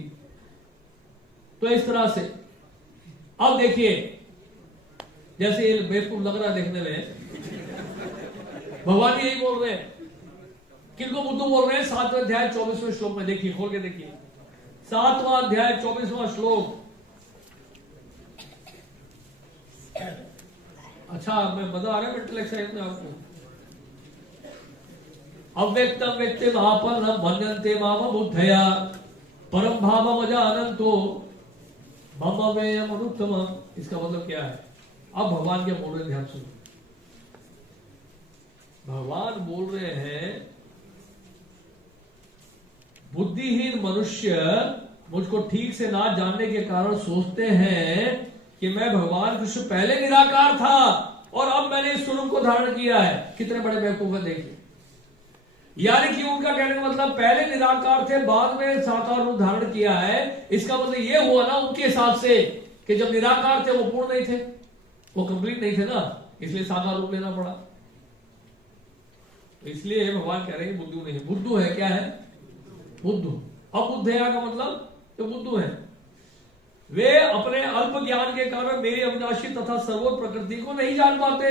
तो इस तरह से अब देखिए, जैसे ये बेवकूफ लग रहा है देखने में, भगवान यही बोल रहे हैं। किनको बुद्धू बोल रहे हैं? 7वें अध्याय 24वें श्लोक में देखिए, खोल के देखिए, 7वां अध्याय 24वां श्लोक। अच्छा, मैं मजा आ रहा है मेंटल एक्सरसाइज में आपको। अव्यक्तम व्यक्ति महापन्नम भन्यन्ते माम बुद्धया परम भावम अजानन्तो मम अव्ययम अनुत्तमम्। इसका मतलब क्या है? अब भगवान के बोल रहे, ध्यान सुनो। भगवान बोल रहे हैं, बुद्धिहीन मनुष्य मुझको ठीक से ना जानने के कारण सोचते हैं कि मैं भगवान कृष्ण पहले निराकार था और अब मैंने इस स्वरूप को धारण किया है। कितने बड़े बेवकूफ है, देखिए। यानी कि उनका कहने का मतलब पहले निराकार थे, बाद में साकार रूप धारण किया है। इसका मतलब ये हुआ ना उनके हिसाब से कि जब निराकार थे वो पूर्ण नहीं थे, वो कंप्लीट नहीं थे ना, इसलिए साकार रूप लेना पड़ा। तो इसलिए भगवान कह रहे हैं बुद्धू नहीं है। बुद्धू है, क्या है? बुद्धू। अब बुद्धया का मतलब तो बुद्धू है। वे अपने अल्प ज्ञान के कारण मेरी अविनाशी तथा सर्वोच्च प्रकृति को नहीं जान पाते।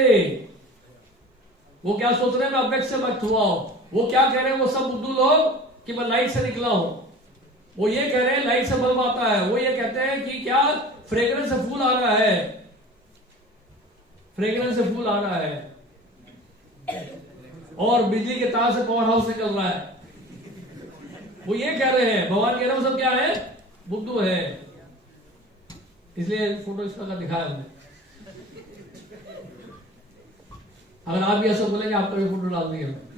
वो क्या सोच रहे हैं? मैं अव्यक्त से व्यक्त हुआ हूं। वो क्या कह रहे हैं वो सब बुद्धू लोग कि मैं लाइट से निकला हूं। वो ये कह रहे हैं लाइट से बल्ब आता है। वो ये कहते हैं कि क्या फ्रेग्रेंस से फूल आ रहा है, फ्रेग्रेंस से फूल आ रहा है, और बिजली के तार से पावर हाउस निकल रहा है। वो ये कह रहे हैं। भगवान कह रहे हैं वो सब क्या है? बुद्धू है। इसलिए फोटो इसका दिखाया हमने। अगर आप भी ऐसा बोलेंगे आपका भी फोटो डाल देंगे।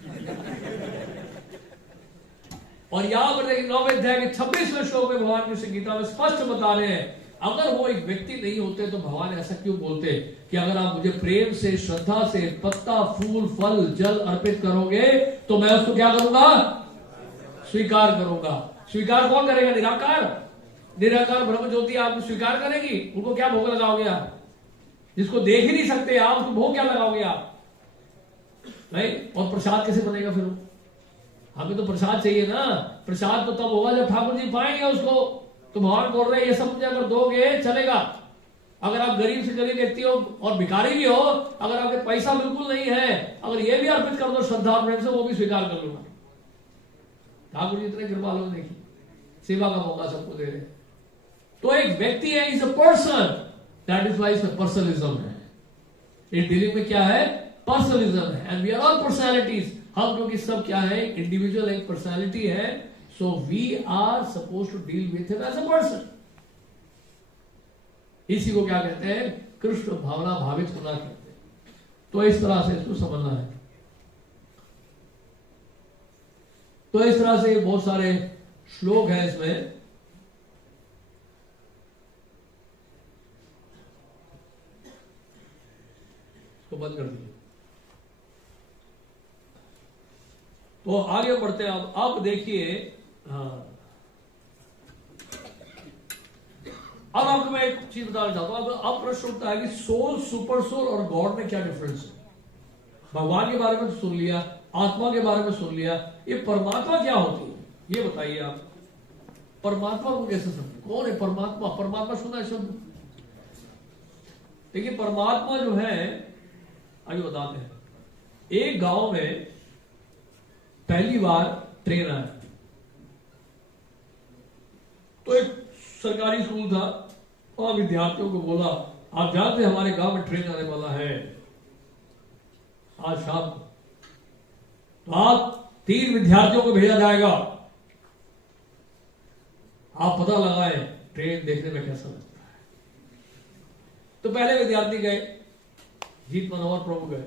और यहां पर देखिए 9वें अध्याय के 26वें श्लोक में भगवान कृष्ण गीता में स्पष्ट बता रहे हैं, अगर वो एक व्यक्ति नहीं होते तो भगवान ऐसा क्यों बोलते कि अगर आप मुझे प्रेम से, श्रद्धा से पत्ता, फूल, फल, जल अर्पित करोगे तो मैं उसको क्या करूंगा? स्वीकार करूंगा। स्वीकार कौन करेगा? निराकार। निराकार ब्रह्म ज्योति आप स्वीकार करेगी। उनको क्या भोग लगाओगे आप? जिसको देख ही नहीं सकते आप, उसको भोग क्या लगाओगे आप? नहीं। और प्रसाद कैसे बनेगा फिर? हमें तो प्रसाद चाहिए ना। प्रसाद तो तब होगा जब ठाकुर जी पाएंगे उसको। तो भगवान बोल रहे हैं ये सब मुझे अगर दोगे चलेगा। अगर आप गरीब से गरीब व्यक्ति हो और भिखारी भी हो, अगर आपके पैसा बिल्कुल नहीं है, अगर ये भी अर्पित कर दो श्रद्धा और प्रेम से, वो भी स्वीकार कर लूंगा। ठाकुर जी इतने कृपा लोग, देखिए सेवा का मौका सबको दे रहे। तो एक व्यक्ति है, is a person, that is why personalism है। इस डीलिंग में क्या है? पर्सनलिज्म है। And we are all personalities. हम क्योंकि सब क्या है? इंडिविजुअल एक पर्सनैलिटी है। So we are suppose to deal with him as a person. इसी को क्या कहते हैं? कृष्ण भावना भावित होना कहते हैं। तो इस तरह से इसको समझना है। तो इस तरह से बहुत सारे श्लोक हैं इसमें। इसको बंद कर दीजिए। तो आगे बढ़ते हैं। अब देखिए, हाँ, अब आपको मैं एक चीज बताना चाहता हूं। अब प्रश्न उठता है कि सोल, सुपर सोल और गॉड में क्या डिफरेंस है? भगवान के बारे में तो सुन लिया, आत्मा के बारे में सुन लिया, ये परमात्मा क्या होती है ये बताइए आप। परमात्मा को कैसे समझे? कौन है परमात्मा? परमात्मा सुना है शब्द? देखिए परमात्मा जो है, आइए बताते हैं। एक गांव में पहली बार ट्रेन आया, तो एक सरकारी स्कूल था, और विद्यार्थियों को बोला आप जानते हैं हमारे गांव में ट्रेन आने वाला है आज शाम को, तो आप 3 विद्यार्थियों को भेजा जाएगा, आप पता लगाएं ट्रेन देखने में कैसा लगता है। तो पहले विद्यार्थी गए, जीत मनोहर प्रभु गए,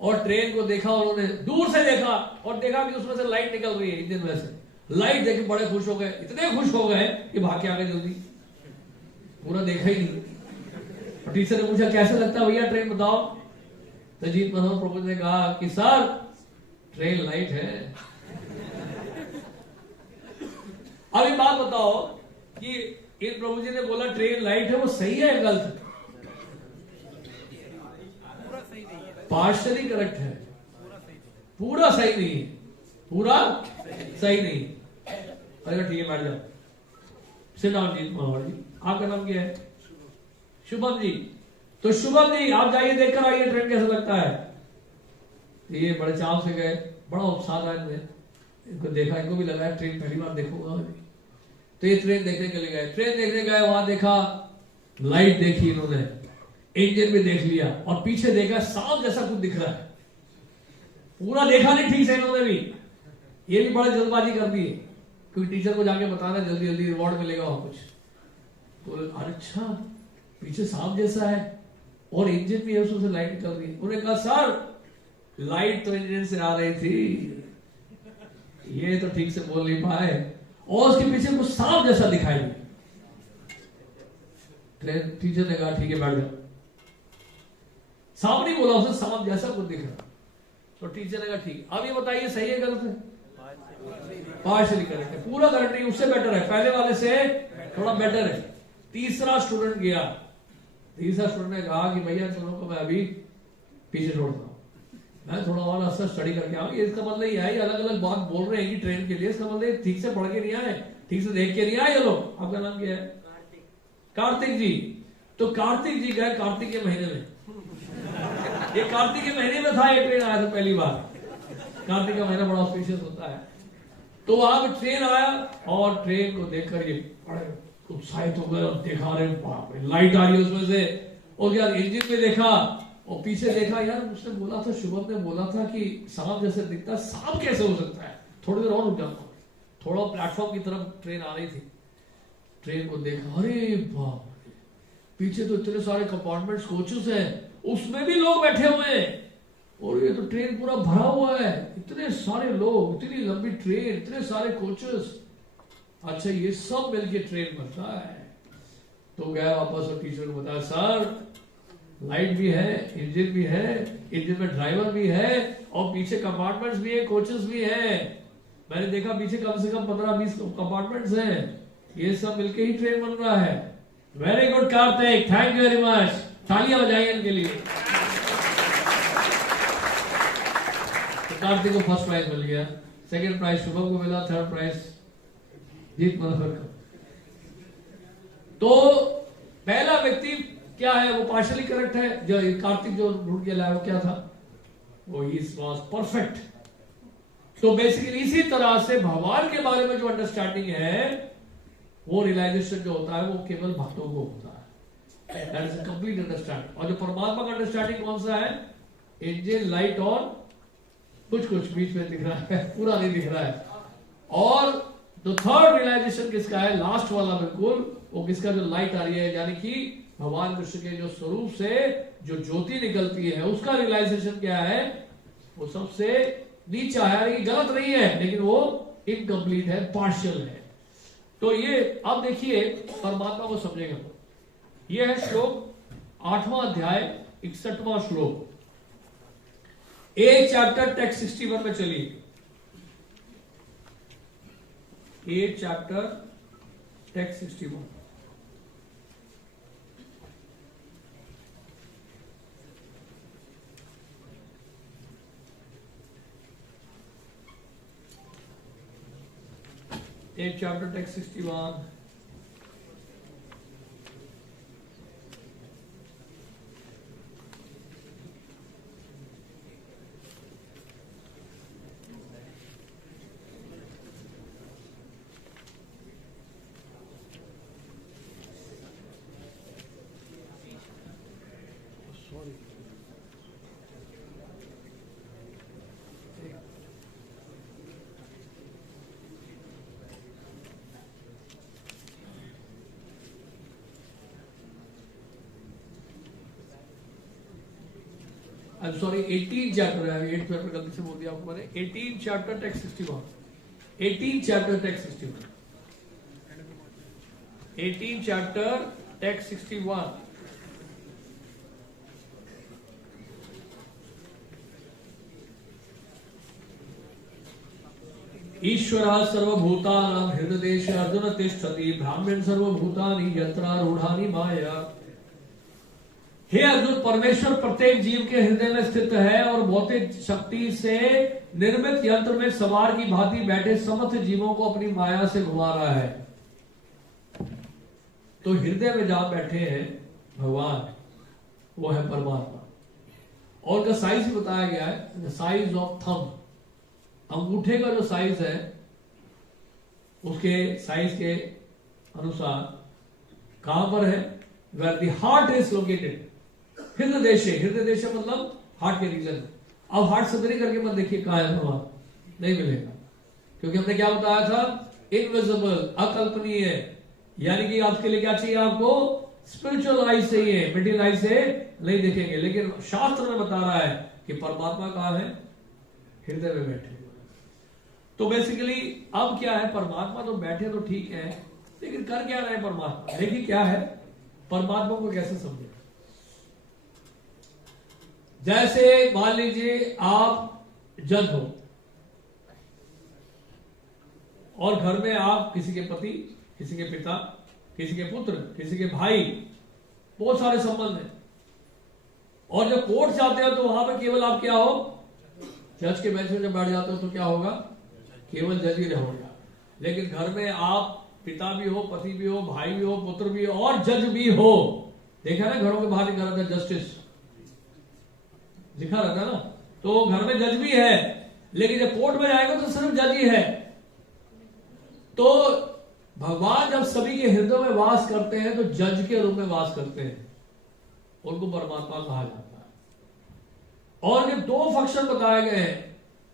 और ट्रेन को देखा, उन्होंने दूर से देखा और देखा कि उसमें से लाइट निकल रही है इंजन में से। लाइट देख के बड़े खुश हो गए, इतने खुश हो गए कि भाग के आ गए जल्दी, पूरा देखा ही नहीं। और टीचर ने पूछा कैसे लगता है भैया ट्रेन, बताओ। तो जीत मनोहर प्रभु ने कहा कि सर ट्रेन लाइट है। अब ये बात बताओ कि इन प्रभु जी ने बोला ट्रेन लाइट है, वो सही है या गलत है? पार्शली करेक्ट है, पूरा सही नहीं है, पूरा सही नहीं। अरे ठीक है बैठ जाओ। सिट डाउन जी मनोहर जी। आपका नाम क्या है? शुभम जी। तो शुभम जी आप जाइए देखकर आइए ट्रेन कैसा लगता है। ये बड़े चाव से गए, बड़ा उत्साह था इनमें, इनको देखा, इनको भी लगा ट्रेन पहली बार देखूंगा। तो ये ट्रेन देखने के लिए गए, ट्रेन देखने गए, वहां देखा लाइट देखी इन्होंने, इंजन भी देख लिया, और पीछे देखा सांप जैसा कुछ दिख रहा है। पूरा देखा नहीं ठीक से इन्होंने भी, ये भी बड़ा जल्दबाजी कर दी, क्योंकि टीचर को जाके बताना जल्दी जल्दी रिवॉर्ड मिलेगा और कुछ। तो अच्छा पीछे सांप जैसा है और इंजन भी है, उसमें से लाइट निकल रही है। उन्होंने कहा सर लाइट तो इंजन से आ रही थी, ये तो ठीक से बोल नहीं पाए, और उसके पीछे कुछ सांप जैसा दिखाई दिया। टीचर ने कहा ठीक है बैठ जाओ। सांप नहीं बोला उसने, सांप जैसा कुछ दिख रहा। तो टीचर ने कहा ठीक, अब ये बताइए सही है गलत है? पार्शली करेक्ट है, पूरा करेक्ट नहीं, उससे बेटर है, पहले वाले से थोड़ा बेटर है। तीसरा स्टूडेंट गया, तीसरा स्टूडेंट ने कहा कि भैया चलो को मैं अभी पीछे छोड़ता हूँ, मैं थोड़ा और अच्छा स्टडी करके आऊँ। इसका मतलब ये है, अलग अलग बात बोल रहे हैं कि ट्रेन के लिए, इसका मतलब ठीक से पढ़ के नहीं आए, ठीक से देख के नहीं आए ये लोग। आपका नाम क्या है? कार्तिक जी। तो कार्तिक जी गए कार्तिक के महीने में, ये कार्तिक के महीने में था, ये ट्रेन आया था पहली बार। कार्तिक का महीना बड़ा ऑस्पिशियस होता है। तो वहां पे ट्रेन आया, और ट्रेन को देखकर ये बड़े उत्साहित हो गए, और देखा रहे बाप रे लाइट आ रही है उसमें से। और यार इंजन में देखा, और पीछे देखा, यार उसने बोला था, शुभम ने बोला था कि सांप जैसे दिखता है, सांप कैसे हो सकता है? थोड़ी देर और रुक जाता हूँ। थोड़ा प्लेटफॉर्म की तरफ ट्रेन आ रही थी, ट्रेन को देखा, अरे बाप रे, पीछे तो इतने सारे कंपार्टमेंट्स, कोचेस हैं, उसमें भी लोग बैठे हुए हैं, और ये तो ट्रेन पूरा भरा हुआ है, इतने सारे लोग, इतनी लंबी ट्रेन, इतने सारे कोचेस। अच्छा ये सब मिलके ट्रेन बनता है। तो गया वापस और टीचर को बताया सर लाइट भी है, इंजन भी है, इंजन में ड्राइवर भी है, और पीछे कंपार्टमेंट्स भी है, कोचेस भी है। मैंने देखा पीछे कम से कम 15-20 कंपार्टमेंट्स हैं, ये सब मिलके ही ट्रेन बन रहा है। Very good Kartik, thank you very much, तालियां बजाइए इनके लिए। तो कार्तिक को फर्स्ट प्राइज मिल गया, सेकंड प्राइज शुभम को मिला, थर्ड प्राइज जीत मनोहर को। तो पहला व्यक्ति क्या है, वो पार्शियली करेक्ट है। जो कार्तिक जो ढूंढ के लाया वो क्या था, वो इज वाज परफेक्ट। तो बेसिकली इसी तरह से भगवान के बारे में जो अंडरस्टैंडिंग है, वो रियलाइजेशन जो होता है, वो केवल भक्तों को होता है। That is a complete understanding. और जो परमात्मा का अंडरस्टैंडिंग कौन सा है? इंजन, लाइट और कुछ कुछ बीच में दिख रहा है, पूरा नहीं दिख रहा है। और जो थर्ड रियलाइजेशन किसका है, लास्ट वाला बिल्कुल, वो किसका, जो लाइट आ रही है, यानी कि भगवान कृष्ण के जो स्वरूप से जो ज्योति निकलती है, उसका रियलाइजेशन क्या है, वो सबसे नीचा है। ये गलत नहीं है, लेकिन वो इनकम्प्लीट है, पार्शियल है। तो ये अब देखिए परमात्मा को समझेगा। ये है श्लोक 8वां अध्याय 61वां श्लोक, ए चैप्टर टेक्स्ट 61 में चलिए। ए चैप्टर टेक्स्ट 61। एक chapter text 61, I'm sorry, 18 chapter है, 8 चैप्टर गलती से बोल दिया आपको मैंने। 18 chapter text 61, 18 chapter text 61, 18 chapter text 61। ईश्वरः सर्वभूतानां हृदयदेशे अर्जुन तिष्ठति, ब्राह्मण सर्वभूतानि यन्त्रारूढानि माया। हे अर्जुन, परमेश्वर प्रत्येक जीव के हृदय में स्थित है और भौतिक शक्ति से निर्मित यंत्र में सवार की भांति बैठे समस्त जीवों को अपनी माया से घुमा रहा है। तो हृदय में जहां बैठे हैं भगवान, वो है परमात्मा। और उनका साइज भी बताया गया है, द साइज ऑफ थंब। अंगूठे का जो साइज है उसके साइज के अनुसार कहां पर है, where the heart is located, हृदय देश मतलब हार्ट के रीजन। अब हार्ट सर्जरी करके मत देखिए कहां है भगवान, नहीं मिलेगा, क्योंकि हमने क्या बताया था, इनविजिबल, अकल्पनीय। यानी कि आपके लिए क्या चाहिए, आपको स्पिरिचुअल आई चाहिए, मेटेरियल आई से नहीं देखेंगे। लेकिन शास्त्र में बता रहा है कि परमात्मा कहां है, हृदय में बैठे। तो बेसिकली अब क्या है, परमात्मा तो बैठे तो ठीक है, लेकिन कर क्या रहे परमात्मा, देखिए क्या है, परमात्मा को कैसे समझे। जैसे मान लीजिए आप जज हो और घर में आप किसी के पति, किसी के पिता, किसी के पुत्र, किसी के भाई, बहुत सारे संबंध हैं, और जब कोर्ट जाते हो तो वहां पे केवल आप क्या हो, जज के बेंच में जब बैठ जाते हो तो क्या होगा, केवल जज ही रहोगे। लेकिन घर में आप पिता भी हो, पति भी हो, भाई भी हो, पुत्र भी हो और जज भी हो। देखा ना, घरों के बाहर लिखा रहता है जस्टिस, लिखा रहता है ना। तो घर में जज भी है, लेकिन जब कोर्ट में जाएगा तो सिर्फ जज ही है। तो भगवान जब सभी के हृदय में वास करते हैं तो जज के रूप में वास करते हैं, उनको परमात्मा कहा जाता है। और ये दो फंक्शन बताए गए हैं।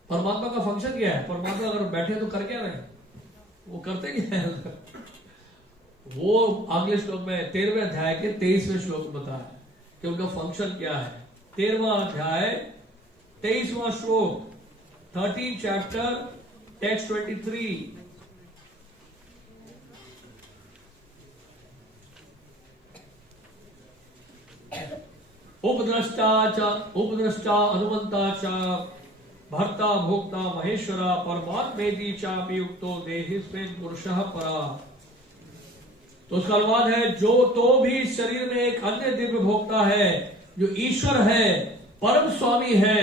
परमात्मा का फंक्शन क्या है, परमात्मा अगर बैठे तो कर क्या रहे, वो करते क्या है, वो अगले श्लोक में 13वें अध्याय के 23वें श्लोक में बताया कि उनका फंक्शन क्या है। 13वां अध्याय 23वां श्लोक, 13 चैप्टर टेक्स्ट 23। उपद्रष्टा अनुमंता च भर्ता भोक्ता महेश्वरा परमात्मेति चापि उक्तो देहिस्मिन् पुरुषः परा। तो उसका अनुवाद है, जो तो भी इस शरीर में एक अन्य दिव्य भोक्ता है, जो ईश्वर है, परम स्वामी है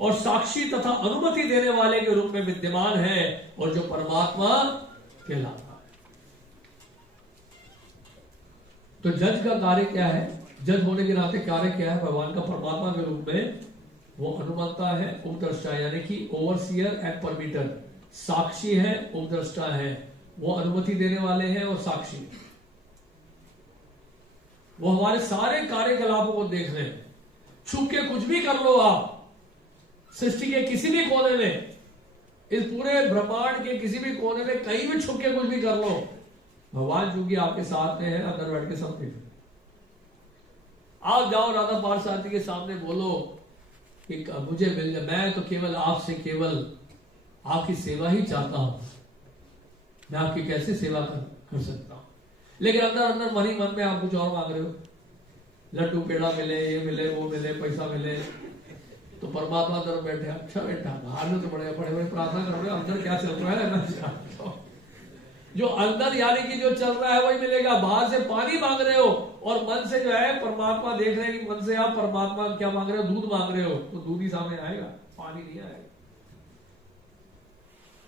और साक्षी तथा अनुमति देने वाले के रूप में विद्यमान है, और जो परमात्मा कहलाता है। तो जज का कार्य क्या है, जज होने के नाते कार्य क्या है भगवान का, परमात्मा के रूप में वो अनुमंता है, उपद्रष्टा यानी कि ओवरसियर एंड परमिटर। साक्षी है, उपद्रष्टा है, वो अनुमति देने वाले हैं और साक्षी, वो हमारे सारे कार्यकलापों को देख रहे हैं। छुप के कुछ भी कर लो आप, सृष्टि के किसी भी कोने में, इस पूरे ब्रह्मांड के किसी भी कोने में कहीं भी छुप के कुछ भी कर लो, भगवान चूंकि आपके साथ में है, अंदर बैठ के सब देख। आप जाओ राधा पार्षदी के सामने बोलो कि मुझे मिल जाए, मैं तो केवल आपसे केवल आपकी सेवा ही चाहता हूं, मैं आपकी कैसे सेवा कर सकता हूं। लेकिन अंदर अंदर मन ही मन में आप कुछ और मांग रहे हो, लड्डू पेड़ा मिले, ये मिले, वो मिले, पैसा मिले। तो परमात्मा अंदर बैठे, अच्छा बेटा बाहर में तो बड़े बड़े बड़े प्रार्थना कर रहे हो, अंदर क्या चल रहा है मैं जो अंदर यानी कि जो चल रहा है वही मिलेगा। बाहर से पानी मांग रहे हो और मन से जो है परमात्मा देख रहे हैं कि मन से आप परमात्मा क्या मांग रहे हो, दूध मांग रहे हो, तो दूध ही सामने आएगा, पानी नहीं आएगा।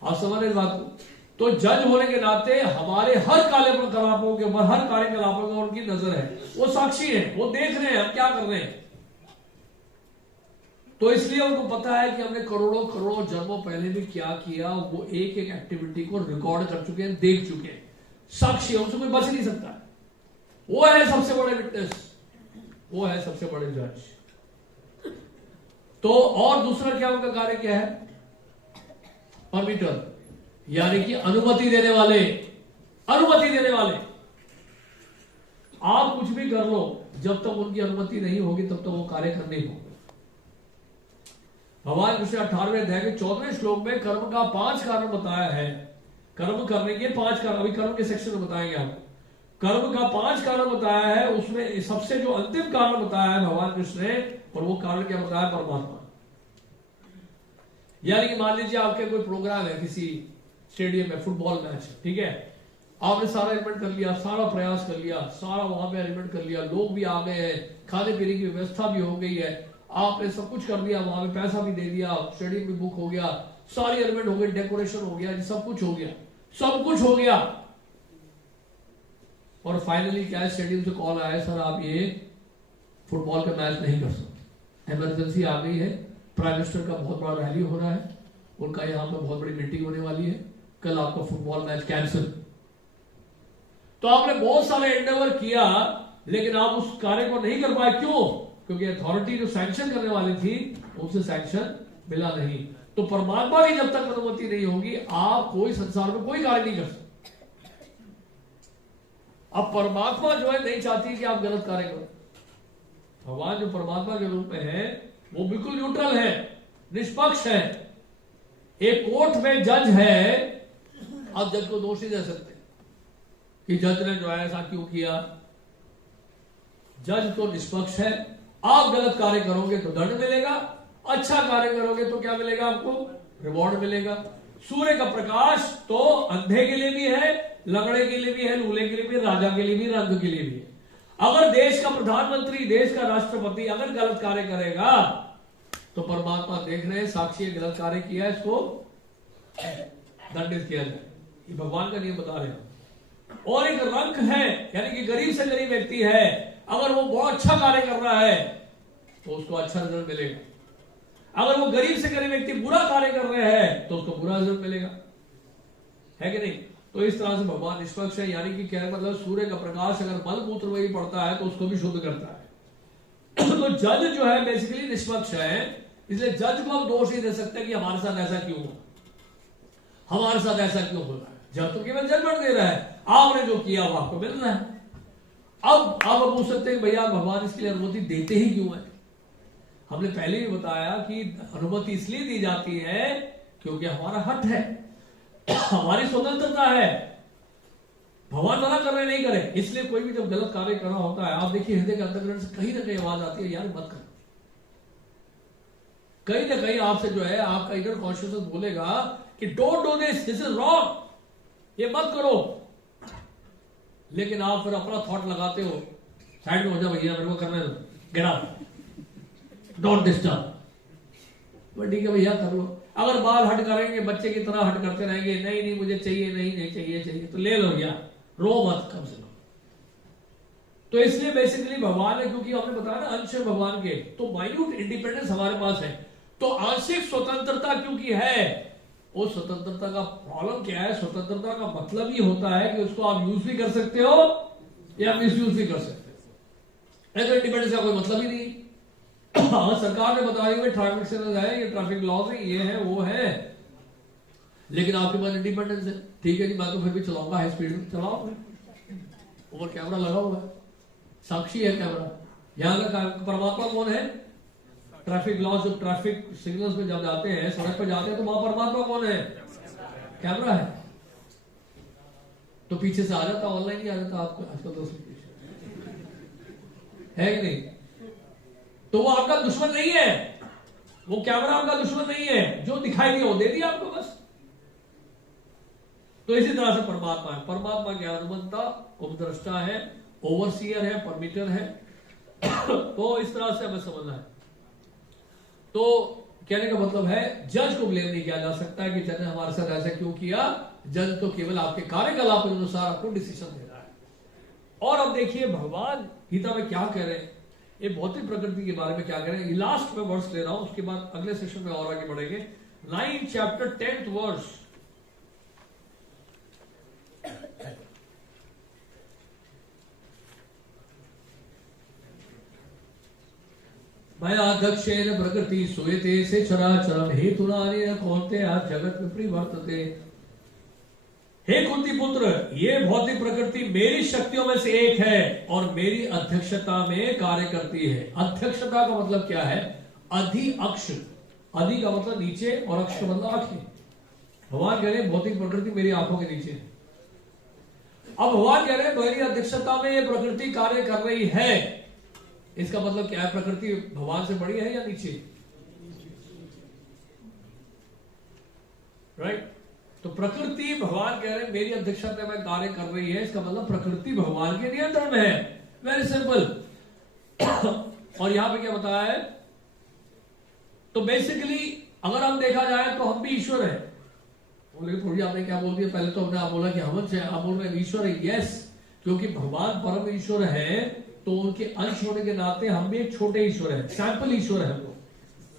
आप समझ रहे इस बात को। तो जज होने के नाते हमारे हर कार्यकलापों के ऊपर, हर कार्यकलापों पर उनकी नजर है, वो साक्षी है, वो देख रहे हैं हम क्या कर रहे हैं। तो इसलिए उनको पता है कि हमने करोड़ों करोड़ों जन्मों पहले भी क्या किया, वो एक एक एक्टिविटी को रिकॉर्ड कर चुके हैं, देख चुके हैं, साक्षी है, उनसे कोई बच नहीं सकता। वो है सबसे बड़े विटनेस, वो है सबसे बड़े जज। तो और दूसरा क्या उनका कार्य क्या है? परमिटर, यानी कि अनुमति देने वाले। अनुमति देने वाले, आप कुछ भी कर लो, जब तक उनकी अनुमति नहीं होगी तब तक वो कार्य करने ही होगा। भगवान कृष्ण 18वें अध्याय के 14वें श्लोक में कर्म का 5 कारण बताया है। कर्म करने के 5 कारण अभी कर्म के सेक्शन में बताएंगे आपको। कर्म का 5 कारण बताया है, उसमें सबसे जो अंतिम कारण बताया है भगवान कृष्ण ने, और वो कारण क्या बताया? परमात्मा। यानी कि मान लीजिए आपके कोई प्रोग्राम है किसी स्टेडियम में, फुटबॉल मैच, ठीक है, आपने सारा अरेंजमेंट कर लिया, सारा प्रयास कर लिया, सारा वहां पे अरेंजमेंट कर लिया, लोग भी आ गए हैं, खाने पीने की व्यवस्था भी हो गई है, आपने सब कुछ कर दिया, वहां पे पैसा भी दे दिया, स्टेडियम भी बुक हो गया, सारी अरेंजमेंट हो गई, डेकोरेशन हो गया, सब कुछ हो गया, सब कुछ हो गया। और फाइनली क्या है, स्टेडियम से कॉल आया, सर आप ये फुटबॉल का मैच नहीं कर सकते, इमरजेंसी आ गई है, प्राइम मिनिस्टर का बहुत बड़ा रैली हो रहा है, उनका यहाँ पे बहुत बड़ी मीटिंग होने वाली है, कल आपका फुटबॉल मैच कैंसिल। तो आपने बहुत सारे एंडेवर किया, लेकिन आप उस कार्य को नहीं कर पाए। क्यों? क्योंकि अथॉरिटी जो सैंक्शन करने वाली थी उनसे सैंक्शन मिला नहीं। तो परमात्मा की जब तक अनुमति नहीं होगी, आप कोई संसार में कोई कार्य नहीं कर सकते। अब परमात्मा जो है नहीं चाहती कि आप गलत कार्य करो। भगवान जो परमात्मा के रूप में है वो बिल्कुल न्यूट्रल है, निष्पक्ष है। एक कोर्ट में जज है, आप जज को दोष नहीं दे सकते कि जज ने जो है ऐसा क्यों किया। जज तो निष्पक्ष है। आप गलत कार्य करोगे तो दंड मिलेगा, अच्छा कार्य करोगे तो क्या मिलेगा? आपको रिवॉर्ड मिलेगा। सूर्य का प्रकाश तो अंधे के लिए भी है, लंगड़े के लिए भी है, लूले के लिए भी, राजा के लिए भी, रंग के लिए भी है। अगर देश का प्रधानमंत्री, देश का राष्ट्रपति अगर गलत कार्य करेगा तो परमात्मा देख रहे हैं, साक्षी गलत कार्य किया है, इसको दंडित किया जाए। ये भगवान का नियम बता रहे हैं। और एक रंक है, यानी कि गरीब से गरीब व्यक्ति है, अगर वो बहुत अच्छा कार्य कर रहा है तो उसको अच्छा रिजल्ट मिलेगा। अगर वो गरीब से गरीब व्यक्ति बुरा कार्य कर रहे हैं तो उसको बुरा रिजल्ट मिलेगा, है कि नहीं? तो इस तरह से भगवान निष्पक्ष है। यानी कि क्या मतलब, सूर्य का प्रकाश अगर मल मूत्र में भी पड़ता है तो उसको भी शुद्ध करता है। तो जज जो है बेसिकली निष्पक्ष है, इसलिए जज को हम दोष नहीं दे सकते कि हमारे साथ ऐसा क्यों हुआ, हमारे साथ ऐसा क्यों हो रहा है। जज तो केवल जजमेंट दे रहा है, आपने जो किया वो आपको मिल रहा है। अब आप पूछ सकते हैं भैया भगवान इसके लिए अनुमति देते ही क्यों है? हमने पहले भी बताया कि अनुमति इसलिए दी जाती है क्योंकि हमारा हट है, हमारी स्वतंत्रता है। भगवान मना कर रहे नहीं करे, इसलिए कोई भी जब गलत कार्य करना होता है, आप देखिए हृदय के अंतर्गत से कहीं ना कहीं आवाज आती है, यार मत कर। कहीं ना कहीं आपसे जो है आपका इनर कॉन्शियसनेस बोलेगा कि don't do this, this is wrong, ये मत करो। लेकिन आप फिर अपना थॉट लगाते हो, साइड में हो जाओ भैया, मेरे को करने दो, गेट आउट, डोंट डिस्टर्ब। ठीक है भैया कर लो। अगर बाल हट करेंगे, बच्चे की तरह हट करते रहेंगे, नहीं नहीं मुझे चाहिए, नहीं नहीं चाहिए, तो ले लो भैया, रो मत कम से कम। तो इसलिए बेसिकली भगवान है, क्योंकि हमने बताया ना अंश है भगवान के, तो माइन्यूट इंडिपेंडेंस हमारे पास है। तो आंशिक स्वतंत्रता क्योंकि है, उस स्वतंत्रता का प्रॉब्लम क्या है? स्वतंत्रता का मतलब ही होता है कि उसको आप यूज भी कर सकते हो या मिस यूज भी कर सकते हो। ऐसे इंडिपेंडेंस का कोई मतलब ही नहीं। सरकार ने बताया कि ट्रैफिक सिग्नल है, ये ट्रैफिक लॉज है, ये है वो है, लेकिन आपके पास इंडिपेंडेंस है। ठीक है जी, मैं तो फिर भी चलाऊंगा हाई स्पीड में, चलाओ। ऊपर कैमरा लगा हुआ है, साक्षी है कैमरा। यहां का परमात्मा कौन है? ट्रैफिक लॉज, जब ट्रैफिक सिग्नल्स में जब जाते हैं, सड़क पर जाते हैं, तो वहां परमात्मा कौन है? कैमरा है। तो पीछे से आ जाता, ऑनलाइन ही आ जाता आपको आजकल तो है कि नहीं? तो वो आपका दुश्मन नहीं है, वो कैमरा आपका दुश्मन नहीं है, जो दिखाई दिया वो दे दिया आपको बस। तो इसी तरह से परमात्मा है। परमात्मा ज्ञानवंता, उपद्रष्टा है, ओवरसीयर है, परमिटर है। तो इस तरह से हमें समझना है। तो कहने का मतलब है जज को ब्लेम नहीं किया जा सकता है कि जज ने हमारे साथ ऐसा क्यों किया। जज तो केवल आपके कार्यकलाप के अनुसार आपको डिसीजन दे रहा है। और अब देखिए भगवान गीता में क्या कह रहे हैं, ये भौतिक प्रकृति के बारे में क्या कह रहे हैं। लास्ट में वर्ष ले रहा हूं, उसके बाद अगले सेशन में और आगे बढ़ेंगे। 9 चैप्टर 10th वर्ष। मयाध्यक्षेन प्रकृति सूयते से चराचरम हेतुनानेन कौन्तेय जगत विपरिवर्तते। हे कुंती पुत्र, ये भौतिक प्रकृति मेरी शक्तियों में से एक है और मेरी अध्यक्षता में कार्य करती है। अध्यक्षता का मतलब क्या है? अधि अक्ष, अधि का मतलब नीचे और अक्ष का मतलब आंखें। भगवान कह रहे हैं भौतिक प्रकृति मेरी आंखों के नीचे है। अब भगवान कह रहे हैं मेरी अध्यक्षता में ये प्रकृति कार्य कर रही है। इसका मतलब क्या है? प्रकृति भगवान से बड़ी है या नीचे? राइट? तो प्रकृति, भगवान कह रहे हैं मेरी अध्यक्षता में कार्य कर रही है, इसका मतलब प्रकृति भगवान के नियंत्रण में है। Very simple. और यहां पे क्या बताया है? तो बेसिकली अगर हम देखा जाए तो हम भी ईश्वर है। बोले थोड़ी आपने क्या बोल दिया? पहले तो हमने आप बोला कि हम बोल रहे हैं ईश्वर है। यस, क्योंकि भगवान परम ईश्वर है तो उनके अंश होने के नाते हम भी एक छोटे ईश्वर है, सैंपल ईश्वर है। हम लोग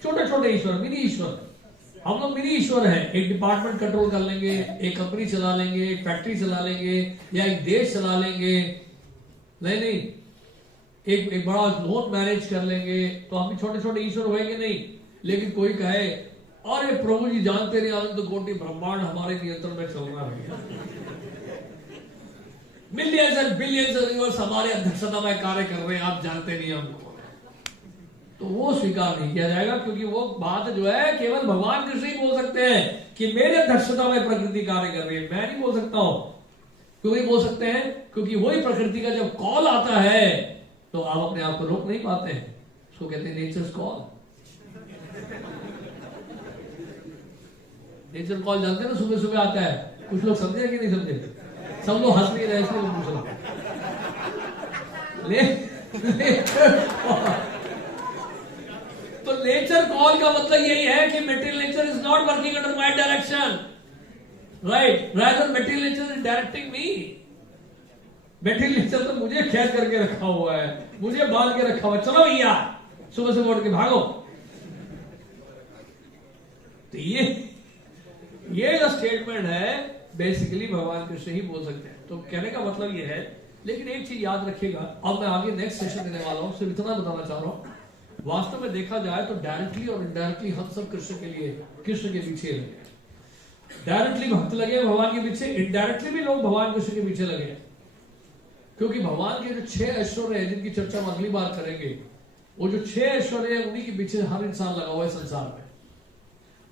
छोटे छोटे ईश्वर, मिनी ईश्वर। हम लोग मिनी ईश्वर है। एक डिपार्टमेंट कंट्रोल कर लेंगे, एक कंपनी चला लेंगे, एक फैक्ट्री चला लेंगे या एक देश चला लेंगे, नहीं, एक बड़ा लोन मैनेज कर लेंगे, तो हम भी छोटे छोटे ईश्वर होंगे नहीं। लेकिन कोई कहे अरे प्रभु जी जानते नहीं अनंत कोटि ब्रह्मांड हमारे नियंत्रण में चल रहा है, मिलियंस एंड बिलियंस यूनिवर्स हमारे अध्यक्षता में कार्य कर रहे हैं, आप जानते नहीं हमको, तो वो स्वीकार नहीं किया जाएगा। क्योंकि वो बात जो है केवल भगवान कृष्ण ही बोल सकते हैं कि मेरे अध्यक्षता में प्रकृति कार्य कर रही है। मैं नहीं बोल सकता हूं। क्यों नहीं बोल सकते हैं? क्योंकि वही प्रकृति का जब कॉल आता है तो आप अपने आप को रोक नहीं पाते हैं। उसको कहते हैं नेचर्स कॉल। नेचर कॉल जानते हैं ना, सुबह सुबह आता है। कुछ लोग समझे कि नहीं समझे? सब लोग हंस नहीं रहे, इसलिए पूछ रहा हूं। तो नेचर कॉल का मतलब यही है कि material nature is not working under my direction, right? Rather material nature is directing me. Material nature तो मुझे खैद करके रखा हुआ है, मुझे बांध के रखा हुआ है। चलो भैया सुबह सुबह उठ के भागो। तो ये जो स्टेटमेंट है बेसिकली भगवान कृष्ण ही बोल सकते हैं। तो कहने का मतलब ये है। लेकिन एक चीज याद रखिएगा, अब मैं आगे नेक्स्ट सेशन देने वाला हूं, सिर्फ इतना बताना चाह रहा हूं। वास्तव में देखा जाए तो डायरेक्टली और इनडायरेक्टली हम सब कृष्ण के लिए, कृष्ण के पीछे लगे। डायरेक्टली भक्त लगे भगवान के पीछे, इनडायरेक्टली भी लोग भगवान कृष्ण के पीछे लगे। क्योंकि भगवान के जो 6 ऐश्वर्य है जिनकी चर्चा हम अगली बार करेंगे, वो जो 6 ऐश्वर्य है उन्हीं के पीछे हर इंसान लगा हुआ है संसार में।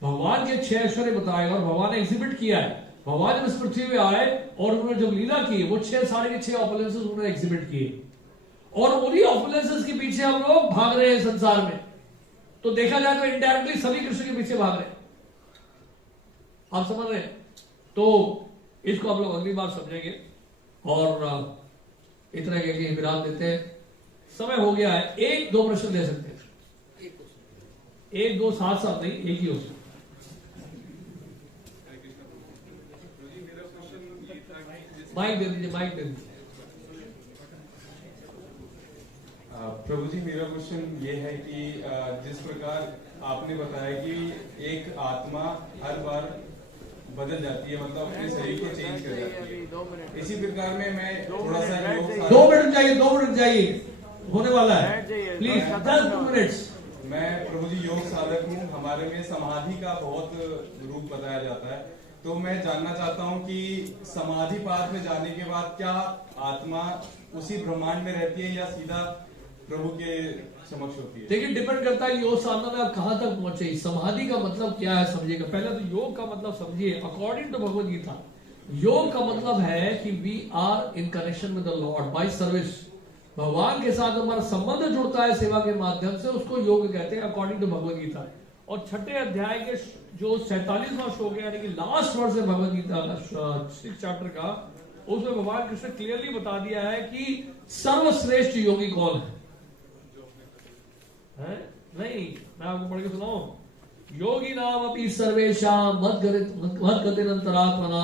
भगवान के 6 ऐश्वर्य बताएगा और भगवान ने एग्जिबिट किया है। भगवान जब इस पृथ्वी में आए और उन्होंने जब लीला की, वो 6 साढ़े के 6 ऑपुलेंसेस उन्होंने एग्जिबिट किए और उन्हीं ऑपुलेंसेस के पीछे हम लोग भाग रहे हैं संसार में। तो देखा जाए तो इनडायरेक्टली सभी कृष्ण के पीछे भाग रहे हैं। आप समझ रहे हैं? तो इसको हम लोग अगली बार समझेंगे और इतना कह के विराम देते हैं। समय हो गया है। 1-2 प्रश्न ले सकते हैं, 1-2 साथ नहीं, एक ही हो सकता। माइक दे दीजिए, माइक दे दीजिए। प्रभु जी, मेरा क्वेश्चन ये है कि जिस प्रकार आपने बताया कि एक आत्मा हर बार बदल जाती है, मतलब अपने शरीर को चेंज कर जाती है, इसी प्रकार में मैं थोड़ा सा 2 मिनट चाहिए, 2 मिनट चाहिए, होने वाला है, प्लीज 10 मिनट्स। मैं प्रभु जी योग साधक हूँ। हमारे में समाधि का बहुत रूप बताया जाता है, तो मैं जानना चाहता हूँ कि समाधि पाद में जाने के बाद क्या आत्मा उसी ब्रह्मांड में रहती है या सीधा प्रभु के समक्ष होती है? देखिए, डिपेंड करता है योग साधना में आप कहां तक पहुंचे। समाधि का मतलब क्या है समझिएगा। पहले तो योग का मतलब समझिए। अकॉर्डिंग टू भगवद गीता, योग का मतलब है कि we are in connection with the Lord by service. भगवान के साथ हमारा संबंध जुड़ता है सेवा के माध्यम से, उसको योग कहते हैं अकॉर्डिंग टू भगवद गीता। और 6ठे अध्याय के जो 47वां श्लोक है, यानी कि लास्ट वर्स है भगवद गीता का 6 चैप्टर का, उसमें भगवान कृष्ण क्लियरली बता दिया है कि सर्वश्रेष्ठ योगी कौन है? नहीं, मैं आपको पढ़ के सुनाऊं। योगी नाम अपनी सर्वेशा मत गतिरंतरात्मना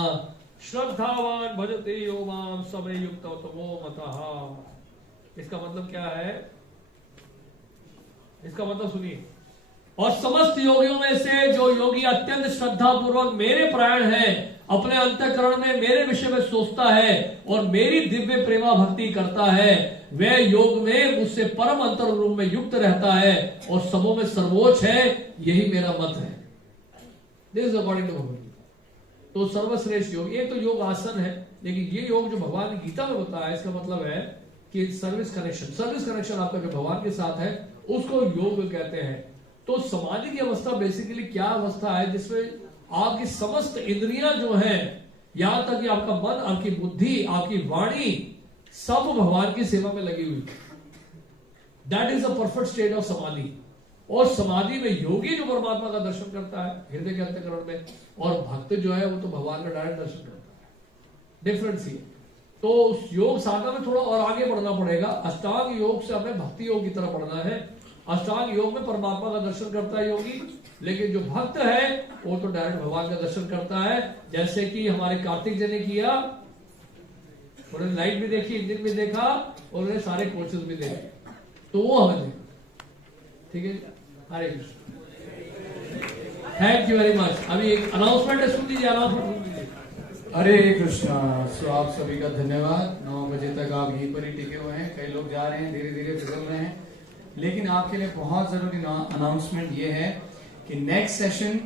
श्रद्धावान भजते यो माम समय युक्त तमो मतः। इसका मतलब क्या है? इसका मतलब सुनिए, और समस्त योगियों में से जो योगी अत्यंत श्रद्धा पूर्वक मेरे प्राण है, अपने अंतःकरण में मेरे विषय में सोचता है और मेरी दिव्य प्रेमा भक्ति करता है, वह योग में मुझसे परम अंतर रूप में युक्त रहता है और सबों में सर्वोच्च है। यही मेरा मत है। This is according to Bhagavad Gita. तो सर्वश्रेष्ठ योग, ये तो योग आसन है, लेकिन ये योग जो भगवान ने गीता में बताया, इसका मतलब है कि सर्विस कनेक्शन आपका जो भगवान के साथ है उसको योग कहते हैं। तो समाधि की अवस्था बेसिकली क्या अवस्था है? जिसमें आपकी समस्त इंद्रियां जो हैं, यहां तक कि आपका मन, आपकी बुद्धि, आपकी वाणी, सब भगवान की सेवा में लगी हुई। That is a perfect state of समाधि। और समाधि में योगी जो परमात्मा का दर्शन करता है हृदय के अंतःकरण में, और भक्त जो है वो तो भगवान का डायरेक्ट दर्शन करता है। डिफरेंस ये। तो उस योग साधना में थोड़ा और आगे बढ़ना पड़ेगा। अष्टांग योग से हमें भक्ति योग की तरफ बढ़ना है। अष्टांग योग में परमात्मा का दर्शन करता है योगी, लेकिन जो भक्त है वो तो डायरेक्ट भगवान का दर्शन करता है। जैसे कि हमारे कार्तिक जी ने किया, उन्होंने लाइट भी देखी, इंजन भी देखा, और उन्होंने सारे कोर्सेज भी देखे, तो वो हमें देखा। ठीक है, Hare Krishna. Thank you very much. अभी एक अनाउंसमेंट है, सुन लीजिए, अनाउंसमेंट सुन लीजिए। हरे कृष्णा। सो आप सभी का धन्यवाद। 9 बजे तक आप यहीं पर ही टिके हुए हैं। कई लोग जा रहे हैं, धीरे धीरे फिसल रहे हैं, लेकिन आपके लिए बहुत जरूरी अनाउंसमेंट ये है कि नेक्स्ट सेशन